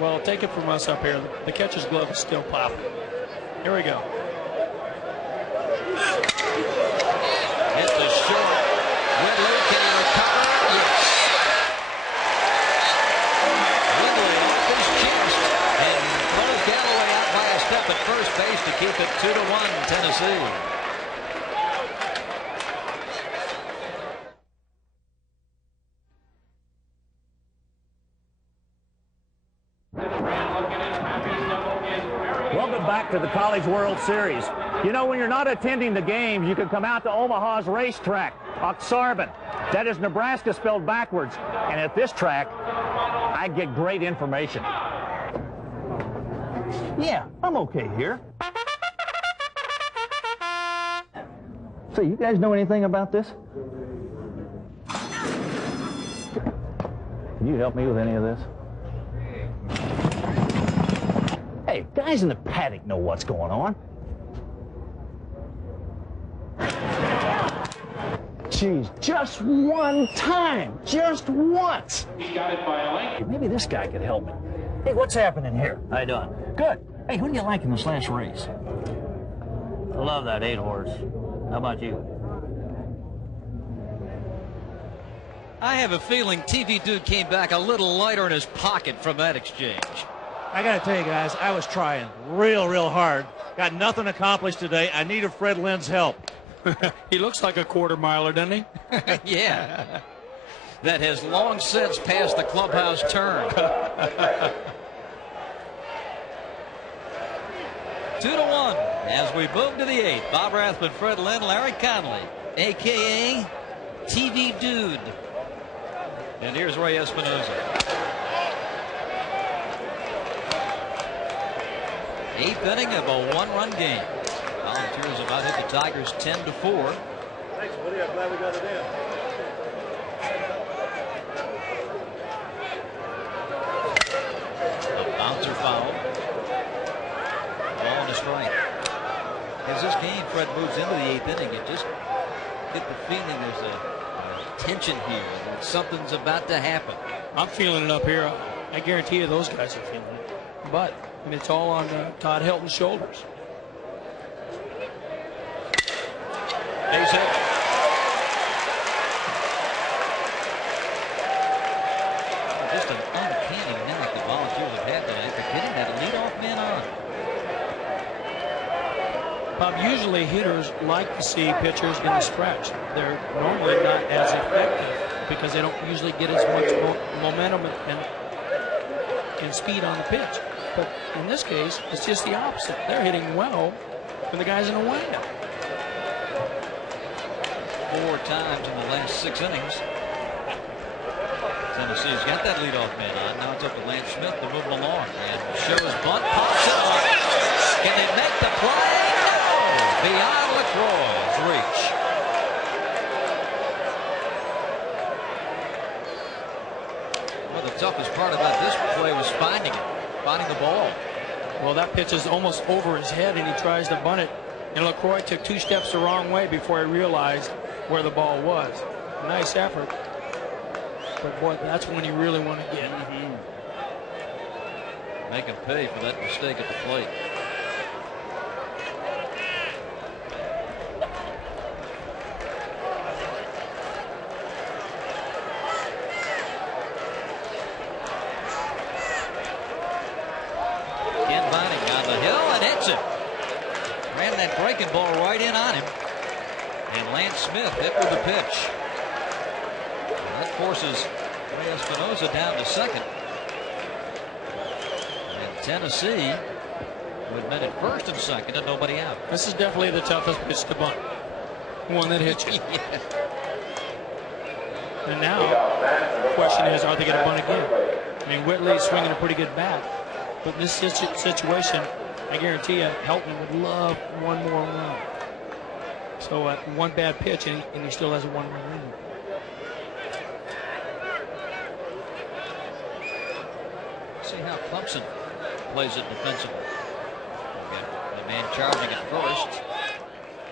Well, take it from us up here. The catcher's glove is still popping. Here we go. Hit the short. Ridley, can he recover? Yes. Ridley off his chest and throws Galloway out by a step at first base to keep it 2-1 Tennessee. Welcome back to the College World Series. You know, when you're not attending the games, you can come out to Omaha's racetrack, Oxarben. That is Nebraska spelled backwards. And at this track, I get great information. Yeah, I'm okay here. So, you guys know anything about this? Can you help me with any of this? Hey, guys in the paddock know what's going on. Geez, just one time. Just once. He got it by a length. Maybe this guy could help me. Hey, what's happening here? How you doing? Good. Hey, who do you like in this last race? I love that 8 horse. How about you? I have a feeling TV Dude came back a little lighter in his pocket from that exchange. I got to tell you guys, I was trying real hard. Got nothing accomplished today. I needed Fred Lynn's help. He looks like a quarter miler, doesn't he? Yeah. That has long since passed the clubhouse turn. 2-1 as we move to the 8th. Bob Rathman, Fred Lynn, Larry Conley, a.k.a. TV Dude. And here's Ray Espinosa. 8th inning of a one-run game. Volunteers about hit the Tigers 10-4. Thanks, Woody. I'm glad we got it in. A bouncer foul. Ball and a strike. As this game, Fred, moves into the 8th inning, you just get the feeling there's a tension here. That something's about to happen. I'm feeling it up here. I guarantee you those guys are feeling it. But I mean, it's all on Todd Helton's shoulders. Base hit. Just an uncanny knack the Volunteers have had tonight for getting that leadoff man on. Bob, usually hitters like to see pitchers in the stretch. They're normally not as effective because they don't usually get as much momentum and speed on the pitch. But in this case, it's just the opposite. They're hitting well when the guy's in the way. 4 times in the last 6 innings. Tennessee's got that leadoff man on. Now it's up to Lance Smith to move him along. And shows bunt pops up. Can they make the play? No! Beyond LaCroix's reach. Well, the toughest part about this play was finding it. Finding the ball. Well, that pitch is almost over his head, and he tries to bunt it. And LaCroix took 2 steps the wrong way before he realized where the ball was. Nice effort. But, boy, that's when you really want to get. Make him pay for that mistake at the plate. Ran that breaking ball right in on him. And Lance Smith hit with the pitch. And that forces Ray Espinosa down to second. And Tennessee with men at first and second and nobody out. This is definitely the toughest pitch to bunt. One that hits you. Yeah. And now, the question is, are they going to bunt again? I mean, Whitley's swinging a pretty good bat. But in this situation, I guarantee you, Helton would love one more run. So one bad pitch, and he still has a 1-run lead. See how Clemson plays it defensively. The man charging at first.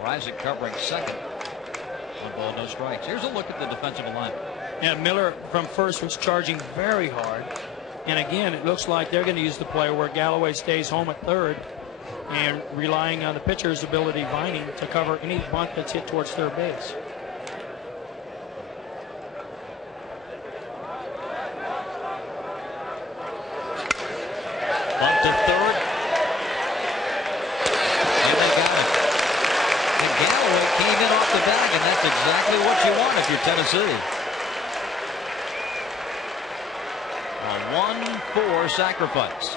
Isaac covering second. 1 ball, no strikes. Here's a look at the defensive line. Yeah, Miller from first was charging very hard. And again, it looks like they're going to use the play where Galloway stays home at third and relying on the pitcher's ability, Vining, to cover any bunt that's hit towards third base. Bunt to third. And they got it. And Galloway came in off the bag, and that's exactly what you want if you're Tennessee. A 1-4 sacrifice.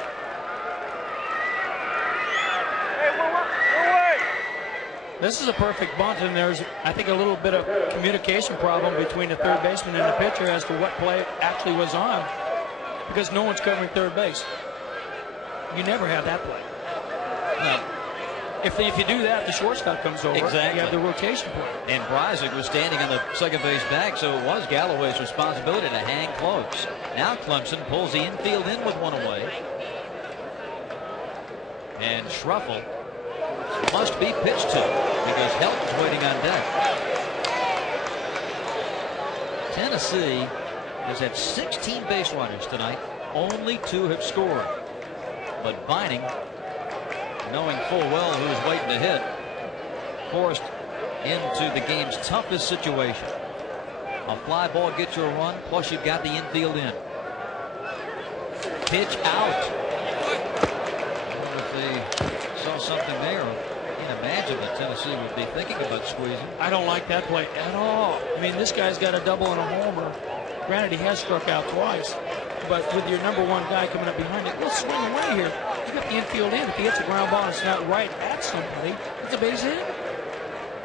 This is a perfect bunt, and there's, I think, a little bit of communication problem between the third baseman and the pitcher as to what play actually was on, because no one's covering third base. You never have that play. No. If you do that, the shortstop comes over. Exactly. You have the rotation play. And Bryzik was standing on the second base bag, so it was Galloway's responsibility to hang close. Now Clemson pulls the infield in with one away. And Schruffel must be pitched to because Helton's waiting on deck. Tennessee has had 16 base runners tonight. Only 2 have scored. But Vining, knowing full well who's waiting to hit, forced into the game's toughest situation. A fly ball gets you a run, plus you've got the infield in. Pitch out. I wonder if they saw something there. I can't imagine that Tennessee would be thinking about squeezing. I don't like that play at all. I mean, this guy's got a double and a homer. Granted, he has struck out twice, but with your number one guy coming up behind it, he'll swing away here. You got the infield in. If he hits a ground ball and it's not right at somebody, it's a base hit.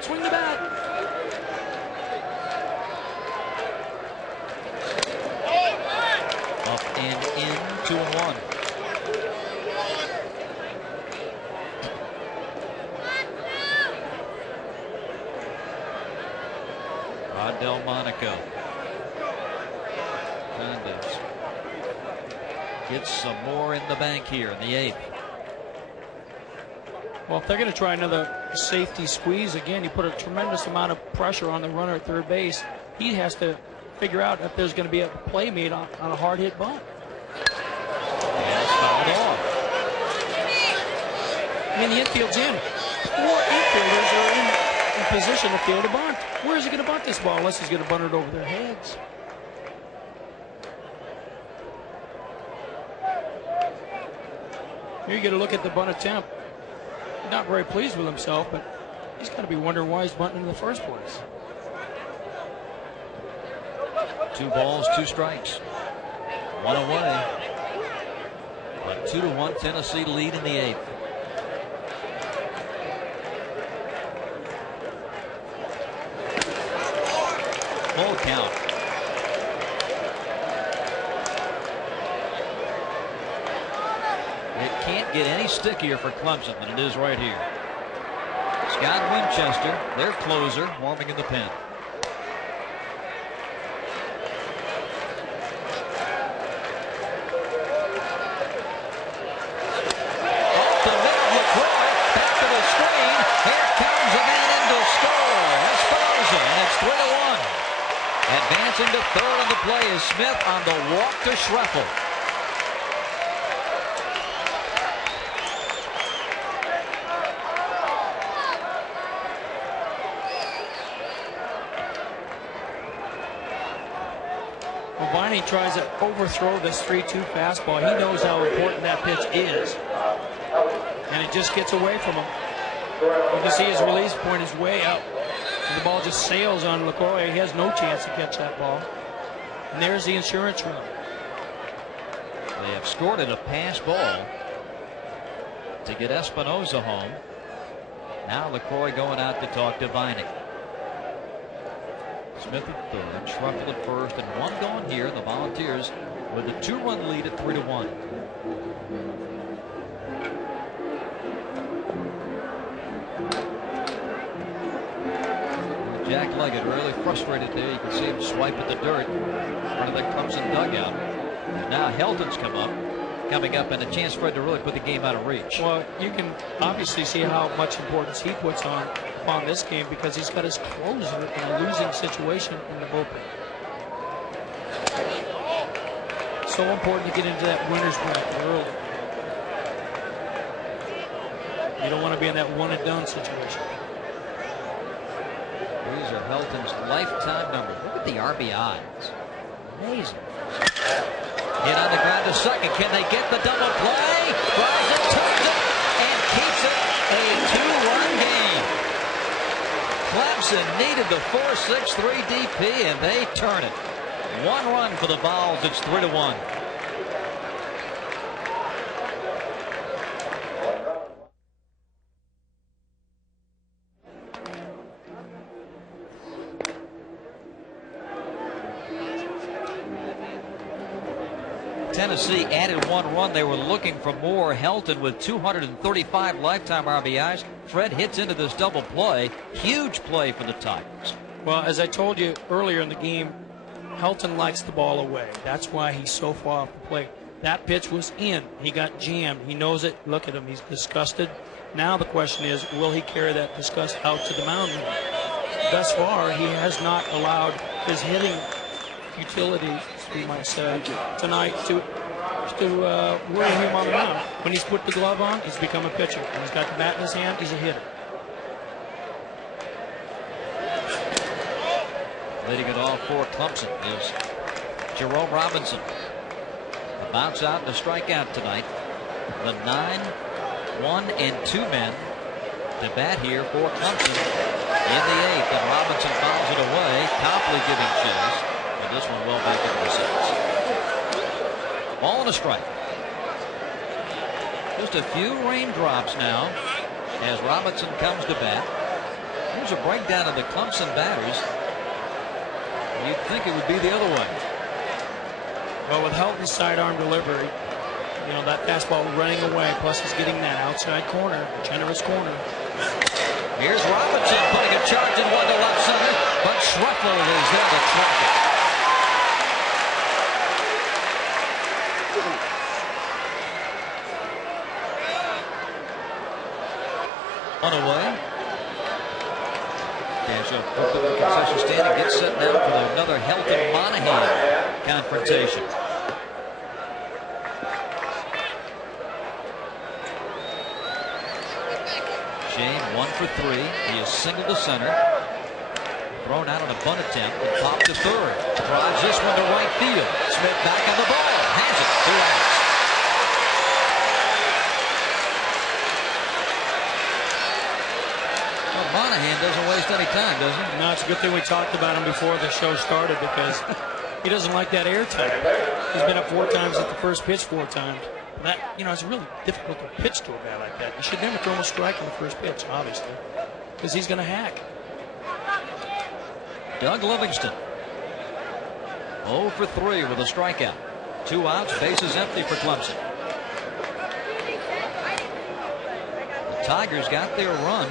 Swing the bat. Up and in, 2-1. Rod Delmonico. Condos. Gets some more in the bank here in the 8th. Well, if they're going to try another safety squeeze, again, you put a tremendous amount of pressure on the runner at third base. He has to figure out if there's going to be a play made on a hard hit bunt. That's fouled off. I mean, the infield's in. 4 infielders are in position to field a bunt. Where is he going to bunt this ball unless he's going to bunt it over their heads? Here you get a look at the bunt attempt. Not very pleased with himself, but he's got to be wondering why he's bunting in the first place. 2 balls, 2 strikes. 1 away. A 2-1 Tennessee lead in the 8th. Full count. It can't get any stickier for Clemson than it is right here. Scott Winchester, their closer, warming in the pen. Advancing to third on the play is Smith on the walk to Schreffel. Well, Viney tries to overthrow this 3-2 fastball. He knows how important that pitch is. And it just gets away from him. You can see his release point is way up. And the ball just sails on LaCroix. He has no chance to catch that ball. And there's the insurance run. They have scored at a pass ball to get Espinoza home. Now LaCroix going out to talk to Viney. Smith at third, Schreffel at first, and 1 gone here. The Volunteers with a 2-run lead at 3-1. Jack Leggett really frustrated there. You can see him swipe at the dirt in front of the Clemson dugout. And now Helton's coming up, and a chance for it to really put the game out of reach. Well, you can obviously see how much importance he puts upon this game because he's got his closer in a losing situation in the bullpen. So important to get into that winner's bracket early. You don't want to be in that one-and-done situation. These are Helton's lifetime numbers. Look at the RBIs. Amazing. Hit on the ground to second. Can they get the double play? Drives it, turns it, and keeps it a 2-run game. Clemson needed the 4-6-3 DP, and they turn it. 1 run for the Vols. It's 3-1. Tennessee added 1 run. They were looking for more. Helton with 235 lifetime RBIs. Fred hits into this double play. Huge play for the Tigers. Well, as I told you earlier in the game, Helton likes the ball away. That's why he's so far off the plate. That pitch was in. He got jammed. He knows it. Look at him. He's disgusted. Now the question is, will he carry that disgust out to the mound? Thus far, he has not allowed his hitting utility, we might say, tonight to worry him on the mound. When he's put the glove on, he's become a pitcher. When he's got the bat in his hand, he's a hitter. Leading it off for Clemson is Jerome Robinson. A bounce out and a strikeout tonight. The 9, 1, and 2 men to bat here for Clemson in the 8th. And Robinson fouls it away. Copley giving chase. And this one well back into the 6th. Ball and a strike. Just a few raindrops now as Robinson comes to bat. Here's a breakdown of the Clemson batters. You'd think it would be the other way. Well, with Helton's sidearm delivery, you know, that fastball running away, plus he's getting that outside corner, generous corner. Here's Robinson putting a charge in one to left center, but Schruffler is there to track it. One away. Dash up to the concession stand and gets set now for another Helton-Monahan confrontation. Shane 1 for 3. He is single to center. Thrown out on a bunt attempt and popped to third. Drives this one to right field. Smith back on the ball. Has it. 2 outs. Monahan doesn't waste any time, does he? No, it's a good thing we talked about him before the show started because he doesn't like that air time. He's been up 4 times at the first pitch 4 times. That, you know, it's really difficult to pitch to a guy like that. You should never throw him a strike on the first pitch, obviously, because he's going to hack. Doug Livingston 0 for 3 with a strikeout. 2 outs, bases empty for Clemson. The Tigers got their run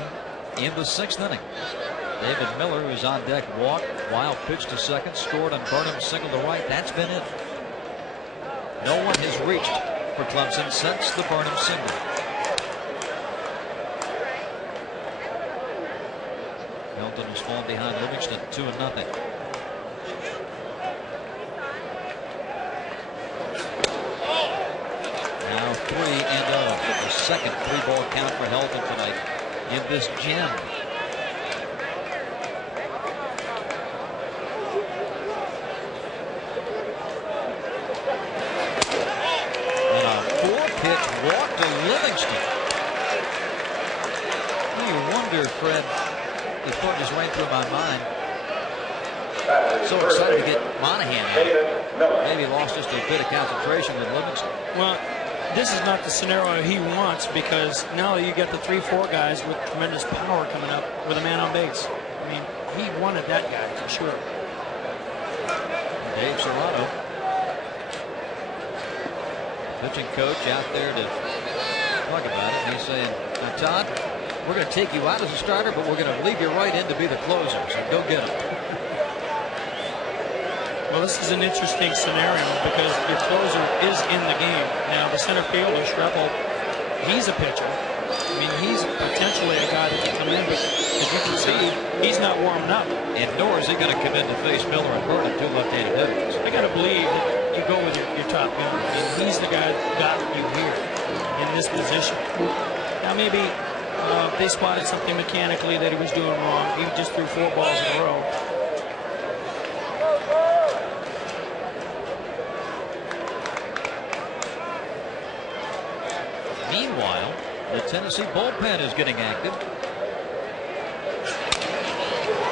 in the 6th inning. David Miller, who's on deck, walked. Wild pitch to second, scored on Burnham's single to right. That's been it. No one has reached for Clemson since the Burnham single. Helton has fallen behind Livingston 2-0. Now 3-0. The second 3-ball count for Helton tonight in this gem. And a 4-pitch walk to Livingston. You wonder, Fred, the thought just ran through my mind. So excited to get Monahan in. Maybe lost just a bit of concentration with Livingston. Well, this is not the scenario he wants because now you get the 3-4 guys with tremendous power coming up with a man on base. I mean, he wanted that guy for sure. Dave Serrano, pitching coach, out there to talk about it. He's saying, now, Todd, we're going to take you out as a starter, but we're going to leave you right in to be the closer. So go get him. Well, this is an interesting scenario because your closer is in the game. Now, the center fielder, Schreppel, he's a pitcher. I mean, he's potentially a guy that can come in, but as you can see, he's not warmed up. And nor is he going to come in to face Miller and Burnham, 2 left-handed hitters. I got to believe that you go with your top gun, and he's the guy that got you here in this position. Now, maybe they spotted something mechanically that he was doing wrong. He just threw 4 balls in a row. Meanwhile, the Tennessee bullpen is getting active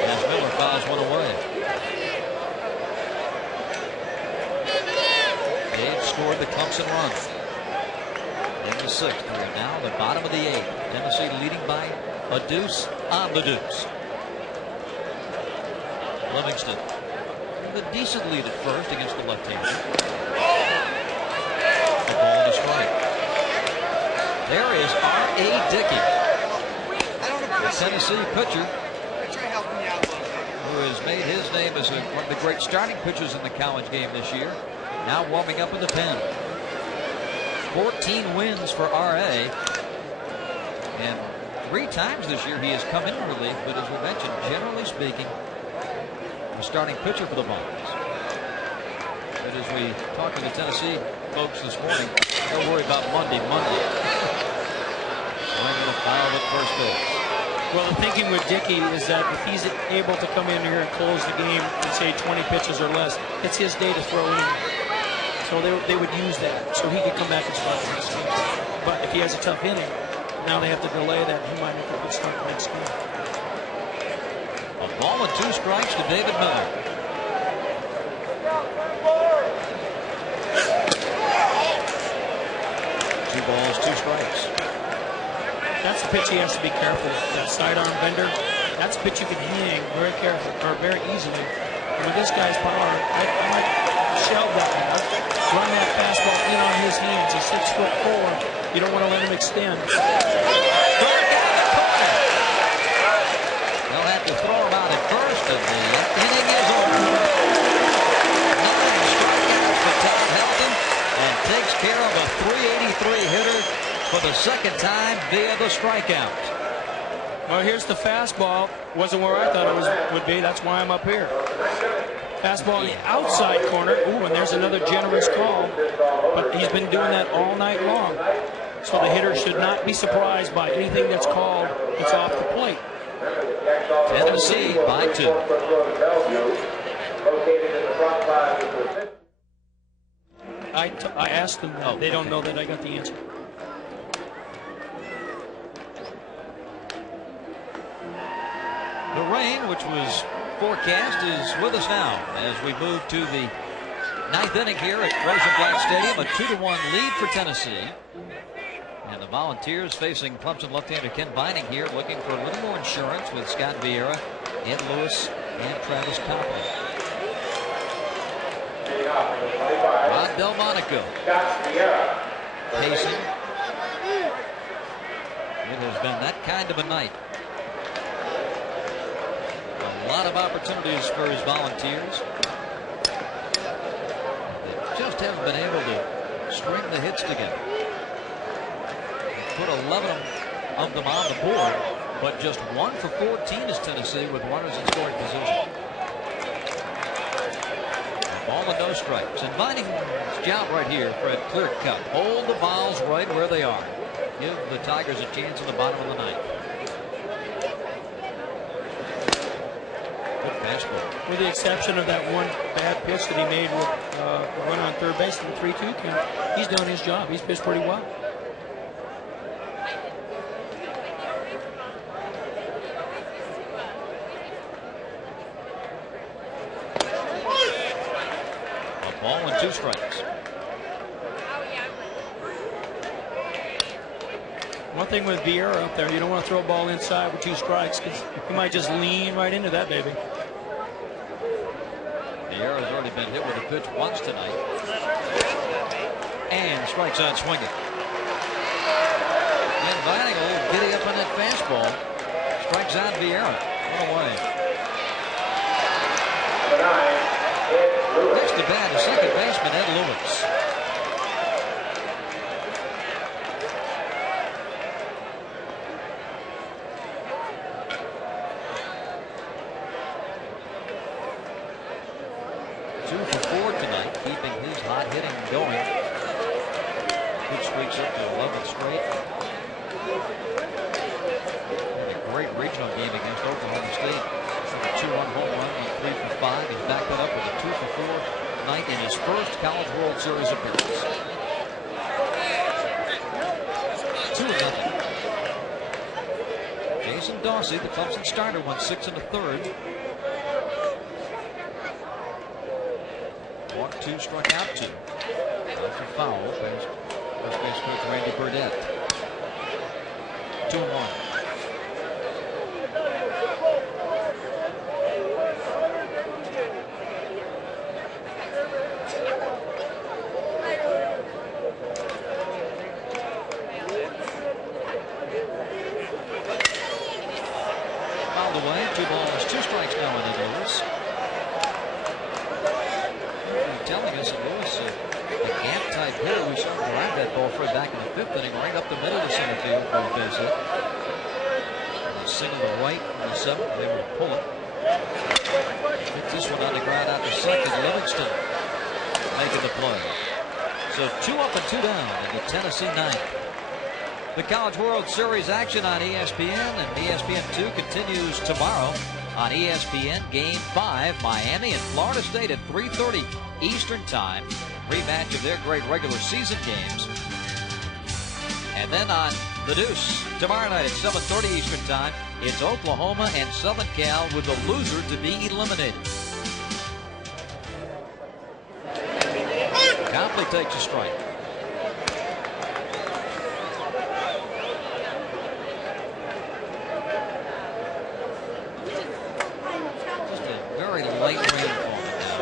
as Miller fouls one away. Dave scored the Clemson run in the 6th. We're now the bottom of the 8th. Tennessee leading by a deuce on the deuce. Livingston with a decent lead at first against the left-hander. A ball and a strike. There is R.A. Dickey, the Tennessee pitcher, who has made his name as one of the great starting pitchers in the college game this year. Now warming up in the pen. 14 wins for R.A. And 3 times this year he has come in relief, but as we mentioned, generally speaking, the starting pitcher for the Vols. But as we talk to the Tennessee folks this morning, don't worry about Monday. We're going to foul at first base. Well, the thinking with Dickey is that if he's able to come in here and close the game and say 20 pitches or less, it's his day to throw in. So they would use that so he could come back and start the next game. But if he has a tough inning, now they have to delay that. He might have to start the next game. A ball and 2 strikes to David Miller. Two balls, 2 strikes. That's the pitch he has to be careful. That sidearm bender, that's a pitch you can hang very careful or very easily. And with this guy's power, I might shelve that ball, run that fastball in on his hands. He's 6'4". You don't want to let him extend. They'll have to throw him out at first, and the inning is over. 9 strikeouts for Tom Helton, and takes care of a .383 hitter for the second time via the strikeout. Well, here's the fastball. Wasn't where I thought it would be. That's why I'm up here. Fastball in the outside corner. Ooh, and there's another generous call. But he's been doing that all night long. So the hitter should not be surprised by anything that's called. It's off the plate. Tennessee by 2. I asked them. They don't know that I got the answer. The rain, which was forecast, is with us now as we move to the 9th inning here at Rosenblatt Stadium. A 2-1 lead for Tennessee. And the Volunteers facing Clemson left-hander Ken Vining here, looking for a little more insurance with Scott Vieira, Ed Lewis, and Travis Copley. Rod Delmonico pacing. It has been that kind of a night. A lot of opportunities for his Volunteers. They just haven't been able to string the hits together. They put 11 of them on the board, but just 1 for 14 is Tennessee with runners in scoring position. A ball and no strikes. And Vining's job right here, Fred, clear cut. Hold the balls right where they are. Give the Tigers a chance in the bottom of the ninth. Good fastball. With the exception of that one bad pitch that he made with the run on third base in the 3-2 count, he's done his job. He's pitched pretty well. A ball and 2 strikes. One thing with Vieira up there, you don't want to throw a ball inside with 2 strikes because he might just lean right into that baby. Vieira's already been hit with a pitch once tonight. And strikes out swinging. And Vining a little giddy up on that fastball. Strikes out Vieira. What away. Next to bat is second baseman Ed Lewis. Going. Good streaks up to 11 straight. Had a great regional game against Oklahoma State. A 2-run home run on 3 for 5. He's backed that up with a 2 for 4 night in his first College World Series appearance. 2-0. Jason Dawsey, the Clemson starter, went 6 1/3. 1-2, struck out 2. That's a foul. There's first base coach Randy Burdett. 2-1. Fouled away. 2 balls, 2 strikes now in Ed Lewis. Telling us that Lewis, a gap-type hitter, we saw him drive that ball Fred back in the 5th inning, right up the middle of the center field for a base hit. A single to right in the 7th. They will pull it. Hit this one on the ground out to second. Livingston making the play. So 2 up and 2 down in the Tennessee ninth. The College World Series action on ESPN, and ESPN2 continues tomorrow on ESPN. Game 5, Miami and Florida State at 3:30 Eastern Time. Rematch of their great regular season games. And then on The Deuce tomorrow night at 7:30 Eastern Time, it's Oklahoma and Southern Cal with the loser to be eliminated. Copley takes a strike. Just a very light rainfall now.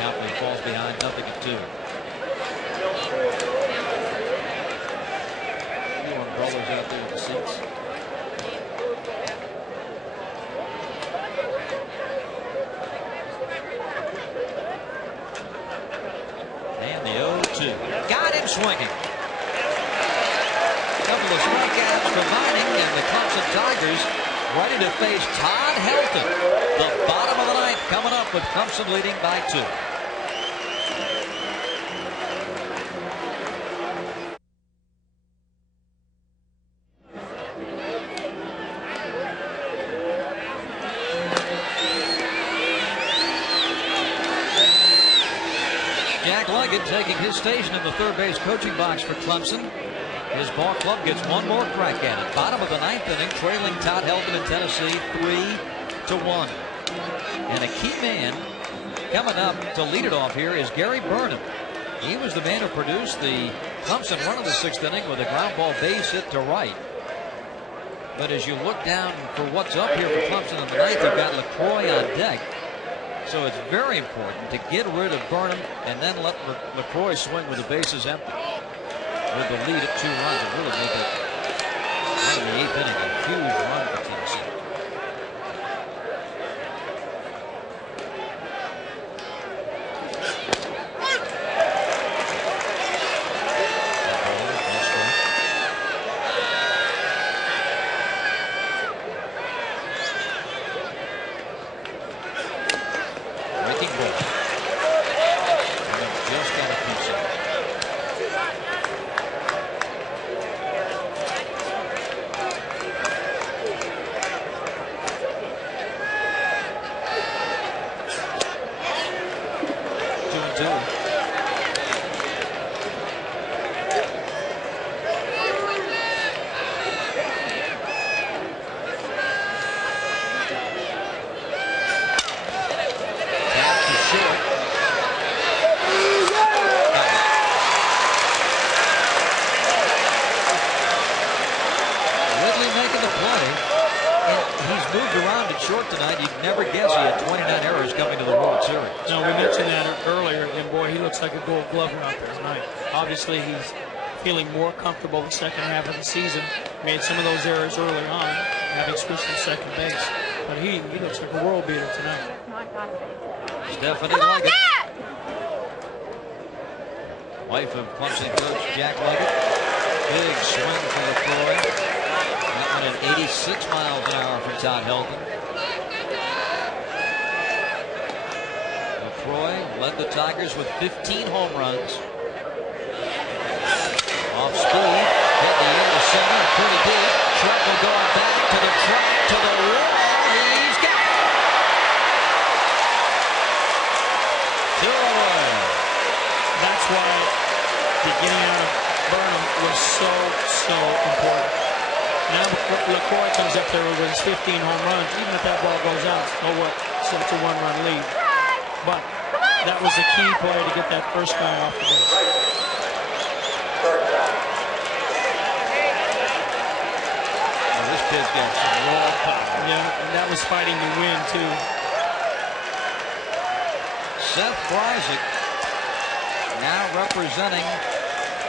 Copley falls behind 0-2. New umbrellas out there in the seats. And the 0-2. Got him swinging. Couple of strikeouts for Vining, and the Clemson Tigers ready to face Todd Helton. The bottom of the ninth coming up with Clemson leading by 2. Jack Leggett taking his station in the third base coaching box for Clemson. His ball club gets one more crack at it. Bottom of the ninth inning, trailing Todd Helton in Tennessee 3-1. And a key man coming up to lead it off here is Gary Burnham. He was the man who produced the Clemson run of the 6th inning with a ground ball base hit to right. But as you look down for what's up here for Clemson in the ninth, you've got LaCroix on deck. So it's very important to get rid of Burnham and then let LaCroix swing with the bases empty. With the lead at 2 runs, it really made it right in the 8th inning a huge run for Tennessee. Breaking ball. Just got a piece of it. Short tonight, you'd never guess he had 29 errors coming to the World Series. No, we mentioned that earlier, and boy, he looks like a Gold Glover out there tonight. Obviously, he's feeling more comfortable the second half of the season. Made some of those errors early on, having switched to second base. But he looks like a world beater tonight. Stephanie Leggett, wife of Clemson coach Jack Leggett. Big swing for LaCroix. That one at 86 miles an hour for Todd Helton. LaCroix led the Tigers with 15 home runs. Off speed, hit the end of center and pretty deep. Truckle going back to the track, to the wall. He's got it. 2 away. That's why beginning out of Burnham was so important. Now LaCroix comes up there with his 15 home runs. Even if that ball goes out, so it's a 1-run lead. But that was a key play to get that first guy off the base. Well, this kid's got some raw power. Yeah, and that was fighting to win, too. Seth Brysick now representing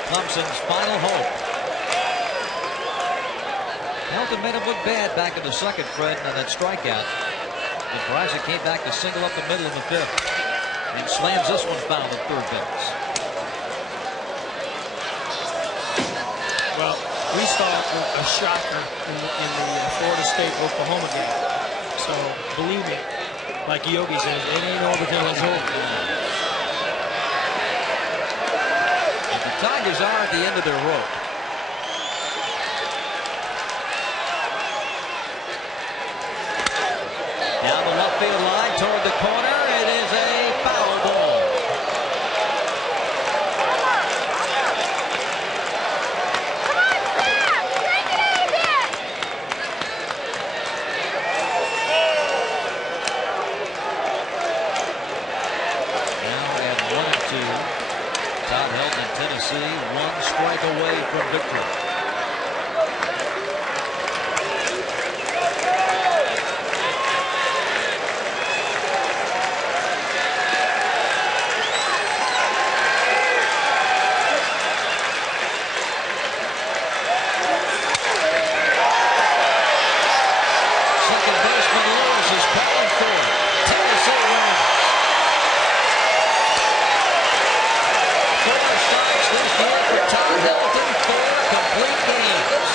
Clemson's final hope. Helton made him look bad back in the second, Fred, on that strikeout. But Brysick came back to single up the middle in the 5th and slams this one foul at third base. Well, we saw a shocker in the Florida State-Oklahoma game. So, believe me, like Yogi says, it ain't over till it's over. If you Tigers are at the end of their rope. Down the left field line toward the corner. It is a foul ball. Tennessee, one strike away from victory. Second baseman Lewis is calling for it. Tennessee wins. 4 strikes this year for Todd Helton, 4 complete games.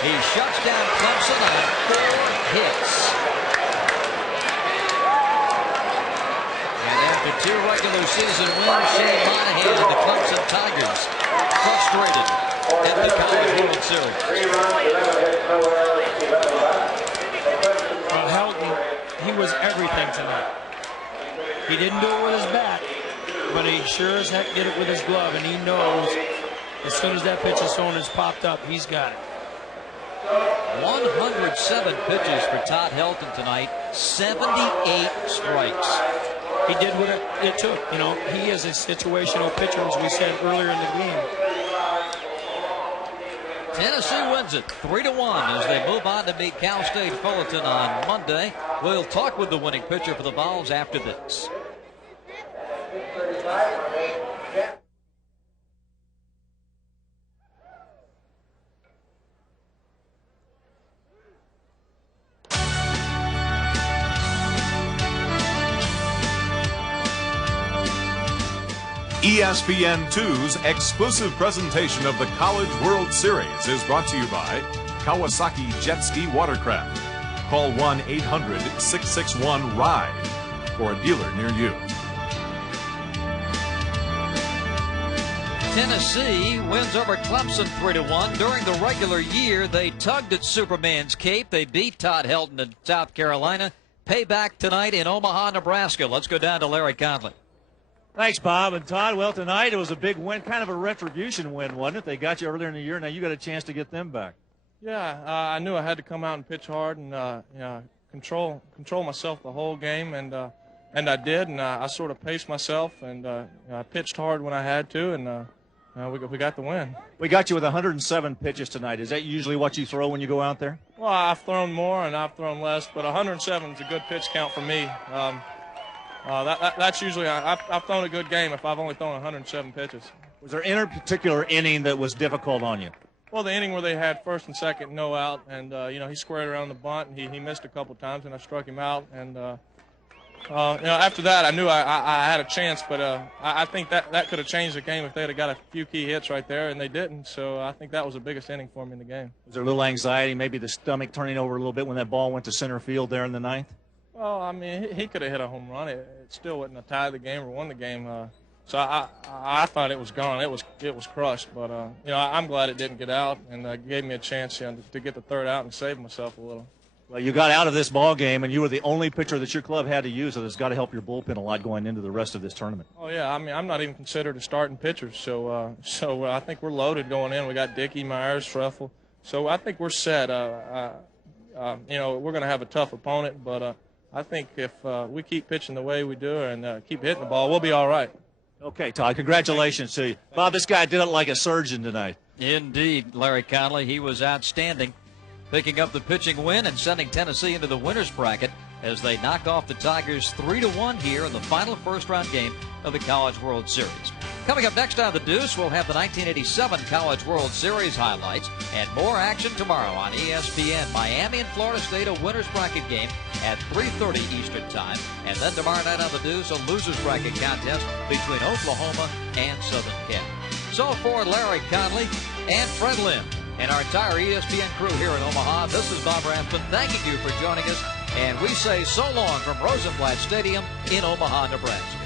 He shuts down Clemson on 4 hits. And after 2 regular season wins, Shane Monahan and the Clemson Tigers frustrated at the College World Series. Well, Helton, he was everything tonight. He didn't do it with his bat, but he sure as heck did it with his glove, and he knows as soon as that pitch is thrown is popped up, he's got it. 107 pitches for Todd Helton tonight, 78 strikes. He did what it took. You know, he is a situational pitcher, as we said earlier in the game. Tennessee wins it 3-1 as they move on to meet Cal State Fullerton on Monday. We'll talk with the winning pitcher for the Vols after this. ESPN2's exclusive presentation of the College World Series is brought to you by Kawasaki Jet Ski Watercraft. Call 1-800-661-RIDE for a dealer near you. Tennessee wins over Clemson 3-1. During the regular year, they tugged at Superman's cape. They beat Todd Helton in South Carolina. Payback tonight in Omaha, Nebraska. Let's go down to Larry Conley. Thanks, Bob and Todd. Well, tonight it was a big win, kind of a retribution win, wasn't it? They got you earlier in the year. Now you got a chance to get them back. Yeah, I knew I had to come out and pitch hard and control myself the whole game, and I did, and I sort of paced myself, and I pitched hard when I had to, and we got the win. We got you with 107 pitches tonight. Is that usually what you throw when you go out there? Well, I've thrown more and I've thrown less, but 107 is a good pitch count for me. That's usually I've thrown a good game if I've only thrown 107 pitches. Was there any particular inning that was difficult on you? Well, the inning where they had first and second, no out, and he squared around the bunt, and he missed a couple times, and I struck him out. And after that, I knew I had a chance, but I think that could have changed the game if they'd have got a few key hits right there, and they didn't. So I think that was the biggest inning for me in the game. Was there a little anxiety, maybe the stomach turning over a little bit when that ball went to center field there in the ninth? Well, I mean, he could have hit a home run. It still wouldn't have tied the game or won the game. So I thought it was gone. It was crushed. But I'm glad it didn't get out, and gave me a chance to get the third out and save myself a little. Well, you got out of this ball game, and you were the only pitcher that your club had to use, so that's got to help your bullpen a lot going into the rest of this tournament. Oh yeah, I mean, I'm not even considered a starting pitcher, so I think we're loaded going in. We got Dickey, Myers, Treffel, so I think we're set. We're going to have a tough opponent, but I think if we keep pitching the way we do and keep hitting the ball, we'll be all right. Okay, Todd, congratulations to you. Bob, this guy did it like a surgeon tonight. Indeed, Larry Conley, he was outstanding, picking up the pitching win and sending Tennessee into the winner's bracket as they knock off the Tigers 3-1 here in the final first-round game of the College World Series. Coming up next on The Deuce, we'll have the 1987 College World Series highlights and more action tomorrow on ESPN. Miami and Florida State, a winner's bracket game at 3:30 Eastern Time. And then tomorrow night on The Deuce, a loser's bracket contest between Oklahoma and Southern Cal. So for Larry Conley and Fred Lim and our entire ESPN crew here in Omaha, this is Bob Rathman thanking you for joining us. And we say so long from Rosenblatt Stadium in Omaha, Nebraska.